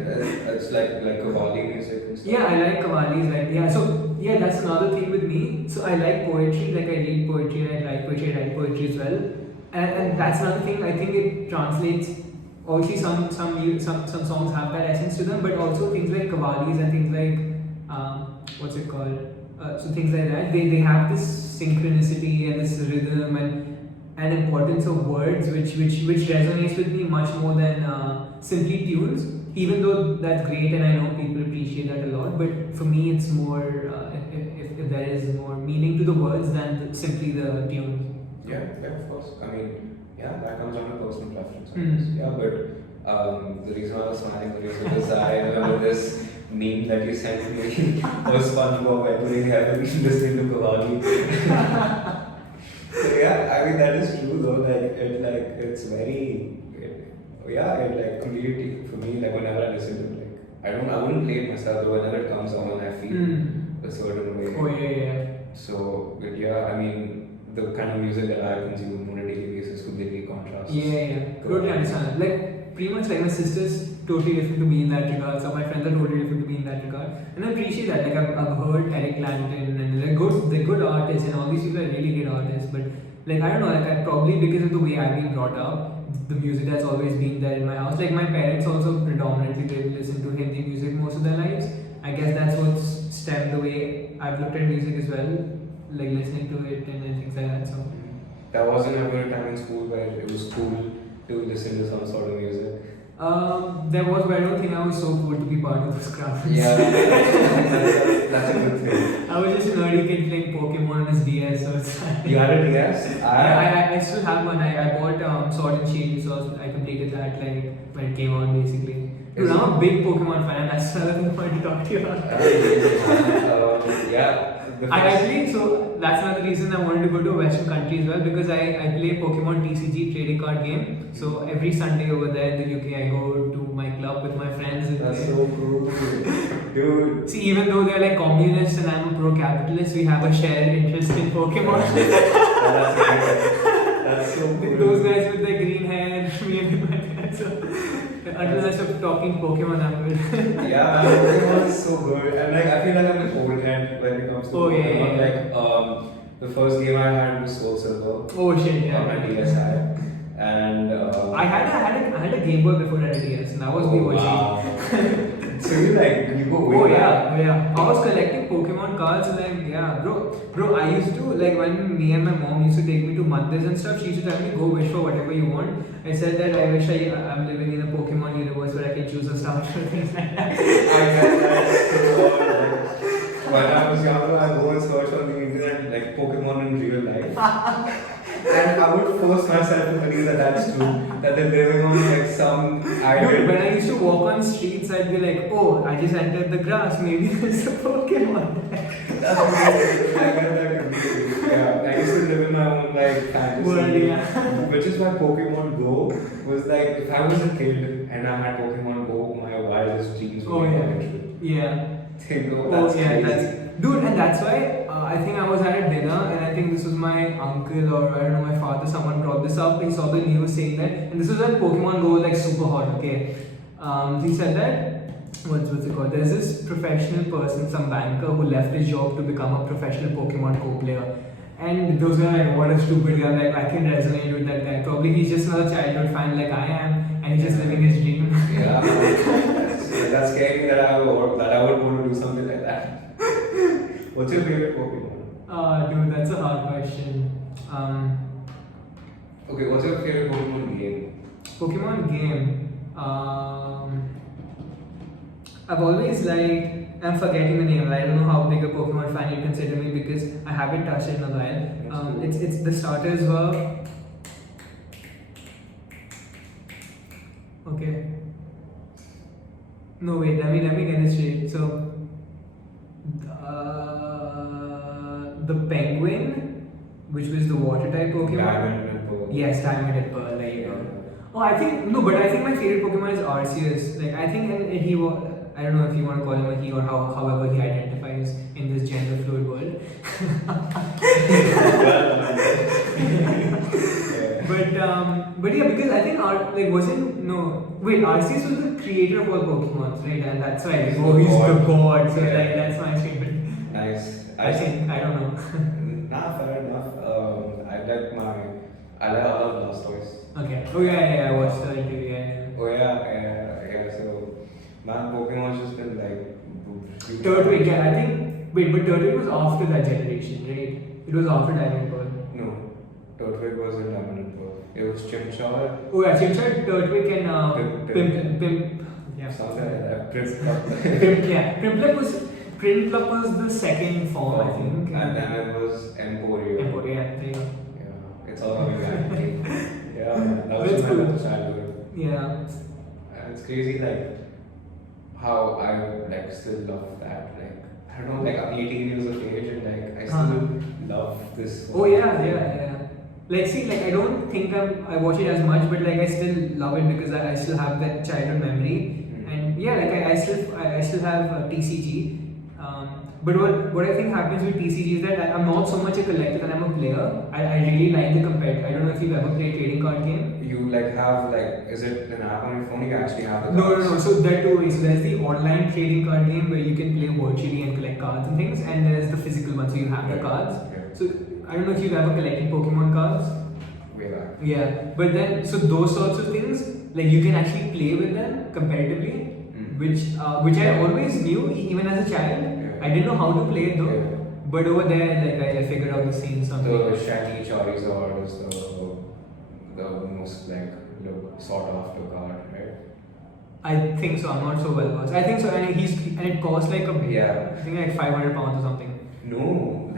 it's like Qawwali music and stuff. Yeah, I like Qawwalis. So that's another thing with me. So I like poetry. Like I read poetry and I like poetry. I write poetry as well. And that's another thing. I think it translates. Obviously, some songs have that essence to them, but also things like Qawwalis and things like what's it called? So things like that. They have this synchronicity and this rhythm and importance of words, which resonates with me much more than simply tunes. Even though that's great, and I know people appreciate that a lot, but for me, it's more if there is more meaning to the words than simply the tunes. Yeah, of course. I mean, that comes down to personal preference. I guess. Yeah, but the reason I was smiling was I remember this meme that you sent me was SpongeBob entering heaven listening to Qawwali. So I mean that is true though. It's very completely for me. Like whenever I listen to it, like I wouldn't play it myself, but whenever it comes on, I feel a certain way. Oh yeah. So I mean. The kind of music that I consume on a daily basis completely contrasts. Yeah. Totally understand. Like pretty much like my sister's totally different to me in that regard. So my friends are totally different to me in that regard. And I appreciate that. Like I've heard Eric Clapton and they're good artists and all these people are really good artists. But like I don't know, like I probably because of the way I've been brought up, the music that's always been there in my house. Like my parents also predominantly did listen to Hindi music most of their lives. I guess that's what's stemmed the way I've looked at music as well. Like listening to it and things like that. So there wasn't ever a time in school where it was cool to listen to some sort of music. There was, but I don't think I was so cool to be part of this crowd. Yeah, that's a good thing. I was just a nerdy kid playing Pokémon on his DS. So it's like, you had a DS? I still have one. I bought Sword and Shield, so I completed that like when it came out basically. Dude, I'm a big Pokémon fan. That's another thing I wanted to talk to you about. So that's another reason I wanted to go to a Western country as well, because I play Pokemon TCG trading card game. So every Sunday over there in the UK, I go to my club with my friends. And that's so cool, dude. See, even though they're like communists and I'm a pro-capitalist, we have a shared interest in Pokemon. That's so cool. Those guys with the green hair, me and my friends. So, until I stop talking Pokemon, I'm good. Pokemon is so good, and like I feel like I'm an old hand when it comes to Pokemon. Like the first game I had was Soul Silver. Oh shit! On my DSi, and I had a Game Boy before I had a DS, and that was the OG. Wow. So you go way Oh back. yeah. I was collecting Pokemon cards like bro. I used to like when me and my mom used to take me to mandirs and stuff. She used to tell me go wish for whatever you want. I said that I wish I'm living in a Pokemon universe where I can choose a starter things like that. I get that so hard. When I was younger, I go and search on the internet like Pokemon in real life. And I would force myself to believe that that's true. That they're living on like some island. Dude, when I used to walk on streets, I'd be like, oh, I just entered the grass. Maybe there's a Pokemon. That's amazing. I get that completely. Yeah, I used to live in my own like fantasy. Well, yeah. Which is why Pokemon Go was like, if I was a kid and I had Pokemon Go, my wildest dreams would be eventually. Yeah. Think, oh, that's crazy. Dude, and that's why I think I was at a dinner and I think this was my uncle or I don't know, my father, someone brought this up. He saw the news saying that, and this was when Pokemon Go was like super hot, okay? He said that, what's it called? There's this professional person, some banker who left his job to become a professional Pokemon Go player. And those guys are like, what a stupid guy, like I can resonate with that guy. Probably he's just another childhood fan like I am and he's just living his dream. Yeah, that's scary that I would want to do something like that. What's your favorite Pokemon? Dude, that's a hard question. Okay, what's your favorite Pokemon game? Pokemon game. I've always liked. I'm forgetting the name. I don't know how big a Pokemon fan you consider me because I haven't touched it in a while. Cool. It's the starters were. Okay. No wait. Let me get it straight. So. The penguin, which was the water type Pokemon. Diamond and Pearl. Yes, Diamond and Pearl. There you go. Oh, I think no, but I think my favorite Pokemon is Arceus. Like I think he was. I don't know if you want to call him a he or however he identifies in this gender fluid world. But yeah, because I think Arceus was the creator of all Pokemon, right? And that's why he's the god. So like that's my favorite. Nice. I don't know. Nah, fair enough. I like all of Blastoise. Okay. Oh yeah, I watched the interview. Yeah. Oh yeah. So, man, Pokemon's just been like. Turtwig, yeah, I think. Wait, but Turtwig was after that generation, right? It was after Diamond Pearl. No, Turtwig wasn't Diamond and Pearl. It was Chimchar. Oh yeah, Chimchar, Turtwig, and Pimp. Yeah. Something like that. Prinplup was the second form, I think. And then it was Emporio. Yeah, there you go. Yeah, it's all coming back. Yeah, man, that was That's my cool. childhood. Yeah. And it's crazy, like, how I like still love that. Like, I don't know, like I'm 18 years of age and like I still love this. Oh yeah. Like see, like I don't think I watch it as much, but like I still love it because I still have that childhood memory. And yeah, like I still have TCG. But what I think happens with TCG is that I'm not so much a collector and I'm a player. I really like the competitive. I don't know if you've ever played trading card game. You like have like, is it an app on your phone? You can actually have the cards. No. So there are two ways. So there's the online trading card game where you can play virtually and collect cards and things, and there's the physical one. So you have the cards. Yeah. So I don't know if you've ever collected Pokemon cards. Way back. Yeah, but then so those sorts of things, like you can actually play with them competitively, which I always knew even as a child. I didn't know how to play it though. Yeah. But over there, like I figured out the scene something. The shiny Charizard is the most like sought after card, right? I think so. I'm not so well versed. I think so, and it costs like Yeah. I think like £500 or something. No,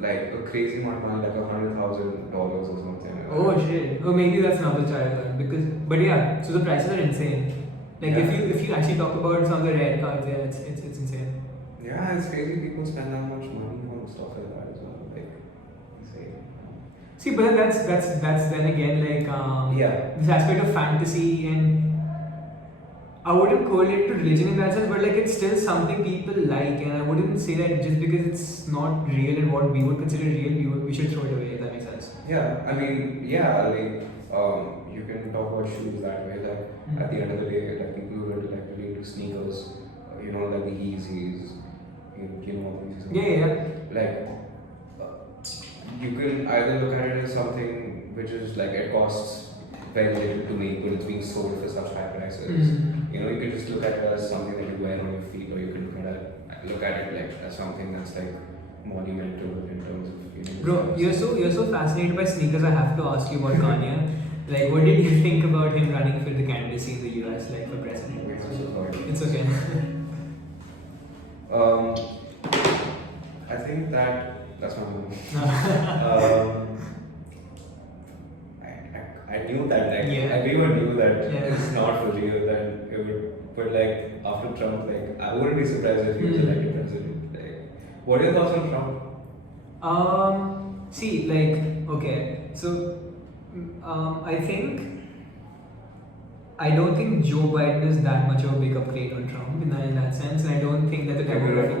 like a crazy amount of money, like $100,000 or something. Oh shit. Oh, maybe that's another Charizard but yeah. So the prices are insane. Like if you actually talk about some of the rare cards, yeah, it's insane. Yeah, it's crazy. People spend that much money on stuff like that as well. Like, insane. See, but that's then again like this aspect of fantasy, and I wouldn't correlate to religion in that sense, but like it's still something people like, and I wouldn't say that just because it's not real and what we would consider real, we should throw it away. If that makes sense. Yeah, I mean, you can talk about shoes that way. Like at the end of the day, like people who are like really into sneakers, like the Yeezys. You know what these are. Yeah. Like, you can either look at it as something which is like it costs very little to make, but it's being sold for such high prices. You know, you can just look at it as something that you wear on your feet, or you can look at it like as something that's like monumental in terms of, you know. Bro, you're so fascinated by sneakers. I have to ask you about Kanye. Like, what did you think about him running for the candidacy in the US, like for president? I'm so sorry. It's okay. I think that's my move. I knew that, like, Yeah. everyone knew that Yeah. it's not for real, that it would, but like, after Trump, like, I wouldn't be surprised if he was elected president. Like, what are your thoughts on Trump? See, like, okay, so, I don't think Joe Biden is that much of a big upgrade on Trump in that sense, and I don't think that the Democratic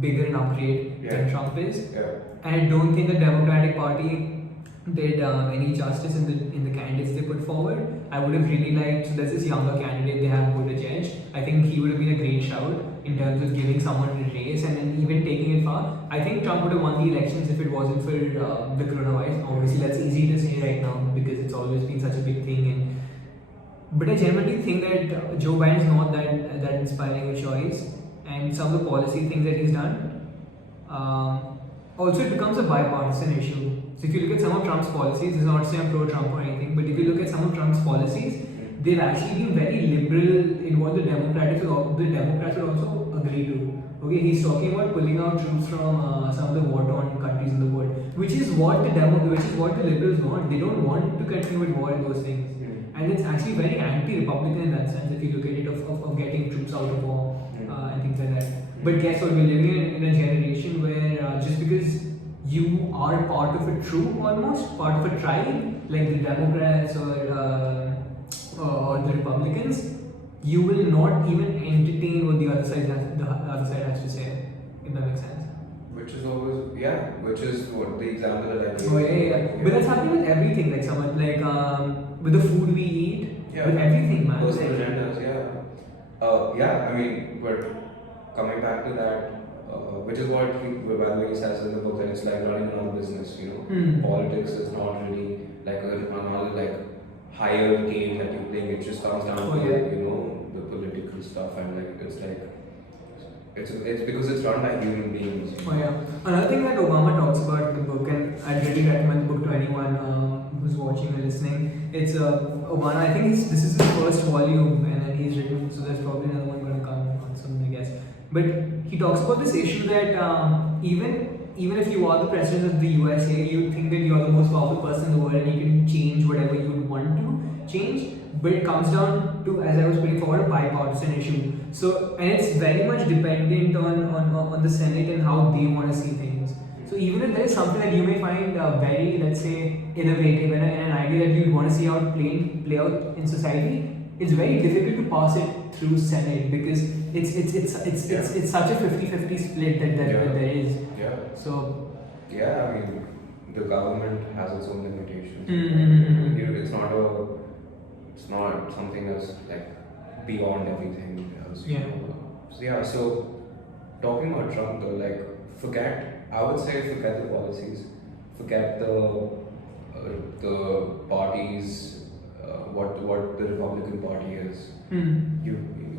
bigger an upgrade than Trump is. Yeah. And I don't think the Democratic Party did any justice in the candidates they put forward. I would have really liked. So there's this younger candidate they have, Buttigieg. I think he would have been a great shout in terms of giving someone a race and then even taking it far. I think Trump would have won the elections if it wasn't for the coronavirus. Obviously, that's easy to say right now because it's always been such a big thing. But I genuinely think that Joe Biden is not that inspiring a choice, and some of the policy things that he's done. Also, it becomes a bipartisan issue. So if you look at some of Trump's policies, it's not to say I'm pro-Trump or anything, but if you look at some of Trump's policies, they've actually been very liberal in what the Democrats would also agree to. Okay, he's talking about pulling out troops from some of the war-torn countries in the world, which is what the liberals want. They don't want to continue with war and those things. And it's actually very anti-Republican in that sense if you look at it of getting troops out of war and things like that. But guess what? We're living in a generation where just because you are part of a troop almost, part of a tribe, like the Democrats or the Republicans, you will not even entertain what the other side has to say, if that makes sense. Which is what the example that I gave. Oh yeah. But that's happening with everything, like someone like with the food we eat, with everything, man. Personal agendas, yeah. I mean, but coming back to that, which is what he says in the book, that it's like running another business, you know. Politics is not really like another like higher game that you're playing. It just comes down to you know, the political stuff, and like it's because it's run by human beings. Oh yeah. Another thing that Obama talks about in the book, and I'd really recommend the book to anyone who's watching or listening. It's Obama. I think this is his first volume, and then he's written. So there's probably another one going to come on soon, I guess. But he talks about this issue that even if you are the president of the USA, you think that you're the most powerful person in the world and you can change whatever you would want to change. But it comes down to, as I was putting forward, a bipartisan issue. So, and it's very much dependent on the Senate and how they want to see things. So even if there is something that you may find very, let's say, innovative and an idea that you want to see how it play out in society, it's very difficult to pass it through Senate because it's such a 50-50 split that there is. Yeah. So. Yeah, I mean, the government has its own limitations. It's not something that's like beyond everything else. Yeah. So, yeah. So talking about Trump though, like I would say forget the policies, forget the parties, what the Republican Party is.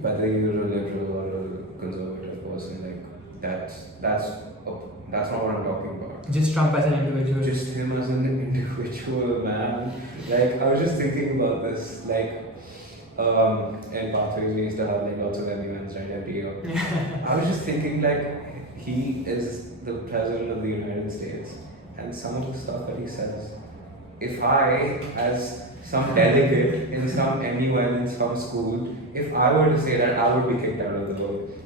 Whether you're a liberal or a conservative person, like that's not what I'm talking about. Just Trump as an individual. Just him as an individual, man. Like, I was just thinking about this, like, in pathways we used to have like lots of events right every year. I was just thinking, like, he is the president of the United States, and some of the stuff that he says, if I, as some delegate in some MUN in some school, if I were to say that, I would be kicked out of the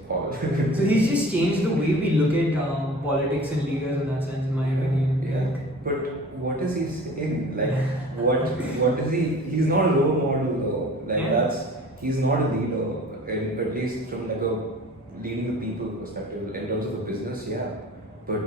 hall. So he's just changed the way we look at politics and leaders in that sense, in my opinion. Yeah, but what is he saying? Like, what is he? He's not a role model though. Like he's not a leader, at least from like a leading the people perspective. In terms of a business, yeah. But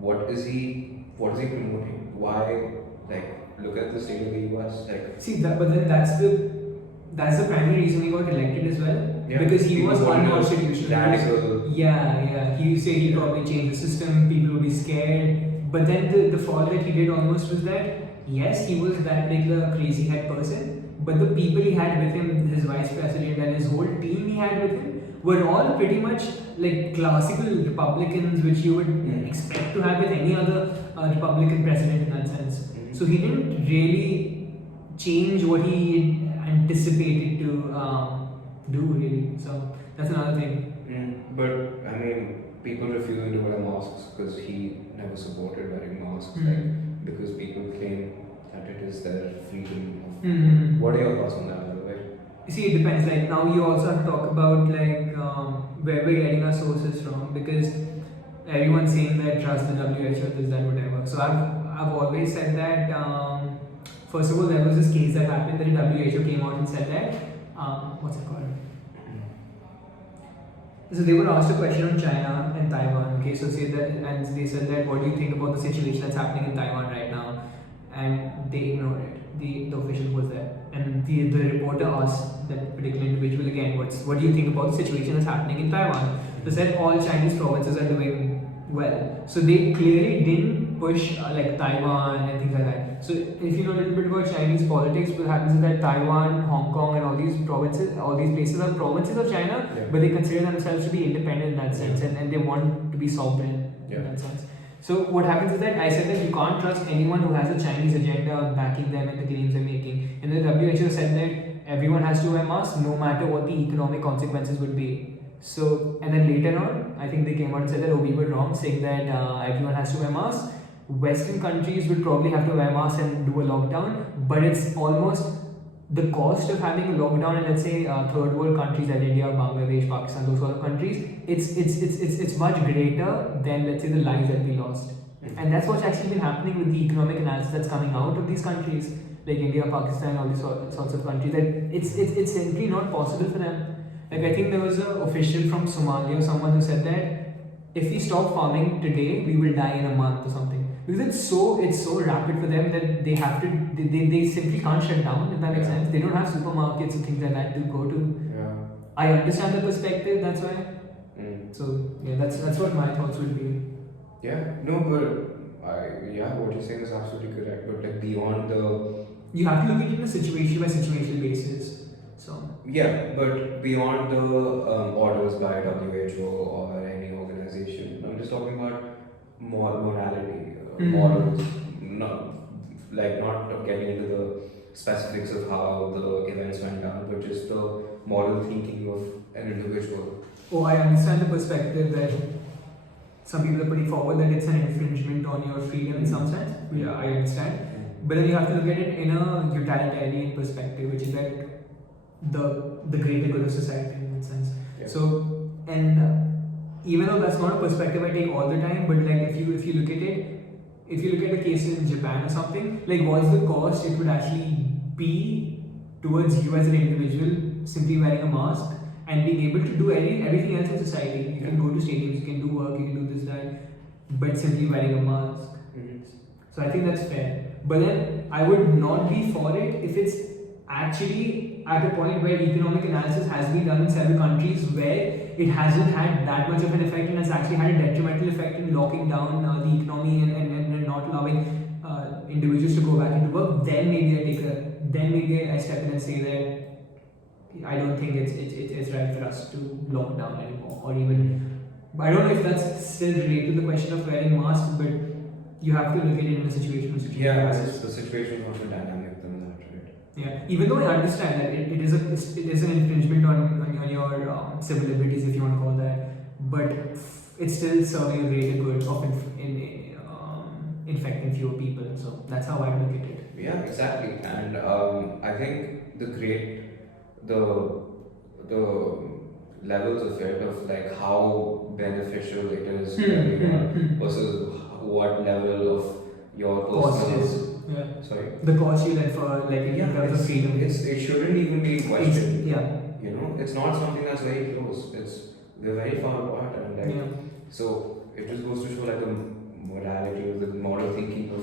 what is he promoting? Why? Like, look at the state of the US. Like, see that, but then that's the primary reason he got elected as well. Yeah, because he was unconstitutional. Radical. Yeah. He said he'd probably change the system. People would be scared. But then the fault that he did almost was that yes, he was that particular crazy head person, but the people he had with him, his vice president and his whole team he had with him, were all pretty much like classical Republicans, which you would expect to have with any other Republican president in that sense. So he didn't really change what he anticipated to do, really. So that's another thing. But I mean, people refusing to wear masks because he never supported wearing masks, because people claim that it is their freedom of. What are your thoughts on that, by the way? You see, it depends. Like now, you also have to talk about like where we're getting our sources from, because everyone's saying that trust the WHO, this, that, whatever. So I've always said that. First of all, there was this case that happened that the WHO came out and said that what's it called? So they were asked a question on China and Taiwan. Okay, so say that, and they said that, what do you think about the situation that's happening in Taiwan right now? And they ignored it. The official was there, and the reporter asked that particular individual again, what do you think about the situation that's happening in Taiwan? They said all Chinese provinces are doing well. So they clearly didn't push like Taiwan and things like that. So if you know a little bit about Chinese politics, what happens is that Taiwan, Hong Kong, and all these provinces, all these places are provinces of China, but they consider themselves to be independent in that sense, and they want to be sovereign in that sense. So what happens is that I said that you can't trust anyone who has a Chinese agenda backing them and the claims they're making. And the WHO said that everyone has to wear masks no matter what the economic consequences would be. So, and then later on, I think they came out and said that, oh, we were wrong, saying that everyone has to wear masks. Western countries would probably have to wear masks and do a lockdown, but it's almost the cost of having a lockdown in, let's say, third world countries like India, Bangladesh, Pakistan, those sort of countries, it's much greater than, let's say, the lives that we lost. And that's what's actually been happening with the economic analysis that's coming out of these countries, like India, Pakistan, all these sorts of countries, that it's simply not possible for them. Like, I think there was an official from Somalia or someone who said that if we stop farming today, we will die in a month or something. Because it's so rapid for them that they have to, they simply can't shut down, if that makes sense. They don't have supermarkets and things like that to go to. I understand the perspective, that's why. So yeah, that's what my thoughts would be. Yeah, no, but what you're saying is absolutely correct. But like beyond the, you have to look at it on a situation by situation basis. So yeah, but beyond the orders by WHO or any organization, I'm just talking about morality, morals, not getting into the specifics of how the events went down, but just the moral thinking of an individual. Oh, I understand the perspective that some people are putting forward that it's an infringement on your freedom in some sense. Yeah, I understand. But then you have to look at it in a utilitarian perspective, which is like the greater good of society in that sense. So, and even though that's not a perspective I take all the time, but like if you look at it, if you look at the case in Japan or something, like what's the cost it would actually be towards you as an individual simply wearing a mask and being able to do everything else in society. You can go to stadiums, you can do work, you can do this, that, but simply wearing a mask. So I think that's fair. But then I would not be for it if it's actually at a point where economic analysis has been done in several countries where it hasn't had that much of an effect and has actually had a detrimental effect in locking down the economy and not allowing individuals to go back into work. Then maybe I step in and say that I don't think it's right for us to lock down anymore, or even, I don't know if that's still related to the question of wearing masks, but you have to look at it in a situation. Yeah, the situation is also dynamic than that, right? Yeah, even though I understand that it is an infringement on your civil liberties, if you want to call that, but it's still serving a greater good of infecting fewer people. So that's how I look at it. Yeah, exactly. And I think the levels of it, of like how beneficial it is to everyone versus what level of your personal sorry, the cost you let for like in terms of freedom. It shouldn't even be questioned. You know, it's not something that's very close. They're very far apart, and like so it just goes to show like the morality or the moral thinking of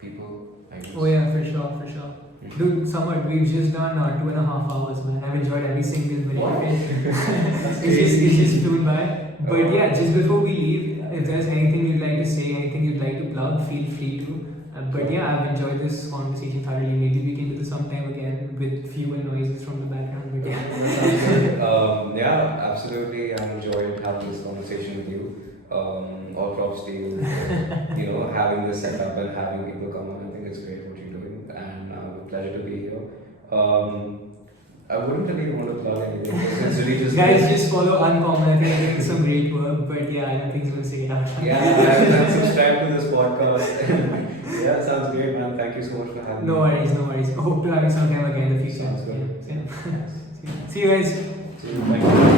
people, I guess. Oh yeah, for sure. Dude, Samarth, we've just done 2.5 hours, man. I've enjoyed every single minute of it. It's just flown by. But yeah, just before we leave, if there's anything you'd like to say, anything you'd like to plug, feel free to. But yeah, I've enjoyed this conversation thoroughly. Maybe we can do this sometime again with fewer noises from the background. But yeah. That sounds good. Yeah, absolutely. I enjoyed having this conversation with you. All props to you, having this setup and having people come on. I think it's great what you're doing, and a pleasure to be here. I wouldn't really want to plug anything. It's really just guys, just follow Uncommon. I think they're doing some great work. But yeah, I don't think someone's saying it out. Yeah, and subscribe to this podcast. Yeah, sounds great, man. Thank you so much for having me. No worries. Hope to have you sometime again in the future. Sounds good. Yeah. See you guys. See you. Thank you.